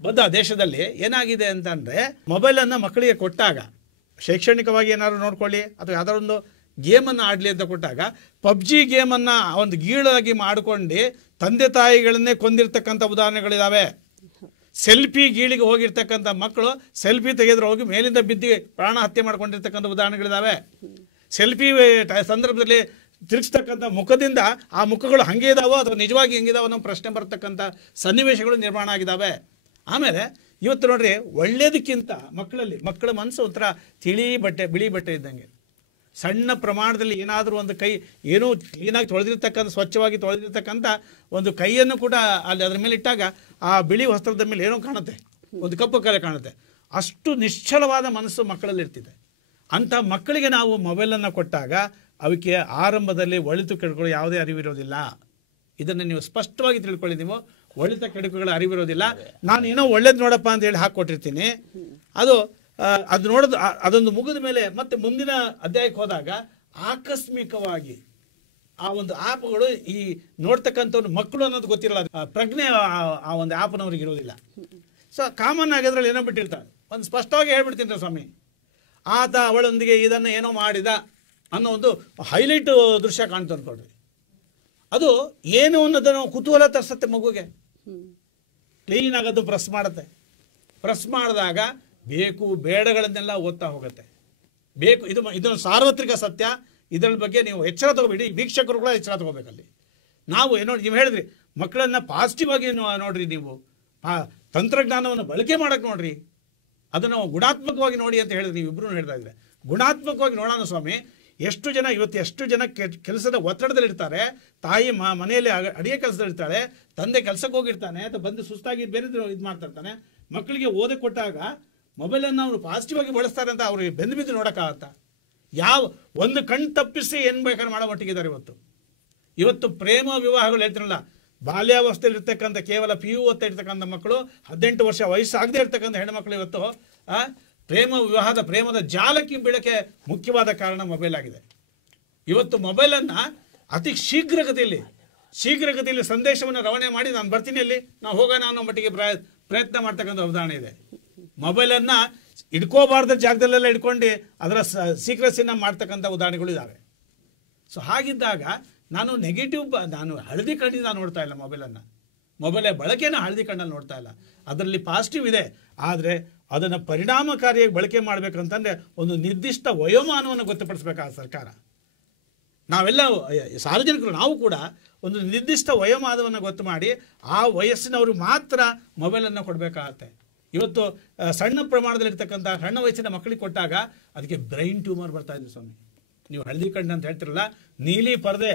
ಬದ್ಧ ದೇಶದಲ್ಲಿ ಏನಾಗಿದೆ ಅಂತಂದರೆ, ಮೊಬೈಲನ್ನು ಮಕ್ಕಳಿಗೆ ಕೊಟ್ಟಾಗ ಶೈಕ್ಷಣಿಕವಾಗಿ ಏನಾದ್ರು ನೋಡ್ಕೊಳ್ಳಿ ಅಥವಾ ಯಾವ್ದಾದ್ರು ಒಂದು ಗೇಮನ್ನು ಆಡಲಿ ಅಂತ ಕೊಟ್ಟಾಗ ಪಬ್ಜಿ ಗೇಮನ್ನು ಒಂದು ಗೀಳಾಗಿ ಮಾಡಿಕೊಂಡು ತಂದೆ ತಾಯಿಗಳನ್ನೇ ಕೊಂದಿರ್ತಕ್ಕಂಥ ಉದಾಹರಣೆಗಳಿದ್ದಾವೆ. ಸೆಲ್ಫಿ ಗೀಳಿಗೆ ಹೋಗಿರ್ತಕ್ಕಂಥ ಮಕ್ಕಳು ಸೆಲ್ಫಿ ತೆಗೆದ್ರೆ ಹೋಗಿ ಮೇಲಿಂದ ಬಿದ್ದು ಪ್ರಾಣ ಹತ್ಯೆ ಮಾಡ್ಕೊಂಡಿರ್ತಕ್ಕಂಥ ಉದಾಹರಣೆಗಳಿದ್ದಾವೆ. ಸೆಲ್ಫಿ ಸಂದರ್ಭದಲ್ಲಿ ತಿರುಗಿಸ್ತಕ್ಕಂಥ ಮುಖದಿಂದ ಆ ಮುಖಗಳು ಹಂಗೆ ಇದಾವೋ ಅಥವಾ ನಿಜವಾಗಿ ಹೆಂಗಿದಾವೋ ಅನ್ನೋ ಪ್ರಶ್ನೆ ಬರ್ತಕ್ಕಂಥ ಸನ್ನಿವೇಶಗಳು ನಿರ್ಮಾಣ ಆಗಿದ್ದಾವೆ. ಆಮೇಲೆ ಇವತ್ತು ನೋಡ್ರಿ, ಒಳ್ಳೇದಕ್ಕಿಂತ ಮಕ್ಕಳ ಮನಸ್ಸು ಒಂಥರ ಬಿಳಿ ಬಟ್ಟೆ ಇದ್ದಂಗೆ. ಸಣ್ಣ ಪ್ರಮಾಣದಲ್ಲಿ ಏನಾದರೂ ಒಂದು ಕೈ ಏನೋ ಕ್ಲೀನಾಗಿ ತೊಳೆದಿರ್ತಕ್ಕಂಥ, ಸ್ವಚ್ಛವಾಗಿ ತೊಳೆದಿರ್ತಕ್ಕಂಥ ಒಂದು ಕೈಯನ್ನು ಕೂಡ ಅಲ್ಲಿ ಅದ್ರ ಮೇಲೆ ಇಟ್ಟಾಗ ಆ ಬಿಳಿ ವಸ್ತ್ರದ ಮೇಲೆ ಏನೋ ಕಾಣುತ್ತೆ, ಒಂದು ಕಪ್ಪು ಕಲೆ ಕಾಣುತ್ತೆ. ಅಷ್ಟು ನಿಶ್ಚಲವಾದ ಮನಸ್ಸು ಮಕ್ಕಳಲ್ಲಿ ಇರ್ತಿದೆ. ಅಂಥ ಮಕ್ಕಳಿಗೆ ನಾವು ಮೊಬೈಲನ್ನು ಕೊಟ್ಟಾಗ ಅವಕ್ಕೆ ಆರಂಭದಲ್ಲಿ ಒಳಿತು ಕೆಡುಕುಗಳು ಯಾವುದೇ ಅರಿವಿರೋದಿಲ್ಲ. ಇದನ್ನು ನೀವು ಸ್ಪಷ್ಟವಾಗಿ ತಿಳ್ಕೊಳ್ಳಿ. ನೀವು ಒಳಿತ ಕೆಡುಕುಗಳ ಅರಿವಿರೋದಿಲ್ಲ. ನಾನು ಏನೋ ಒಳ್ಳೇದು ನೋಡಪ್ಪ ಅಂತ ಹೇಳಿ ಹಾಕ್ಕೊಟ್ಟಿರ್ತೀನಿ, ಅದು ಅದು ನೋಡೋದು ಅದೊಂದು ಮುಗಿದ ಮೇಲೆ ಮತ್ತೆ ಮುಂದಿನ ಅಧ್ಯಾಯಕ್ಕೆ ಹೋದಾಗ ಆಕಸ್ಮಿಕವಾಗಿ ಆ ಒಂದು ಆ್ಯಪ್ಗಳು ಈ ನೋಡ್ತಕ್ಕಂಥವ್ರು ಮಕ್ಕಳು ಅನ್ನೋದು ಗೊತ್ತಿರಲ್ಲ, ಪ್ರಜ್ಞೆ ಆ ಒಂದು ಆ್ಯಪ್ನವ್ರಿಗೆ ಇರೋದಿಲ್ಲ. ಸೊ ಕಾಮನ್ ಆಗಿ ಅದರಲ್ಲಿ ಏನೋ ಬಿಟ್ಟಿರ್ತಾರೆ. ಒಂದು ಸ್ಪಷ್ಟವಾಗಿ ಹೇಳ್ಬಿಡ್ತೀನಿ ಸ್ವಾಮಿ, ಆತ ಅವಳೊಂದಿಗೆ ಇದನ್ನು ಏನೋ ಮಾಡಿದ ಅನ್ನೋ ಒಂದು ಹೈಲೈಟ್ ದೃಶ್ಯ ಕಾಣ್ತು ಅಂದ್ಕೊಳ್ರಿ. ಅದು ಏನು ಅನ್ನೋದನ್ನು ಕುತೂಹಲ ತರಿಸುತ್ತೆ ಮಗುಗೆ. ಕ್ಲೀನ್ ಆಗೋದು ಪ್ರೆಸ್ ಮಾಡುತ್ತೆ. ಪ್ರೆಸ್ ಮಾಡಿದಾಗ ಬೇಕು ಬೇಡಗಳನ್ನೆಲ್ಲ ಓದ್ತಾ ಹೋಗುತ್ತೆ. ಬೇಕು ಇದೊಂದು ಸಾರ್ವತ್ರಿಕ ಸತ್ಯ. ಇದರ ಬಗ್ಗೆ ನೀವು ಎಚ್ಚರ ತಗೋಬೇಡಿ, ವೀಕ್ಷಕರು ಕೂಡ ಎಚ್ಚರ ತಗೋಬೇಕಲ್ಲಿ. ನಾವು ಏನೋ ನೀವು ಹೇಳಿದ್ರಿ, ಮಕ್ಕಳನ್ನು ಪಾಸಿಟಿವ್ ಆಗಿ ನೋಡ್ರಿ, ನೀವು ತಂತ್ರಜ್ಞಾನವನ್ನು ಬಳಕೆ ಮಾಡೋಕ್ಕೆ ನೋಡ್ರಿ, ಅದನ್ನು ಗುಣಾತ್ಮಕವಾಗಿ ನೋಡಿ ಅಂತ ಹೇಳಿದ್ರಿ. ನೀವು ಇಬ್ಬರೂ ಹೇಳ್ತಾ ಇದ್ರೆ ಗುಣಾತ್ಮಕವಾಗಿ ನೋಡೋಣ ಸ್ವಾಮಿ. ಎಷ್ಟು ಜನ ಕೆಲಸದ ಒತ್ತಡದಲ್ಲಿರ್ತಾರೆ. ತಾಯಿ ಮನೆಯಲ್ಲಿ ಅಡಿಗೆ ಕೆಲಸದಲ್ಲಿರ್ತಾಳೆ, ತಂದೆ ಕೆಲಸಕ್ಕೆ ಹೋಗಿರ್ತಾನೆ ಅಥವಾ ಬಂದು ಸುಸ್ತಾಗಿ ಬೇರೆ ಇದು ಮಾಡ್ತಾ ಇರ್ತಾನೆ. ಮಕ್ಕಳಿಗೆ ಓದಕ್ಕೆ ಕೊಟ್ಟಾಗ ಮೊಬೈಲನ್ನು ಅವರು ಪಾಸಿಟಿವ್ ಆಗಿ ಬಳಸ್ತಾರೆ ಅಂತ ಅವ್ರಿಗೆ ಬೆಂದು ನೋಡೋಕ್ಕಾಗತ್ತಾ? ಯಾವ ಒಂದು ಕಣ್ ತಪ್ಪಿಸಿ ಏನು ಬೇಕಾದ್ರೆ ಮಾಡೋ ಮಟ್ಟಿಗಿದ್ದಾರೆ ಇವತ್ತು ಪ್ರೇಮ ವಿವಾಹಗಳು ಹೇಳ್ತಿರಲ್ಲ, ಬಾಲ್ಯಾವಸ್ಥೆಯಲ್ಲಿ ಇರ್ತಕ್ಕಂಥ ಕೇವಲ PU ಓದ್ತಾ ಇರ್ತಕ್ಕಂಥ ಮಕ್ಕಳು, 18 ವರ್ಷ ವಯಸ್ಸಾಗದೇ ಇರ್ತಕ್ಕಂಥ ಹೆಣ್ಮಕ್ಳು ಇವತ್ತು ಪ್ರೇಮದ ಜಾಲಕ್ಕೆ ಬೀಳಕ್ಕೆ ಮುಖ್ಯವಾದ ಕಾರಣ ಮೊಬೈಲ್ ಆಗಿದೆ. ಇವತ್ತು ಮೊಬೈಲನ್ನು ಅತಿ ಶೀಘ್ರಗತಿಯಲ್ಲಿ ಸಂದೇಶವನ್ನು ರವಾನೆ ಮಾಡಿ ನಾನು ಬರ್ತೀನಿ ಅಲ್ಲಿ ನಾವು ಹೋಗೋಣ ಅನ್ನೋ ಮಟ್ಟಿಗೆ ಪ್ರಯತ್ನ ಮಾಡ್ತಕ್ಕಂಥ ಉದಾಹರಣೆ ಇದೆ. ಮೊಬೈಲನ್ನು ಇಟ್ಕೋಬಾರ್ದ ಜಾಗದಲ್ಲೆಲ್ಲ ಇಟ್ಕೊಂಡು ಅದರ ಸೀಕ್ರೆಸಿನ ಮಾಡ್ತಕ್ಕಂಥ ಉದಾಹರಣೆಗಳು ಇದ್ದಾವೆ. ಸೊ ಹಾಗಿದ್ದಾಗ ನಾನು ಹಳದಿ ಕಣ್ಣಿಂದ ನೋಡ್ತಾ ಇಲ್ಲ ಮೊಬೈಲ್ ಬಳಕೆನ ಹಳದಿ ಕಣ್ಣಲ್ಲಿ ನೋಡ್ತಾ ಇಲ್ಲ. ಅದರಲ್ಲಿ ಪಾಸಿಟಿವ್ ಇದೆ, ಆದರೆ ಅದನ್ನು ಪರಿಣಾಮಕಾರಿಯಾಗಿ ಬಳಕೆ ಮಾಡಬೇಕಂತಂದರೆ ಒಂದು ನಿರ್ದಿಷ್ಟ ವಯೋಮಾನವನ್ನು ಗೊತ್ತುಪಡಿಸ್ಬೇಕಾದ ಸರ್ಕಾರ. ನಾವೆಲ್ಲ ಸಾರ್ವಜನಿಕರು ನಾವು ಕೂಡ ಒಂದು ನಿರ್ದಿಷ್ಟ ವಯೋಮಾನವನ್ನು ಗೊತ್ತು ಮಾಡಿ ಆ ವಯಸ್ಸಿನವರು ಮಾತ್ರ ಮೊಬೈಲನ್ನು ಕೊಡಬೇಕಾಗತ್ತೆ. ಇವತ್ತು ಸಣ್ಣ ಪ್ರಮಾಣದಲ್ಲಿರ್ತಕ್ಕಂಥ ಸಣ್ಣ ವಯಸ್ಸಿನ ಮಕ್ಕಳಿಗೆ ಕೊಟ್ಟಾಗ ಅದಕ್ಕೆ ಬ್ರೈನ್ ಟ್ಯೂಮರ್ ಬರ್ತಾ ಇದೆ ಸ್ವಾಮಿ. ನೀವು ಹಳದಿ ಕಣ್ಣು ಅಂತ ಹೇಳ್ತಿರಲ್ಲ, ನೀಲಿ ಪರದೆ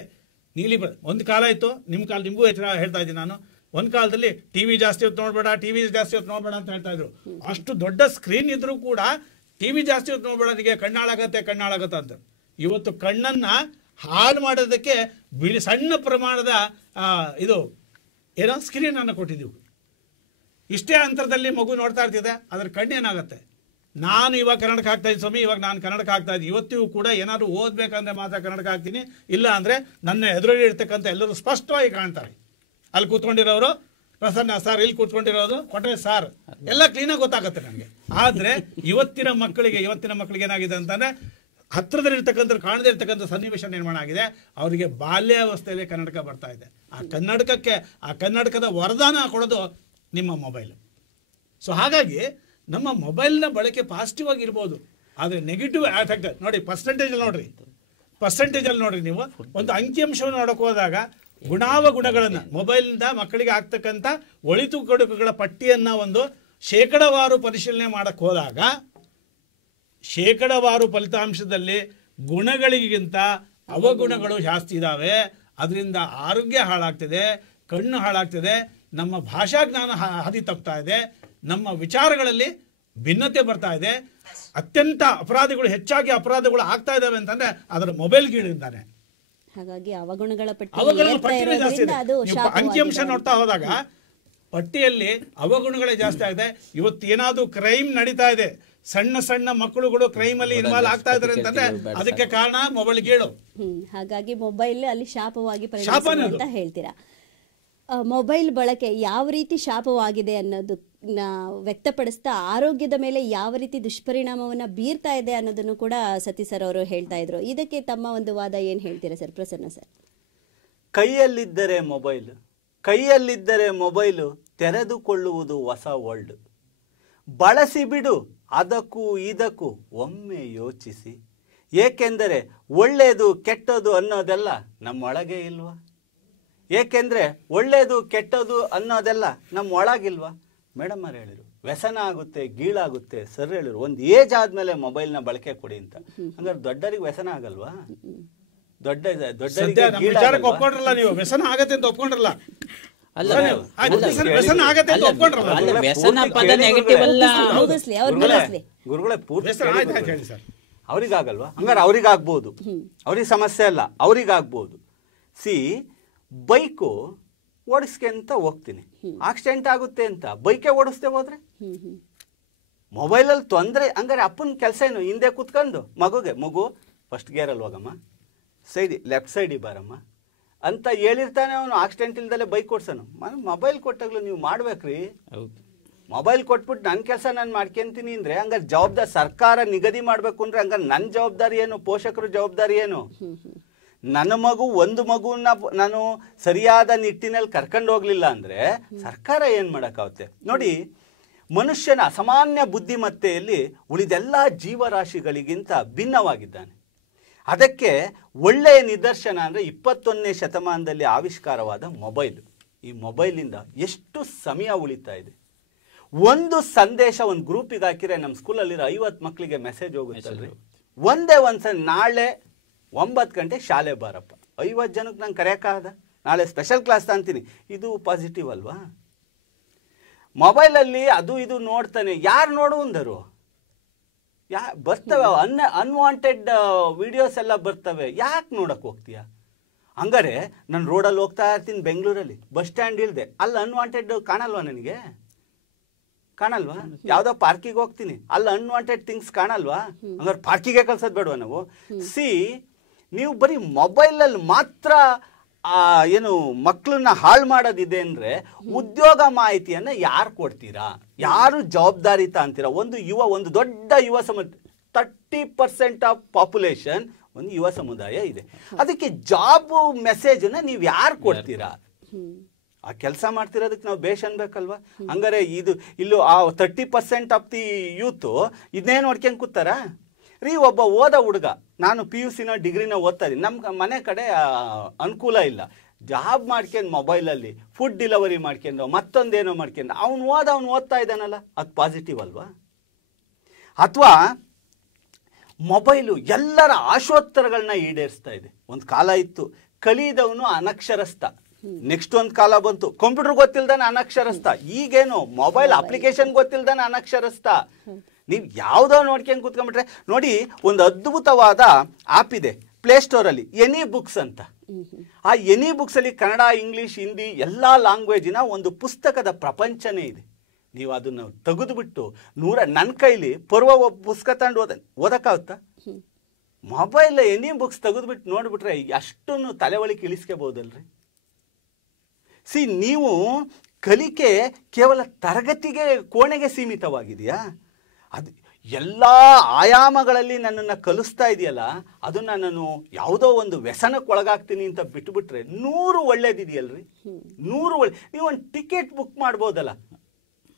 ಒಂದು ಕಾಲ ಇತ್ತು, ನಿಮಗೂ ಹೇಳ್ತಾ ಇದ್ದೀನಿ ನಾನು. ಒಂದು ಕಾಲದಲ್ಲಿ ಟಿವಿ ಜಾಸ್ತಿ ಹೊತ್ತು ನೋಡಬೇಡ ಅಂತ ಹೇಳ್ತಾ ಇದ್ರು. ಅಷ್ಟು ದೊಡ್ಡ ಸ್ಕ್ರೀನ್ ಇದ್ರೂ ಕೂಡ ಟಿವಿ ಜಾಸ್ತಿ ಹೊತ್ತು ನೋಡಬೇಡ, ನಿಮಗೆ ಕಣ್ಣಾಳಾಗತ್ತೆ ಅಂತ. ಇವತ್ತು ಕಣ್ಣನ್ನು ಹಾಳು ಮಾಡೋದಕ್ಕೆ ಸಣ್ಣ ಪ್ರಮಾಣದ ಸ್ಕ್ರೀನನ್ನು ಕೊಟ್ಟಿದ್ದೀವಿ. ಇಷ್ಟೇ ಅಂತರದಲ್ಲಿ ಮಗು ನೋಡ್ತಾ ಇರ್ತಿದೆ, ಅದರ ಕಣ್ಣೇನಾಗತ್ತೆ. ನಾನು ಇವಾಗ ಕನ್ನಡಕ್ಕೆ ಹಾಕ್ತಾ ಇದ್ದೀನಿ ಸ್ವಾಮಿ, ನಾನು ಕನ್ನಡಕ್ಕೆ ಹಾಕ್ತಾ ಇದ್ದೀನಿ. ಇವತ್ತಿಗೂ ಕೂಡ ಏನಾದ್ರು ಓದಬೇಕಂದ್ರೆ ಮಾತ್ರ ಕನ್ನಡಕ್ಕೆ ಹಾಕ್ತೀನಿ, ಇಲ್ಲ ಅಂದರೆ ನನ್ನ ಎದುರಲ್ಲಿ ಇರ್ತಕ್ಕಂಥ ಎಲ್ಲರೂ ಸ್ಪಷ್ಟವಾಗಿ ಕಾಣ್ತಾರೆ. ಅಲ್ಲಿ ಕೂತ್ಕೊಂಡಿರೋರು ಪ್ರಸನ್ನ ಸಾರ್, ಇಲ್ಲಿ ಕೂತ್ಕೊಂಡಿರೋದು ಕೊಟ್ರೆ ಸಾರ್, ಎಲ್ಲ ಕ್ಲೀನಾಗಿ ಗೊತ್ತಾಗುತ್ತೆ ನನಗೆ. ಆದರೆ ಇವತ್ತಿನ ಮಕ್ಕಳಿಗೆ ಏನಾಗಿದೆ ಅಂತಂದರೆ ಹತ್ತಿರದಲ್ಲಿರ್ತಕ್ಕಂಥ ಕಾಣದೇ ಇರ್ತಕ್ಕಂಥ ಸನ್ನಿವೇಶ ನಿರ್ಮಾಣ ಆಗಿದೆ. ಅವರಿಗೆ ಬಾಲ್ಯಾವಸ್ಥೆಯಲ್ಲಿ ಕನ್ನಡಕ ಬರ್ತಾ ಇದೆ. ಆ ಕನ್ನಡಕದ ವರದಾನ ಕೊಡೋದು ನಿಮ್ಮ ಮೊಬೈಲ್. ಸೊ ಹಾಗಾಗಿ ನಮ್ಮ ಮೊಬೈಲ್ನ ಬಳಕೆ ಪಾಸಿಟಿವ್ ಆಗಿರ್ಬೋದು, ಆದರೆ ನೆಗೆಟಿವ್ ಎಫೆಕ್ಟ್ ನೋಡಿ. ಪರ್ಸೆಂಟೇಜಲ್ಲಿ ನೋಡ್ರಿ ನೀವು ಒಂದು ಅಂಕಿಅಂಶವನ್ನು ನೋಡೋಕೆ ಹೋದಾಗ ಗುಣಾವಗುಣಗಳನ್ನು ಮೊಬೈಲ್ನಿಂದ ಮಕ್ಕಳಿಗೆ ಆಗ್ತಕ್ಕಂಥ ಒಳಿತು ಕೊಡುಕುಗಳ ಪಟ್ಟಿಯನ್ನು ಒಂದು ಶೇಕಡವಾರು ಪರಿಶೀಲನೆ ಮಾಡಕ್ಕೆ ಹೋದಾಗ ಶೇಕಡವಾರು ಫಲಿತಾಂಶದಲ್ಲಿ ಗುಣಗಳಿಗಿಂತ ಅವಗುಣಗಳು ಜಾಸ್ತಿ ಇದ್ದಾವೆ. ಅದರಿಂದ ಆರೋಗ್ಯ ಹಾಳಾಗ್ತಿದೆ, ಕಣ್ಣು ಹಾಳಾಗ್ತಿದೆ, ನಮ್ಮ ಭಾಷಾ ಜ್ಞಾನ ಹಾದಿ ತಪ್ತಾ ಇದೆ, ನಮ್ಮ ವಿಚಾರಗಳಲ್ಲಿ ಭಿನ್ನತೆ ಬರ್ತಾ ಇದೆ. ಅತ್ಯಂತ ಹೆಚ್ಚಾಗಿ ಅಪರಾಧಗಳು ಆಗ್ತಾ ಇದ್ದಾವೆ ಅಂತಂದ್ರೆ ಅದರ ಮೊಬೈಲ್ ಗೀಳಿಂದಾನೆ. ಹಾಗಾಗಿ ಅವಗುಣಗಳ ಅಂಕಿಅಂಶ ನೋಡ್ತಾ ಹೋದಾಗ ಪಟ್ಟಿಯಲ್ಲಿ ಅವಗುಣಗಳೇ ಜಾಸ್ತಿ ಆಗಿದೆ. ಇವತ್ತು ಏನಾದ್ರು ಕ್ರೈಮ್ ನಡೀತಾ ಇದೆ, ಸಣ್ಣ ಮಕ್ಕಳುಗಳು ಕ್ರೈಮ್ ಅಲ್ಲಿ ಇನ್ವಾಲ್ವ್ ಆಗ್ತಾ ಇದಾರೆ ಅಂತಂದ್ರೆ ಅದಕ್ಕೆ ಕಾರಣ ಮೊಬೈಲ್ ಗೀಳು. ಹಾಗಾಗಿ ಮೊಬೈಲ್ ಅಲ್ಲಿ ಶಾಪವಾಗಿ ಪರಿಣಮಿಸಿದೆ ಅಂತ ಹೇಳ್ತೀರಾ. ಮೊಬೈಲ್ ಬಳಕೆ ಯಾವ ರೀತಿ ಶಾಪವಾಗಿದೆ ಅನ್ನೋದನ್ನ ವ್ಯಕ್ತಪಡಿಸ್ತಾ ಆರೋಗ್ಯದ ಮೇಲೆ ಯಾವ ರೀತಿ ದುಷ್ಪರಿಣಾಮವನ್ನು ಬೀರ್ತಾ ಇದೆ ಅನ್ನೋದನ್ನು ಕೂಡ ಸತೀಶ್ ಸರ್ ಅವರು ಹೇಳ್ತಾ ಇದ್ರು. ಇದಕ್ಕೆ ತಮ್ಮ ಒಂದು ವಾದ ಏನು ಹೇಳ್ತೀರಾ ಸರ್? ಪ್ರಸನ್ನ ಸರ್, ಕೈಯಲ್ಲಿದ್ದರೆ ಮೊಬೈಲು ತೆರೆದುಕೊಳ್ಳುವುದು ಹೊಸ ವರ್ಲ್ಡ್. ಬಳಸಿ ಬಿಡು ಅದಕ್ಕೂ ಇದಕ್ಕೂ ಒಮ್ಮೆ ಯೋಚಿಸಿ, ಏಕೆಂದರೆ ಒಳ್ಳೆಯದು ಕೆಟ್ಟದು ಅನ್ನೋದೆಲ್ಲ ನಮ್ಮೊಳಗೆ ಇಲ್ವಾ? ಏಕೆಂದರೆ ಒಳ್ಳೆಯದು ಕೆಟ್ಟದು ಅನ್ನೋದೆಲ್ಲ ನಮ್ಮ ಒಳಗಿಲ್ವಾ? ಮೇಡಮ್ ಅವ್ರು ಹೇಳಿದ್ರು ವ್ಯಸನ ಆಗುತ್ತೆ, ಗೀಳಾಗುತ್ತೆ. ಸರ್ ಹೇಳಿದ್ರು ಒಂದು ಏಜ್ ಆದ್ಮೇಲೆ ಮೊಬೈಲ್ನ ಬಳಕೆ ಕೊಡಿ ಅಂತ. ಹಂಗಾರೆ ದೊಡ್ಡರಿಗೆ ವ್ಯಸನ ಆಗಲ್ವಾ? ದೊಡ್ಡರಿಗೆ ಒಪ್ಕೊಂಡ್ರಲ್ಲ ನೀವು, ವ್ಯಸನ ಆಗತ್ತೆ ಅಂತ ಒಪ್ಕೊಂಡ್ರಲ್ಲ. ಗುರುಗಳೇ ಪೂರ್ತಿ ಅವ್ರಿಗಾಗಲ್ವಾ? ಹಂಗಾರೆ ಅವ್ರಿಗಾಗ್ಬೋದು, ಅವ್ರಿಗೆ ಸಮಸ್ಯೆ ಅಲ್ಲ, ಅವ್ರಿಗಾಗ್ಬೋದು. ಬೈಕು ಓಡಿಸ್ಕೆ ಅಂತ ಹೋಗ್ತೀನಿ, ಆಕ್ಸಿಡೆಂಟ್ ಆಗುತ್ತೆ ಅಂತ ಬೈಕೆ ಓಡಿಸ್ದೆ ಹೋದ್ರೆ ಮೊಬೈಲಲ್ಲಿ ತೊಂದರೆ. ಹಂಗಾರೆ ಅಪ್ಪನ ಕೆಲಸ ಏನು? ಹಿಂದೆ ಕೂತ್ಕೊಂಡು ಮಗು ಫಸ್ಟ್ ಗೇರಲ್ಲಿ ಹೋಗಮ್ಮ, ಲೆಫ್ಟ್ ಸೈಡಿಗೆ ಬಾರಮ್ಮ ಅಂತ ಹೇಳಿರ್ತಾನೆ ಅವನು. ಆಕ್ಸಿಡೆಂಟ್ ಇಲ್ದಲ್ಲೇ ಬೈಕ್ ಕೊಡ್ಸೋನು. ಮೊಬೈಲ್ ಕೊಟ್ಟಾಗಲೂ ನೀವು ಮಾಡ್ಬೇಕ್ರಿ. ಮೊಬೈಲ್ ಕೊಟ್ಬಿಟ್ಟು ನನ್ನ ಕೆಲಸ ನಾನು ಮಾಡ್ಕೊಂತೀನಿ ಅಂದರೆ ಹಂಗಾರೆ ಜವಾಬ್ದಾರಿ ಸರ್ಕಾರ ನಿಗದಿ ಮಾಡಬೇಕು ಅಂದರೆ ಹಂಗಾರೆ ನನ್ನ ಜವಾಬ್ದಾರಿ ಏನು? ಪೋಷಕರ ಜವಾಬ್ದಾರಿ ಏನು? ನನ್ನ ಒಂದು ಮಗುವನ್ನ ನಾನು ಸರಿಯಾದ ನಿಟ್ಟಿನಲ್ಲಿ ಕರ್ಕೊಂಡು ಹೋಗ್ಲಿಲ್ಲ ಅಂದರೆ ಸರ್ಕಾರ ಏನು ಮಾಡೋಕ್ಕಾಗುತ್ತೆ? ನೋಡಿ, ಮನುಷ್ಯನ ಅಸಾಮಾನ್ಯ ಬುದ್ಧಿಮತ್ತೆಯಲ್ಲಿ ಉಳಿದೆಲ್ಲ ಜೀವರಾಶಿಗಳಿಗಿಂತ ಭಿನ್ನವಾಗಿದ್ದಾನೆ. ಅದಕ್ಕೆ ಒಳ್ಳೆಯ ನಿದರ್ಶನ ಅಂದರೆ 21ನೇ ಶತಮಾನದಲ್ಲಿ ಆವಿಷ್ಕಾರವಾದ ಮೊಬೈಲ್. ಈ ಮೊಬೈಲಿಂದ ಎಷ್ಟು ಸಮಯ ಉಳಿತಾ ಇದೆ. ಒಂದು ಸಂದೇಶ ಒಂದು ಗ್ರೂಪಿಗೆ ಹಾಕಿದ್ರೆ ನಮ್ಮ ಸ್ಕೂಲಲ್ಲಿರೋ 50 ಮಕ್ಕಳಿಗೆ ಮೆಸೇಜ್ ಹೋಗುತ್ತಲ್ರಿ. ಒಂದ್ಸಲ ನಾಳೆ 9 ಗಂಟೆಗೆ ಶಾಲೆ ಬಾರಪ್ಪ, 50 ಜನಕ್ಕೆ ನಂಗೆ ಕರೆಯೋಕ್ಕಾಗದ? ನಾಳೆ ಸ್ಪೆಷಲ್ ಕ್ಲಾಸ್ ಅಂತೀನಿ. ಇದು ಪಾಸಿಟಿವ್ ಅಲ್ವಾ? ಮೊಬೈಲಲ್ಲಿ ಅದು ಇದು ನೋಡ್ತಾನೆ. ಯಾರು ನೋಡುವಂದರು? ಬರ್ತವೆ ಅನ್ವಾಂಟೆಡ್ ವಿಡಿಯೋಸ್ ಎಲ್ಲ ಬರ್ತವೆ. ಯಾಕೆ ನೋಡಕ್ಕೆ ಹೋಗ್ತೀಯ? ಹಂಗಾರೆ ನಾನು ರೋಡಲ್ಲಿ ಹೋಗ್ತಾ ಇರ್ತೀನಿ ಬೆಂಗಳೂರಲ್ಲಿ, ಬಸ್ ಸ್ಟ್ಯಾಂಡ್ ಇಳ್ದೆ, ಅಲ್ಲಿ ಅನ್ವಾಂಟೆಡ್ ಕಾಣಲ್ವಾ? ನನಗೆ ಕಾಣಲ್ವಾ? ಯಾವುದೋ ಪಾರ್ಕಿಗೆ ಹೋಗ್ತೀನಿ, ಅಲ್ಲಿ ಅನ್ವಾಂಟೆಡ್ ಥಿಂಗ್ಸ್ ಕಾಣಲ್ವಾ? ಹಂಗಾರೆ ಪಾರ್ಕಿಗೆ ಕಳ್ಸೋದು ಬೇಡವಾ ನಾವು? ನೀವು ಬರೀ ಮೊಬೈಲಲ್ಲಿ ಮಾತ್ರ ಏನು ಮಕ್ಕಳನ್ನ ಹಾಳು ಮಾಡೋದಿದೆ ಅಂದರೆ ಉದ್ಯೋಗ ಮಾಹಿತಿಯನ್ನು ಯಾರು ಕೊಡ್ತೀರಾ? ಯಾರು ಜವಾಬ್ದಾರಿತ ಅಂತೀರಾ? ಒಂದು ದೊಡ್ಡ ಯುವ ಸಮುದಾಯ, 30% ಆಫ್ ಪಾಪ್ಯುಲೇಷನ್ ಒಂದು ಯುವ ಸಮುದಾಯ ಇದೆ. ಅದಕ್ಕೆ ಜಾಬ್ ಮೆಸೇಜನ್ನ ನೀವು ಯಾರು ಕೊಡ್ತೀರಾ? ಆ ಕೆಲಸ ಮಾಡ್ತಿರೋದಕ್ಕೆ ನಾವು ಬೇಷ್ ಅನ್ಬೇಕಲ್ವಾ? ಹಂಗಾರೆ ಇಲ್ಲೂ ಆ 30% ಆಫ್ ದಿ ಯೂತ್ ಇದನ್ನೇ ನೋಡ್ಕೊಂಡು ಕೂತಾರ ರೀ. ಒಬ್ಬ ಓದ ಹುಡುಗ, ನಾನು PUC ಡಿಗ್ರಿನ ಓದ್ತಾ ಇದ್ದೀನಿ, ನಮ್ಮ ಮನೆ ಕಡೆ ಅನುಕೂಲ ಇಲ್ಲ, ಜಾಬ್ ಮಾಡ್ಕೊಂಡು ಮೊಬೈಲಲ್ಲಿ ಫುಡ್ ಡೆಲಿವರಿ ಮಾಡ್ಕೊಂಡು ಮತ್ತೊಂದೇನೋ ಮಾಡ್ಕೊಂಡು ಅವನು ಓದ್ತಾ ಇದ್ದಾನಲ್ಲ, ಅದು ಪಾಸಿಟಿವ್ ಅಲ್ವಾ? ಅಥವಾ ಮೊಬೈಲು ಎಲ್ಲರ ಆಶೋತ್ತರಗಳನ್ನ ಈಡೇರಿಸ್ತಾ ಇದೆ. ಒಂದು ಕಾಲ ಇತ್ತು ಕಲಿದವನು ಅನಕ್ಷರಸ್ಥ, ನೆಕ್ಸ್ಟ್ ಒಂದು ಕಾಲ ಬಂತು ಕಂಪ್ಯೂಟರ್ ಗೊತ್ತಿಲ್ದಾನೆ ಅನಕ್ಷರಸ್ಥ, ಈಗೇನು ಮೊಬೈಲ್ ಅಪ್ಲಿಕೇಶನ್ ಗೊತ್ತಿಲ್ದಾನೆ ಅನಕ್ಷರಸ್ಥ. ನೀವು ಯಾವುದೋ ನೋಡ್ಕೊಂಡು ಕೂತ್ಕೊಂಡ್ಬಿಟ್ರೆ ನೋಡಿ, ಒಂದು ಅದ್ಭುತವಾದ ಆ್ಯಪ್ ಇದೆ ಪ್ಲೇಸ್ಟೋರಲ್ಲಿ, ಎನಿ ಬುಕ್ಸ್ ಅಂತ. ಆ ಎನಿ ಬುಕ್ಸಲ್ಲಿ ಕನ್ನಡ, ಇಂಗ್ಲೀಷ್, ಹಿಂದಿ ಎಲ್ಲ ಲ್ಯಾಂಗ್ವೇಜಿನ ಒಂದು ಪುಸ್ತಕದ ಪ್ರಪಂಚನೇ ಇದೆ. ನೀವು ಅದನ್ನು ತೆಗೆದುಬಿಟ್ಟು ನನ್ನ ಕೈಲಿ ಒಬ್ಬ ಪುಸ್ತಕ ತಗೊಂಡು ಓದಕ್ಕಾಗುತ್ತಾ? ಮೊಬೈಲ್ ಎನಿ ಬುಕ್ಸ್ ತೆಗೆದುಬಿಟ್ಟು ನೋಡಿಬಿಟ್ರೆ ಅಷ್ಟನ್ನು ತಲೆವಳಿಕೆ ಇಳಿಸ್ಕೋಬಹುದಲ್ರಿ. ನೀವು ಕಲಿಕೆ ಕೇವಲ ತರಗತಿಗೆ ಕೋಣೆಗೆ ಸೀಮಿತವಾಗಿದೆಯಾ? ಅದು ಎಲ್ಲ ಆಯಾಮಗಳಲ್ಲಿ ನನ್ನನ್ನು ಕಲಿಸ್ತಾ ಇದೆಯಲ್ಲ, ಅದನ್ನು ನಾನು ಯಾವುದೋ ಒಂದು ವ್ಯಸನಕ್ಕೆ ಒಳಗಾಗ್ತೀನಿ ಅಂತ ಬಿಟ್ಬಿಟ್ರೆ 100 ಒಳ್ಳೇದಿದೆಯಲ್ರಿ. 100 ನೀವು ಒಂದು ಟಿಕೆಟ್ ಬುಕ್ ಮಾಡ್ಬೋದಲ್ಲ.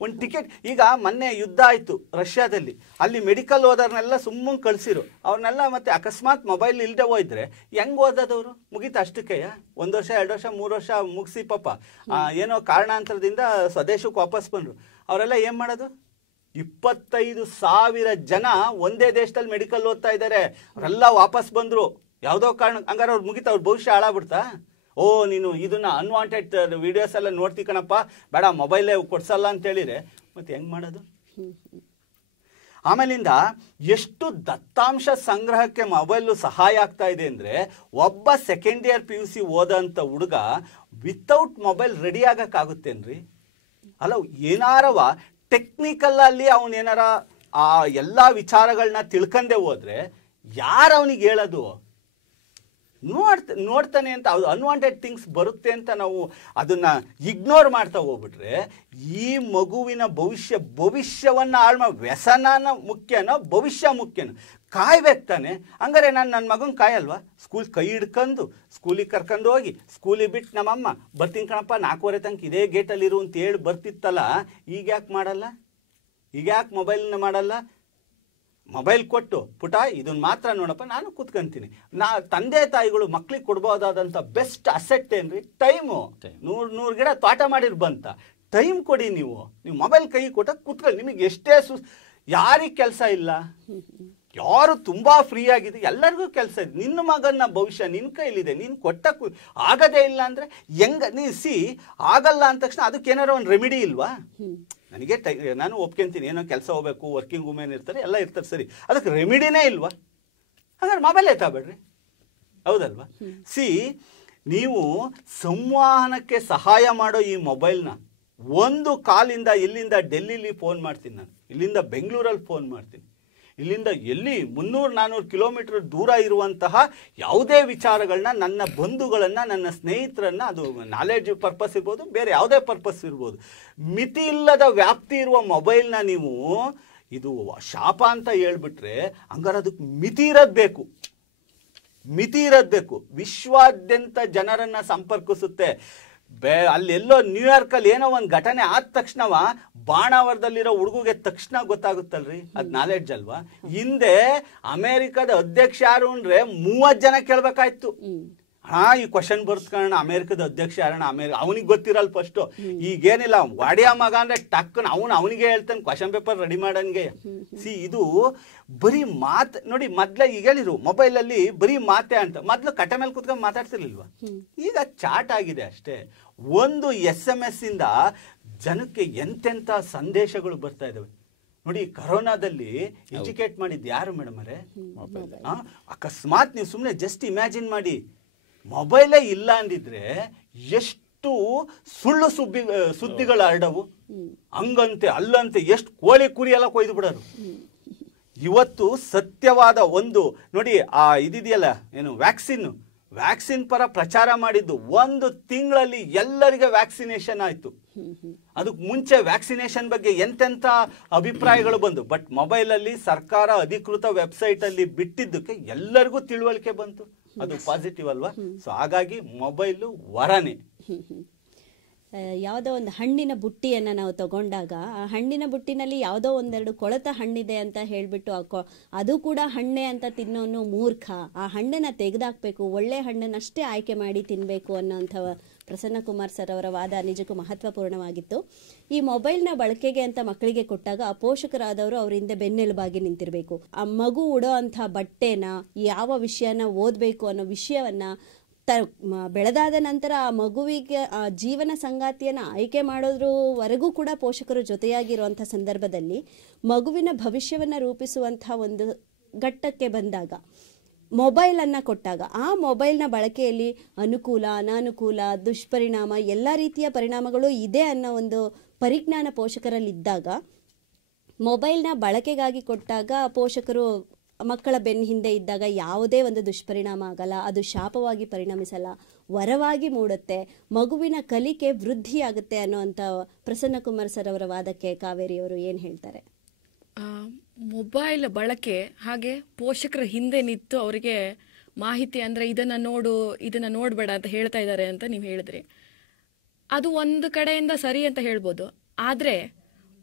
ಒಂದು ಟಿಕೆಟ್, ಈಗ ಮೊನ್ನೆ ಯುದ್ಧ ಆಯಿತು ರಷ್ಯಾದಲ್ಲಿ, ಅಲ್ಲಿ ಮೆಡಿಕಲ್ ಓದೋರ್ನೆಲ್ಲ ಸುಮ್ಮನೆ ಕಳಿಸಿರು. ಅವ್ರನ್ನೆಲ್ಲ ಮತ್ತೆ ಅಕಸ್ಮಾತ್ ಮೊಬೈಲ್ ಇಲ್ಲದೆ ಹೋಯ್ದ್ರೆ ಹೆಂಗೆ ಓದೋದವರು? ಮುಗೀತು ಅಷ್ಟಕ್ಕೆಯ 1 ವರ್ಷ 2 ವರ್ಷ 3 ವರ್ಷ ಮುಗಿಸಿ ಪಾಪ ಏನೋ ಕಾರಣಾಂತರದಿಂದ ಸ್ವದೇಶಕ್ಕೆ ವಾಪಸ್ ಬಂದರು. ಅವರೆಲ್ಲ ಏನು ಮಾಡೋದು? 25,000 ಜನ ಒಂದೇ ದೇಶದಲ್ಲಿ ಮೆಡಿಕಲ್ ಓದ್ತಾ ಇದ್ದಾರೆ. ಅವರೆಲ್ಲ ವಾಪಸ್ ಬಂದರು ಯಾವುದೋ ಕಾರಣ. ಹಂಗಾರೆ ಅವ್ರು ಮುಗಿತು, ಅವ್ರ ಭವಿಷ್ಯ ಹಾಳಾಗ್ಬಿಡ್ತಾ? ನೀನು ಇದನ್ನ ಅನ್ವಾಂಟೆಡ್ ವಿಡಿಯೋಸ್ ಎಲ್ಲ ನೋಡ್ತಿ ಕಣಪ್ಪ, ಬೇಡ ಮೊಬೈಲೇ ಕೊಡ್ಸಲ್ಲ ಅಂತ ಹೇಳಿದ್ರೆ ಮತ್ತೆ ಹೆಂಗೆ ಮಾಡೋದು? ಆಮೇಲಿಂದ ಎಷ್ಟು ದತ್ತಾಂಶ ಸಂಗ್ರಹಕ್ಕೆ ಮೊಬೈಲು ಸಹಾಯ ಆಗ್ತಾ ಇದೆ ಅಂದರೆ, ಒಬ್ಬ ಸೆಕೆಂಡ್ ಇಯರ್ PUC ಓದೋಂಥ ಹುಡುಗ ವಿತೌಟ್ ಮೊಬೈಲ್ ರೆಡಿ ಆಗಕ್ಕಾಗುತ್ತೇನ್ರಿ? ಅಲ್ಲ, ಏನಾರವ ಟೆಕ್ನಿಕಲ್ಲಲ್ಲಿ ಅವನೇನಾರ ಆ ಎಲ್ಲ ವಿಚಾರಗಳನ್ನ ತಿಳ್ಕೊಂಡೇ ಹೋದ್ರೆ ಯಾರು ಅವನಿಗೆ ಹೇಳೋದು? ನೋಡ್ತಾನೆ ಅಂತ ಅದು ಅನ್ವಾಂಟೆಡ್ ಥಿಂಗ್ಸ್ ಬರುತ್ತೆ ಅಂತ ನಾವು ಅದನ್ನು ಇಗ್ನೋರ್ ಮಾಡ್ತಾ ಹೋಗ್ಬಿಟ್ರೆ ಈ ಮಗುವಿನ ಭವಿಷ್ಯವನ್ನು ಹಾಳು ಮಾಡಿ, ವ್ಯಸನನ ಮುಖ್ಯನೋ ಭವಿಷ್ಯ ಮುಖ್ಯನೋ? ಕಾಯ್ಬೇಕು ತಾನೆ. ಹಂಗಾರೆ ನಾನು ನನ್ನ ಮಗನ ಕಾಯಲ್ವಾ? ಸ್ಕೂಲ್ ಕೈ ಹಿಡ್ಕೊಂಡು ಸ್ಕೂಲಿಗೆ ಕರ್ಕೊಂಡು ಹೋಗಿ ಸ್ಕೂಲಿಗೆ ಬಿಟ್ಟು ನಮ್ಮಮ್ಮ ಬರ್ತೀನಿ ಕಣಪ್ಪ 4:15 ತನಕ ಇದೇ ಗೇಟಲ್ಲಿರು ಅಂತ ಹೇಳಿ ಬರ್ತಿತ್ತಲ್ಲ, ಈಗ ಯಾಕೆ ಮಾಡಲ್ಲ? ಈಗ ಯಾಕೆ ಮೊಬೈಲ್ನ ಮಾಡಲ್ಲ? ಮೊಬೈಲ್ ಕೊಟ್ಟು ಪುಟ ಇದನ್ನು ಮಾತ್ರ ನೋಡಪ್ಪ, ನಾನು ಕೂತ್ಕೊಂತೀನಿ. ತಂದೆ ತಾಯಿಗಳು ಮಕ್ಳಿಗೆ ಕೊಡ್ಬೋದಾದಂಥ ಬೆಸ್ಟ್ ಅಸೆಟ್ ಏನ್ರಿ? ಟೈಮು. 100 ಗಿಡ ತೋಟ ಮಾಡಿರ್ ಬಂತ, ಟೈಮ್ ಕೊಡಿ. ನೀವು ಮೊಬೈಲ್ ಕೈ ಕೊಟ್ಟಾಗ ಕೂತ್ಕೊಳ್ಳಿ. ನಿಮಗೆ ಎಷ್ಟೇ ಯಾರಿಗೆ ಕೆಲಸ ಇಲ್ಲ? ಯಾರು ತುಂಬ ಫ್ರೀ ಆಗಿದೆ? ಎಲ್ಲರಿಗೂ ಕೆಲಸ ಇದೆ. ನಿನ್ನ ಮಗನ ಭವಿಷ್ಯ ನಿನ್ನ ಕೈಲಿದೆ, ನೀನು ಕೊಟ್ಟಕ್ಕೂ ಆಗದೇ ಇಲ್ಲ ಅಂದರೆ ಆಗಲ್ಲ ಅಂದ ತಕ್ಷಣ ಅದಕ್ಕೆ ಏನಾರ ಒಂದು ರೆಮಿಡಿ ಇಲ್ವಾ? ನನಗೆ ನಾನು ಒಪ್ಕೊಂತೀನಿ, ಏನೋ ಕೆಲಸ ಹೋಗ್ಬೇಕು, ವರ್ಕಿಂಗ್ ವುಮೆನ್ ಇರ್ತಾರೆ, ಎಲ್ಲ ಇರ್ತಾರೆ, ಸರಿ, ಅದಕ್ಕೆ ರೆಮಿಡಿನೇ ಇಲ್ವಾ? ಹಾಗಾದ್ರೆ ಮೊಬೈಲ್ ಎತ್ತಾಬೇಡ್ರಿ, ಹೌದಲ್ವಾ? ನೀವು ಸಂವಹನಕ್ಕೆ ಸಹಾಯ ಮಾಡೋ ಈ ಮೊಬೈಲ್ನ ಒಂದು ಕಾಲಿಂದ ಇಲ್ಲಿಂದ ಡೆಲ್ಲಿಲಿ ಫೋನ್ ಮಾಡ್ತೀನಿ ನಾನು, ಇಲ್ಲಿಂದ ಬೆಂಗಳೂರಲ್ಲಿ ಫೋನ್ ಮಾಡ್ತೀನಿ, ಇಲ್ಲಿಂದ ಎಲ್ಲಿ 300-400 ಕಿಲೋಮೀಟರ್ ದೂರ ಇರುವಂತಹ ಯಾವುದೇ ವಿಚಾರಗಳನ್ನ, ನನ್ನ ಬಂಧುಗಳನ್ನು, ನನ್ನ ಸ್ನೇಹಿತರನ್ನ, ಅದು ನಾಲೆಡ್ಜ್ ಪರ್ಪಸ್ ಇರ್ಬೋದು, ಬೇರೆ ಯಾವುದೇ ಪರ್ಪಸ್ ಇರ್ಬೋದು, ಮಿತಿ ಇಲ್ಲದ ವ್ಯಾಪ್ತಿ ಇರುವ ಮೊಬೈಲ್ನ ನೀವು ಇದು ಶಾಪ ಅಂತ ಹೇಳ್ಬಿಟ್ರೆ ಹಂಗಾರೆ ಅದಕ್ಕೆ ಮಿತಿ ಇರೋದು ಬೇಕು, ಮಿತಿ ಇರೋದು ಬೇಕು. ವಿಶ್ವಾದ್ಯಂತ ಜನರನ್ನ ಸಂಪರ್ಕಿಸುತ್ತೆ. ಅಲ್ಲೆಲ್ಲೋ ನ್ಯೂಯಾರ್ಕಲ್ಲಿ ಏನೋ ಒಂದು ಘಟನೆ ಆದ ತಕ್ಷಣವ ಬಾಣಾವರದಲ್ಲಿರೋ ಹುಡುಗಿಗೆ ತಕ್ಷಣ ಗೊತ್ತಾಗುತ್ತಲ್ರಿ, ಅದು ನಾಲೆಡ್ಜ್ ಅಲ್ವಾ? ಹಿಂದೆ ಅಮೆರಿಕದ ಅಧ್ಯಕ್ಷ ಯಾರು ಅಂದ್ರೆ 30 ಜನ ಕೇಳ್ಬೇಕಾಯ್ತು. ಈ ಕ್ವಶನ್ ಬರ್ತ್ಕೊಳ್ಳೋಣ, ಅಮೆರಿಕದ ಅಧ್ಯಕ್ಷ ಯಾರಣ, ಅವನಿಗೆ ಗೊತ್ತಿರಲ್ಲ ಫಸ್ಟ್. ಈಗೇನಿಲ್ಲ, ವಾಡಿಯ ಮಗ ಅಂದ್ರೆ ಟಕ್ಕನ್ ಅವನಿಗೆ ಹೇಳ್ತಾನೆ ಕ್ವಶನ್ ಪೇಪರ್ ರೆಡಿ ಮಾಡನ್ಗೆ. ಇದು ಬರೀ ಮಾತು ನೋಡಿ. ಮೊದ್ಲ ಈಗ ಹೇಳಿರು ಮೊಬೈಲಲ್ಲಿ ಬರೀ ಮಾತೆ ಅಂತ, ಮೊದ್ಲು ಕಟ್ಟೆ ಮೇಲೆ ಕುತ್ಕೊಂಡು ಮಾತಾಡ್ತಿರ್ಲಿಲ್ವಾ? ಈಗ ಚಾಟ್ ಆಗಿದೆ ಅಷ್ಟೇ. ಒಂದು SMS ಇಂದ ಜನಕ್ಕೆ ಎಂತೆಂಥ ಸಂದೇಶಗಳು ಬರ್ತಾ ಇದಾವೆ ನೋಡಿ. ಕರೋನಾದಲ್ಲಿ ಎಜುಕೇಟ್ ಮಾಡಿದ್ದು ಯಾರು ಮೇಡಮ್ ಅವರೇ? ಅಕಸ್ಮಾತ್ ನೀವು ಸುಮ್ಮನೆ ಜಸ್ಟ್ ಇಮ್ಯಾಜಿನ್ ಮಾಡಿ, ಮೊಬೈಲೇ ಇಲ್ಲ ಅಂದಿದ್ರೆ ಎಷ್ಟು ಸುಳ್ಳು ಸುದ್ದಿಗಳು ಹರಡವು. ಹಂಗಂತೆ ಅಲ್ಲಂತೆ ಎಷ್ಟು ಕೋಳಿ ಕುರಿ ಎಲ್ಲ ಕೊಯ್ದು ಬಿಡೋರು. ಇವತ್ತು ಸತ್ಯವಾದ ಒಂದು ನೋಡಿ, ಇದಿದೆಯಲ್ಲ ಏನು ವ್ಯಾಕ್ಸಿನ್ ಪರ ಪ್ರಚಾರ ಮಾಡಿದ್ದು 1 ತಿಂಗಳಲ್ಲಿ ಎಲ್ಲರಿಗೆ ವ್ಯಾಕ್ಸಿನೇಷನ್ ಆಯ್ತು. ಅದಕ್ಕೆ ಮುಂಚೆ ವ್ಯಾಕ್ಸಿನೇಷನ್ ಬಗ್ಗೆ ಎಂತೆಂಥ ಅಭಿಪ್ರಾಯಗಳು ಬಂದು, ಬಟ್ ಮೊಬೈಲಲ್ಲಿ ಸರ್ಕಾರ ಅಧಿಕೃತ ವೆಬ್ಸೈಟ್ ಅಲ್ಲಿ ಬಿಟ್ಟಿದ್ದಕ್ಕೆ ಎಲ್ಲರಿಗೂ ತಿಳುವಳಿಕೆ ಬಂತು. ಅದು ಪಾಸಿಟಿವ್ ಅಲ್ವಾ? ಸೊ ಹಾಗಾಗಿ ಮೊಬೈಲು ವರನೇ. ಯಾವುದೋ ಒಂದು ಹಣ್ಣಿನ ಬುಟ್ಟಿಯನ್ನು ನಾವು ತಗೊಂಡಾಗ ಆ ಹಣ್ಣಿನ ಬುಟ್ಟಿನಲ್ಲಿ ಯಾವುದೋ ಒಂದೆರಡು ಕೊಳೆತ ಹಣ್ಣಿದೆ ಅಂತ ಹೇಳಿಬಿಟ್ಟು ಅದು ಕೂಡ ಹಣ್ಣೆ ಅಂತ ತಿನ್ನೋನು ಮೂರ್ಖ. ಆ ಹಣ್ಣನ್ನು ತೆಗೆದಾಕಬೇಕು, ಒಳ್ಳೆ ಹಣ್ಣನ್ನಷ್ಟೇ ಆಯ್ಕೆ ಮಾಡಿ ತಿನ್ನಬೇಕು ಅನ್ನೋಂಥ ಪ್ರಸನ್ನ ಕುಮಾರ್ ಸರ್ ಅವರ ವಾದ ನಿಜಕ್ಕೂ ಮಹತ್ವಪೂರ್ಣವಾಗಿತ್ತು. ಈ ಮೊಬೈಲ್ನ ಬಳಕೆಗೆ ಅಂತ ಮಕ್ಕಳಿಗೆ ಕೊಟ್ಟಾಗ ಪೋಷಕರಾದವರು ಅವ್ರ ಹಿಂದೆ ಬೆನ್ನೆಲುಬಾಗಿ ನಿಂತಿರಬೇಕು. ಆ ಮಗು ಉಡೋ ಅಂಥ ಬಟ್ಟೆನ, ಯಾವ ವಿಷಯನ ಓದಬೇಕು ಅನ್ನೋ ವಿಷಯವನ್ನ ಬೆಳೆದಾದ ನಂತರ ಆ ಮಗುವಿಗೆ ಆ ಜೀವನ ಸಂಗಾತಿಯನ್ನು ಆಯ್ಕೆ ಮಾಡೋದ್ರವರೆಗೂ ಕೂಡ ಪೋಷಕರು ಜೊತೆಯಾಗಿರುವಂಥ ಸಂದರ್ಭದಲ್ಲಿ ಮಗುವಿನ ಭವಿಷ್ಯವನ್ನು ರೂಪಿಸುವಂಥ ಒಂದು ಘಟ್ಟಕ್ಕೆ ಬಂದಾಗ ಮೊಬೈಲನ್ನು ಕೊಟ್ಟಾಗ ಆ ಮೊಬೈಲ್ನ ಬಳಕೆಯಲ್ಲಿ ಅನುಕೂಲ, ಅನಾನುಕೂಲ, ದುಷ್ಪರಿಣಾಮ ಎಲ್ಲ ರೀತಿಯ ಪರಿಣಾಮಗಳು ಇದೆ ಅನ್ನೋ ಒಂದು ಪರಿಜ್ಞಾನ ಪೋಷಕರಲ್ಲಿದ್ದಾಗ ಮೊಬೈಲ್ನ ಬಳಕೆಗಾಗಿ ಕೊಟ್ಟಾಗ ಪೋಷಕರು ಮಕ್ಕಳ ಬೆನ್ನ ಹಿಂದೆ ಇದ್ದಾಗ ಯಾವುದೇ ಒಂದು ದುಷ್ಪರಿಣಾಮ ಆಗಲ್ಲ, ಅದು ಶಾಪವಾಗಿ ಪರಿಣಮಿಸಲ್ಲ, ವರವಾಗಿ ಮೂಡುತ್ತೆ, ಮಗುವಿನ ಕಲಿಕೆ ವೃದ್ಧಿಯಾಗುತ್ತೆ ಅನ್ನೋಂಥ ಪ್ರಸನ್ನ ಕುಮಾರ್ ಸರ್ ಅವರ ವಾದಕ್ಕೆ ಕಾವೇರಿಯವರು ಏನು ಹೇಳ್ತಾರೆ? ಮೊಬೈಲ್ ಬಳಕೆ ಹಾಗೆ ಪೋಷಕರ ಹಿಂದೆ ನಿಂತು ಅವರಿಗೆ ಮಾಹಿತಿ ಅಂದರೆ ಇದನ್ನು ನೋಡು, ಇದನ್ನು ನೋಡಬೇಡ ಅಂತ ಹೇಳ್ತಾ ಇದ್ದಾರೆ ಅಂತ ನೀವು ಹೇಳಿದ್ರಿ. ಅದು ಒಂದು ಕಡೆಯಿಂದ ಸರಿ ಅಂತ ಹೇಳ್ಬೋದು. ಆದರೆ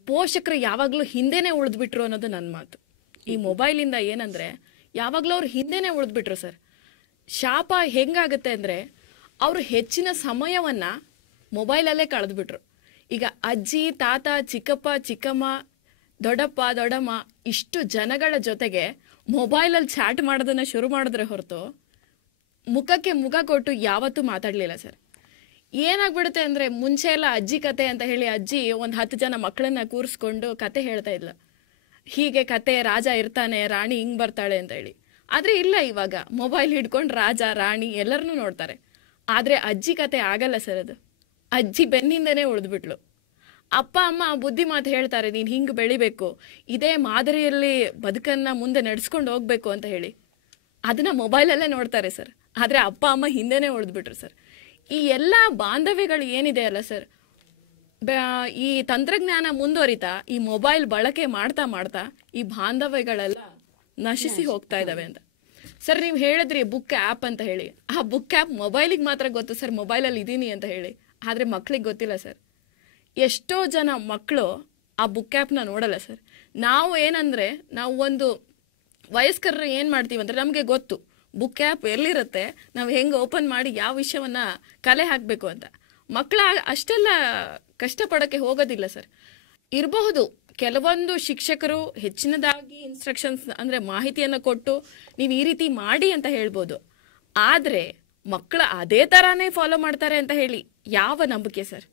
ಪೋಷಕರು ಯಾವಾಗಲೂ ಹಿಂದೆನೇ ಉಳಿದ್ಬಿಟ್ರು ಅನ್ನೋದು ನನ್ನ ಮಾತು. ಈ ಮೊಬೈಲಿಂದ ಏನಂದರೆ ಯಾವಾಗಲೂ ಅವ್ರು ಹಿಂದೆನೇ ಉಳಿದ್ಬಿಟ್ರು ಸರ್. ಶಾಪ ಹೆಂಗಾಗುತ್ತೆ ಅಂದರೆ ಅವರು ಹೆಚ್ಚಿನ ಸಮಯವನ್ನು ಮೊಬೈಲಲ್ಲೇ ಕಳೆದ್ಬಿಟ್ರು. ಈಗ ಅಜ್ಜಿ, ತಾತ, ಚಿಕ್ಕಪ್ಪ, ಚಿಕ್ಕಮ್ಮ, ದೊಡ್ಡಪ್ಪ, ದೊಡ್ಡಮ್ಮ ಇಷ್ಟು ಜನಗಳ ಜೊತೆಗೆ ಮೊಬೈಲಲ್ಲಿ ಚಾಟ್ ಮಾಡೋದನ್ನು ಶುರು ಮಾಡಿದ್ರೆ ಹೊರತು ಮುಖಕ್ಕೆ ಮುಖ ಕೊಟ್ಟು ಯಾವತ್ತೂ ಮಾತಾಡಲಿಲ್ಲ ಸರ್. ಏನಾಗ್ಬಿಡುತ್ತೆ ಅಂದರೆ ಮುಂಚೆ ಎಲ್ಲ ಅಜ್ಜಿ ಕತೆ ಅಂತ ಹೇಳಿ ಅಜ್ಜಿ ಒಂದು 10 ಜನ ಮಕ್ಕಳನ್ನ ಕೂರಿಸ್ಕೊಂಡು ಕತೆ ಹೇಳ್ತಾ ಇದ್ಲ. ಹೀಗೆ ಕತೆ, ರಾಜ ಇರ್ತಾನೆ, ರಾಣಿ ಹಿಂಗೆ ಬರ್ತಾಳೆ ಅಂತ ಹೇಳಿ. ಆದರೆ ಇಲ್ಲ, ಇವಾಗ ಮೊಬೈಲ್ ಹಿಡ್ಕೊಂಡು ರಾಜ, ರಾಣಿ ಎಲ್ಲರನ್ನೂ ನೋಡ್ತಾರೆ. ಆದರೆ ಅಜ್ಜಿ ಕತೆ ಆಗಲ್ಲ ಸರ್. ಅದು ಅಜ್ಜಿ ಬೆನ್ನಿಂದನೇ ಉಳಿದ್ಬಿಟ್ಲು. ಅಪ್ಪ ಅಮ್ಮ ಬುದ್ಧಿ ಮಾತು ಹೇಳ್ತಾರೆ, ನೀನು ಹಿಂಗೆ ಬೆಳಿಬೇಕು, ಇದೇ ಮಾದರಿಯಲ್ಲಿ ಬದುಕನ್ನು ಮುಂದೆ ನಡೆಸ್ಕೊಂಡು ಹೋಗ್ಬೇಕು ಅಂತ ಹೇಳಿ. ಅದನ್ನು ಮೊಬೈಲಲ್ಲೇ ನೋಡ್ತಾರೆ ಸರ್. ಆದರೆ ಅಪ್ಪ ಅಮ್ಮ ಹಿಂದೆನೇ ಉಳಿದ್ಬಿಟ್ರು ಸರ್. ಈ ಎಲ್ಲ ಬಾಂಧವ್ಯಗಳು ಏನಿದೆ ಅಲ್ಲ ಸರ್, ಈ ತಂತ್ರಜ್ಞಾನ ಮುಂದುವರಿತಾ ಈ ಮೊಬೈಲ್ ಬಳಕೆ ಮಾಡ್ತಾ ಮಾಡ್ತಾ ಈ ಬಾಂಧವ್ಯಗಳೆಲ್ಲ ನಶಿಸಿ ಹೋಗ್ತಾ ಇದ್ದಾವೆ ಅಂತ ಸರ್. ನೀವು ಹೇಳಿದ್ರಿ ಬುಕ್ ಆ್ಯಪ್ ಅಂತ ಹೇಳಿ. ಆ ಬುಕ್ ಆ್ಯಪ್ ಮೊಬೈಲಿಗೆ ಮಾತ್ರ ಗೊತ್ತು ಸರ್, ಮೊಬೈಲಲ್ಲಿ ಇದ್ದೀನಿ ಅಂತ ಹೇಳಿ. ಆದರೆ ಮಕ್ಳಿಗೆ ಗೊತ್ತಿಲ್ಲ ಸರ್. ಎಷ್ಟೋ ಜನ ಮಕ್ಕಳು ಆ ಬುಕ್ ಆ್ಯಪ್ನ ನೋಡಲ್ಲ ಸರ್. ನಾವು ಏನಂದರೆ, ನಾವು ಒಂದು ವಯಸ್ಕರರು ಏನು ಮಾಡ್ತೀವಿ ಅಂದರೆ ನಮಗೆ ಗೊತ್ತು ಬುಕ್ ಆ್ಯಪ್ ಎಲ್ಲಿರುತ್ತೆ, ನಾವು ಹೆಂಗೆ ಓಪನ್ ಮಾಡಿ ಯಾವ ವಿಷಯವನ್ನು ಕಲೆ ಹಾಕಬೇಕು ಅಂತ. ಮಕ್ಕಳ ಅಷ್ಟೆಲ್ಲ ಕಷ್ಟಪಡೋಕ್ಕೆ ಹೋಗೋದಿಲ್ಲ ಸರ್. ಇರಬಹುದು ಕೆಲವೊಂದು ಶಿಕ್ಷಕರು ಹೆಚ್ಚಿನದಾಗಿ ಇನ್ಸ್ಟ್ರಕ್ಷನ್ಸ್ ಅಂದರೆ ಮಾಹಿತಿಯನ್ನು ಕೊಟ್ಟು ನೀವು ಈ ರೀತಿ ಮಾಡಿ ಅಂತ ಹೇಳ್ಬೋದು. ಆದರೆ ಮಕ್ಕಳು ಅದೇ ಥರನೇ ಫಾಲೋ ಮಾಡ್ತಾರೆ ಅಂತ ಹೇಳಿ ಯಾವ ನಂಬಿಕೆ ಸರ್?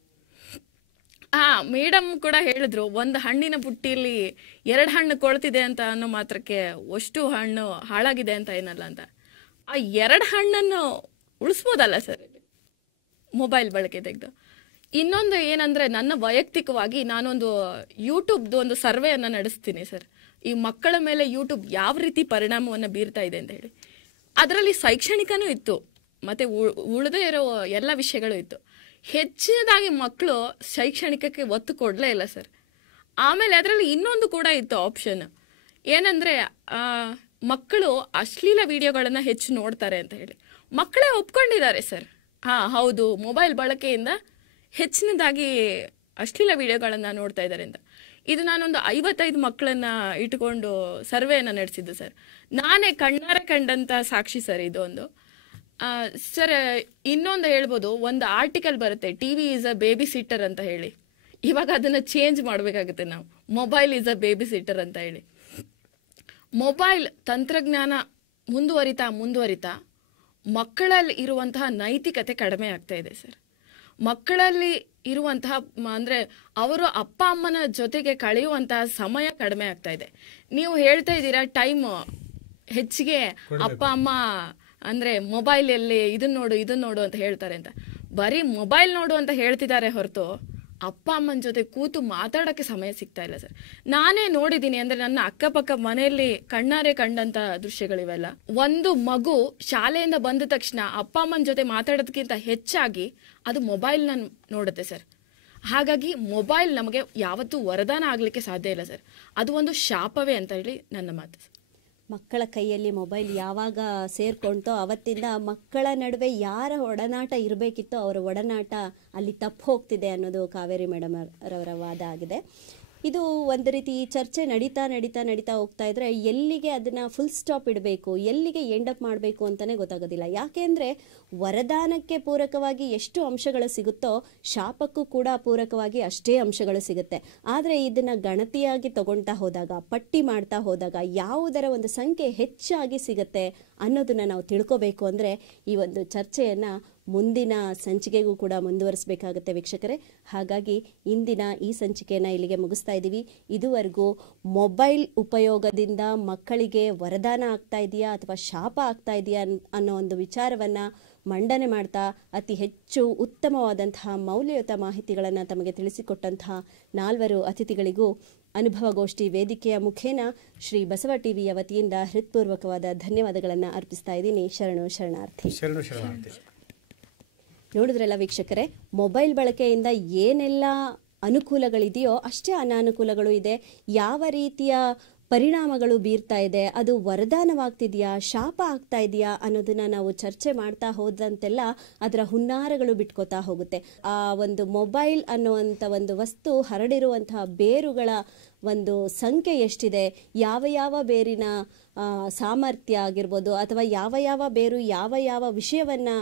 ಮೇಡಮ್ ಕೂಡ ಹೇಳಿದ್ರು, ಒಂದು ಹಣ್ಣಿನ ಬುಟ್ಟಿಯಲ್ಲಿ 2 ಹಣ್ಣು ಕೊಳ್ತಿದೆ ಅಂತ ಅನ್ನೋ ಮಾತ್ರಕ್ಕೆ ಅಷ್ಟು ಹಣ್ಣು ಹಾಳಾಗಿದೆ ಅಂತ ಏನಲ್ಲ ಅಂತ. ಆ 2 ಹಣ್ಣನ್ನು ಉಳಿಸ್ಬೋದಲ್ಲ ಸರ್ ಮೊಬೈಲ್ ಬಳಕೆ ತೆಗೆದು. ಇನ್ನೊಂದು ಏನಂದ್ರೆ, ನನ್ನ ವೈಯಕ್ತಿಕವಾಗಿ ನಾನೊಂದು ಯೂಟ್ಯೂಬ್ದು ಒಂದು ಸರ್ವೆಯನ್ನು ನಡೆಸ್ತೀನಿ ಸರ್. ಈ ಮಕ್ಕಳ ಮೇಲೆ ಯೂಟ್ಯೂಬ್ ಯಾವ ರೀತಿ ಪರಿಣಾಮವನ್ನು ಬೀರ್ತಾ ಇದೆ ಅಂತ ಹೇಳಿ. ಅದರಲ್ಲಿ ಶೈಕ್ಷಣಿಕನೂ ಇತ್ತು, ಮತ್ತೆ ಉಳಿದೇ ಇರೋ ಎಲ್ಲ ವಿಷಯಗಳು ಇತ್ತು. ಹೆಚ್ಚಿನದಾಗಿ ಮಕ್ಕಳು ಶೈಕ್ಷಣಿಕಕ್ಕೆ ಒತ್ತು ಕೊಡಲೇ ಇಲ್ಲ ಸರ್. ಆಮೇಲೆ ಅದರಲ್ಲಿ ಇನ್ನೊಂದು ಕೂಡ ಇತ್ತು ಆಪ್ಷನ್, ಏನಂದ್ರೆ ಮಕ್ಕಳು ಅಶ್ಲೀಲ ವಿಡಿಯೋಗಳನ್ನ ಹೆಚ್ಚು ನೋಡ್ತಾರೆ ಅಂತ ಹೇಳಿ. ಮಕ್ಕಳೇ ಒಪ್ಕೊಂಡಿದ್ದಾರೆ ಸರ್, ಹೌದು, ಮೊಬೈಲ್ ಬಳಕೆಯಿಂದ ಹೆಚ್ಚಿನದಾಗಿ ಅಶ್ಲೀಲ ವಿಡಿಯೋಗಳನ್ನ ನೋಡ್ತಾ ಇದ್ದಾರೆ ಅಂತ. ಇದು ನಾನೊಂದು 55 ಮಕ್ಕಳನ್ನ ಇಟ್ಕೊಂಡು ಸರ್ವೆಯನ್ನು ನಡೆಸಿದ್ದು ಸರ್. ನಾನೇ ಕಣ್ಣಾರೆ ಕಂಡಂತ ಸಾಕ್ಷಿ ಸರ್ ಇದೊಂದು. ಸರ್, ಇನ್ನೊಂದು ಹೇಳ್ಬೋದು, ಒಂದು ಆರ್ಟಿಕಲ್ ಬರುತ್ತೆ, TV is a baby sitter ಅಂತ ಹೇಳಿ. ಇವಾಗ ಅದನ್ನ ಚೇಂಜ್ ಮಾಡಬೇಕಾಗುತ್ತೆ ನಾವು, mobile is a baby sitter ಅಂತ ಹೇಳಿ. ಮೊಬೈಲ್ ತಂತ್ರಜ್ಞಾನ ಮುಂದುವರಿತಾ ಮಕ್ಕಳಲ್ಲಿ ಇರುವಂತಹ ನೈತಿಕತೆ ಕಡಿಮೆ ಆಗ್ತಾ ಇದೆ ಸರ್. ಮಕ್ಕಳಲ್ಲಿ ಇರುವಂತಹ ಅಂದ್ರೆ ಅವರು ಅಪ್ಪ ಅಮ್ಮನ ಜೊತೆಗೆ ಕಳೆಯುವಂತಹ ಸಮಯ ಕಡಿಮೆ ಆಗ್ತಾ ಇದೆ. ನೀವು ಹೇಳ್ತಾ ಇದ್ದೀರಾ ಟೈಮ್ ಹೆಚ್ಚಿಗೆ ಅಪ್ಪ ಅಮ್ಮ ಅಂದ್ರೆ ಮೊಬೈಲಲ್ಲಿ ಇದನ್ನ ನೋಡು ಅಂತ ಹೇಳ್ತಾರೆ ಅಂತ. ಬರೀ ಮೊಬೈಲ್ ನೋಡು ಅಂತ ಹೇಳ್ತಿದ್ದಾರೆ ಹೊರತು ಅಪ್ಪ ಅಮ್ಮನ ಜೊತೆ ಕೂತು ಮಾತಾಡೋಕ್ಕೆ ಸಮಯ ಸಿಗ್ತಾ ಇಲ್ಲ ಸರ್. ನಾನೇ ನೋಡಿದ್ದೀನಿ, ಅಂದ್ರೆ ನನ್ನ ಅಕ್ಕಪಕ್ಕ ಮನೆಯಲ್ಲಿ ಕಣ್ಣಾರೆ ಕಂಡಂತ ದೃಶ್ಯಗಳಿವೆಲ್ಲ. ಒಂದು ಮಗು ಶಾಲೆಯಿಂದ ಬಂದ ತಕ್ಷಣ ಅಪ್ಪ ಅಮ್ಮನ ಜೊತೆ ಮಾತಾಡೋದಕ್ಕಿಂತ ಹೆಚ್ಚಾಗಿ ಅದು ಮೊಬೈಲ್ನ ನೋಡುತ್ತೆ ಸರ್. ಹಾಗಾಗಿ ಮೊಬೈಲ್ ನಮಗೆ ಯಾವತ್ತೂ ವರದಾನ ಆಗ್ಲಿಕ್ಕೆ ಸಾಧ್ಯ ಇಲ್ಲ ಸರ್, ಅದು ಒಂದು ಶಾಪವೇ ಅಂತ ಹೇಳಿ ನನ್ನ ಮಾತು. ಮಕ್ಕಳ ಕೈಯಲ್ಲಿ ಮೊಬೈಲ್ ಯಾವಾಗ ಸೇರ್ಕೊಂತೋ ಅವತ್ತಿಂದ ಮಕ್ಕಳ ನಡುವೆ ಯಾರ ಒಡನಾಟ ಇರಬೇಕಿತ್ತೋ ಅವರ ಒಡನಾಟ ಅಲ್ಲಿ ತಪ್ಪು ಹೋಗ್ತಿದೆ ಅನ್ನೋದು ಕಾವೇರಿ ಮೇಡಮ್ ರವರ ವಾದ ಆಗಿದೆ. ಇದು ಒಂದು ರೀತಿ ಚರ್ಚೆ ನಡೀತಾ ಹೋಗ್ತಾ ಇದ್ರೆ ಎಲ್ಲಿಗೆ ಅದನ್ನ ಫುಲ್ ಸ್ಟಾಪ್ ಇಡಬೇಕು, ಎಲ್ಲಿಗೆ ಎಂಡ್ ಅಪ್ ಮಾಡಬೇಕು ಅಂತಾನೆ ಗೊತ್ತಾಗೋದಿಲ್ಲ. ಯಾಕೆಂದ್ರೆ ವರದಾನಕ್ಕೆ ಪೂರಕವಾಗಿ ಎಷ್ಟು ಅಂಶಗಳು ಸಿಗುತ್ತೋ ಶಾಪಕ್ಕೂ ಕೂಡ ಪೂರಕವಾಗಿ ಅಷ್ಟೇ ಅಂಶಗಳು ಸಿಗುತ್ತೆ. ಆದರೆ ಇದನ್ನ ಗಣತಿಯಾಗಿ ತಗೊಳ್ತಾ ಹೋದಾಗ, ಪಟ್ಟಿ ಮಾಡ್ತಾ ಹೋದಾಗ ಯಾವುದರ ಒಂದು ಸಂಖ್ಯೆ ಹೆಚ್ಚಾಗಿ ಸಿಗುತ್ತೆ ಅನ್ನೋದನ್ನ ನಾವು ತಿಳ್ಕೋಬೇಕು ಅಂದ್ರೆ ಈ ಒಂದು ಚರ್ಚೆಯನ್ನ ಮುಂದಿನ ಸಂಚಿಕೆಗೂ ಕೂಡ ಮುಂದುವರಿಸಬೇಕಾಗುತ್ತೆ ವೀಕ್ಷಕರೇ. ಹಾಗಾಗಿ ಇಂದಿನ ಈ ಸಂಚಿಕೆಯನ್ನು ಇಲ್ಲಿಗೆ ಮುಗಿಸ್ತಾ ಇದ್ದೀವಿ. ಇದುವರೆಗೂ ಮೊಬೈಲ್ ಉಪಯೋಗದಿಂದ ಮಕ್ಕಳಿಗೆ ವರದಾನ ಆಗ್ತಾ ಇದೆಯಾ ಅಥವಾ ಶಾಪ ಆಗ್ತಾ ಇದೆಯಾ ಅನ್ನೋ ಒಂದು ವಿಚಾರವನ್ನು ಮಂಡನೆ ಮಾಡ್ತಾ ಅತಿ ಹೆಚ್ಚು ಉತ್ತಮವಾದಂತಹ ಮೌಲ್ಯಯುತ ಮಾಹಿತಿಗಳನ್ನು ತಮಗೆ ತಿಳಿಸಿಕೊಟ್ಟಂತಹ 4 ಅತಿಥಿಗಳಿಗೂ ಅನುಭವಗೋಷ್ಠಿ ವೇದಿಕೆಯ ಮುಖೇನ ಶ್ರೀ ಬಸವ ಟಿವಿಯ ವತಿಯಿಂದ ಹೃತ್ಪೂರ್ವಕವಾದ ಧನ್ಯವಾದಗಳನ್ನು ಅರ್ಪಿಸ್ತಾ ಇದ್ದೀನಿ. ಶರಣಾರ್ಥಿ. ನೋಡಿದ್ರಲ್ಲ ವೀಕ್ಷಕರೇ, ಮೊಬೈಲ್ ಬಳಕೆಯಿಂದ ಏನೆಲ್ಲ ಅನುಕೂಲಗಳಿದೆಯೋ ಅಷ್ಟೇ ಅನಾನುಕೂಲಗಳು ಇದೆ. ಯಾವ ರೀತಿಯ ಪರಿಣಾಮಗಳು ಬೀರ್ತಾ ಇದೆ, ಅದು ವರದಾನವಾಗ್ತಿದೆಯಾ, ಶಾಪ ಆಗ್ತಾ ಇದೆಯಾ ಅನ್ನೋದನ್ನ ನಾವು ಚರ್ಚೆ ಮಾಡ್ತಾ ಹೋದಂತೆಲ್ಲ ಅದರ ಹುನ್ನಾರಗಳು ಬಿಟ್ಕೋತಾ ಹೋಗುತ್ತೆ. ಆ ಒಂದು ಮೊಬೈಲ್ ಅನ್ನುವಂಥ ಒಂದು ವಸ್ತು ಹರಡಿರುವಂತಹ ಬೇರುಗಳ ಒಂದು ಸಂಖ್ಯೆ ಎಷ್ಟಿದೆ, ಯಾವ ಬೇರಿನ ಸಾಮರ್ಥ್ಯ ಆಗಿರ್ಬೋದು ಅಥವಾ ಯಾವ ಬೇರು ಯಾವ ವಿಷಯವನ್ನು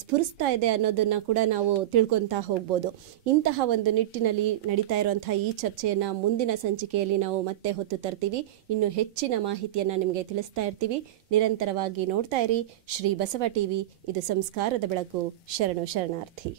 ಸ್ಫುರಿಸ್ತಾ ಇದೆ ಅನ್ನೋದನ್ನು ಕೂಡ ನಾವು ತಿಳ್ಕೊತಾ ಹೋಗ್ಬೋದು. ಇಂತಹ ಒಂದು ನಿಟ್ಟಿನಲ್ಲಿ ನಡೀತಾ ಇರುವಂತಹ ಈ ಚರ್ಚೆಯನ್ನು ಮುಂದಿನ ಸಂಚಿಕೆಯಲ್ಲಿ ನಾವು ಮತ್ತೆ ಹೊತ್ತು ತರ್ತೀವಿ. ಇನ್ನು ಹೆಚ್ಚಿನ ಮಾಹಿತಿಯನ್ನು ನಿಮಗೆ ತಿಳಿಸ್ತಾ ಇರ್ತೀವಿ. ನಿರಂತರವಾಗಿ ನೋಡ್ತಾ ಇರಿ ಶ್ರೀ ಬಸವ ಟಿವಿ. ಇದು ಸಂಸ್ಕಾರದ ಬೆಳಕು. ಶರಣಾರ್ಥಿ.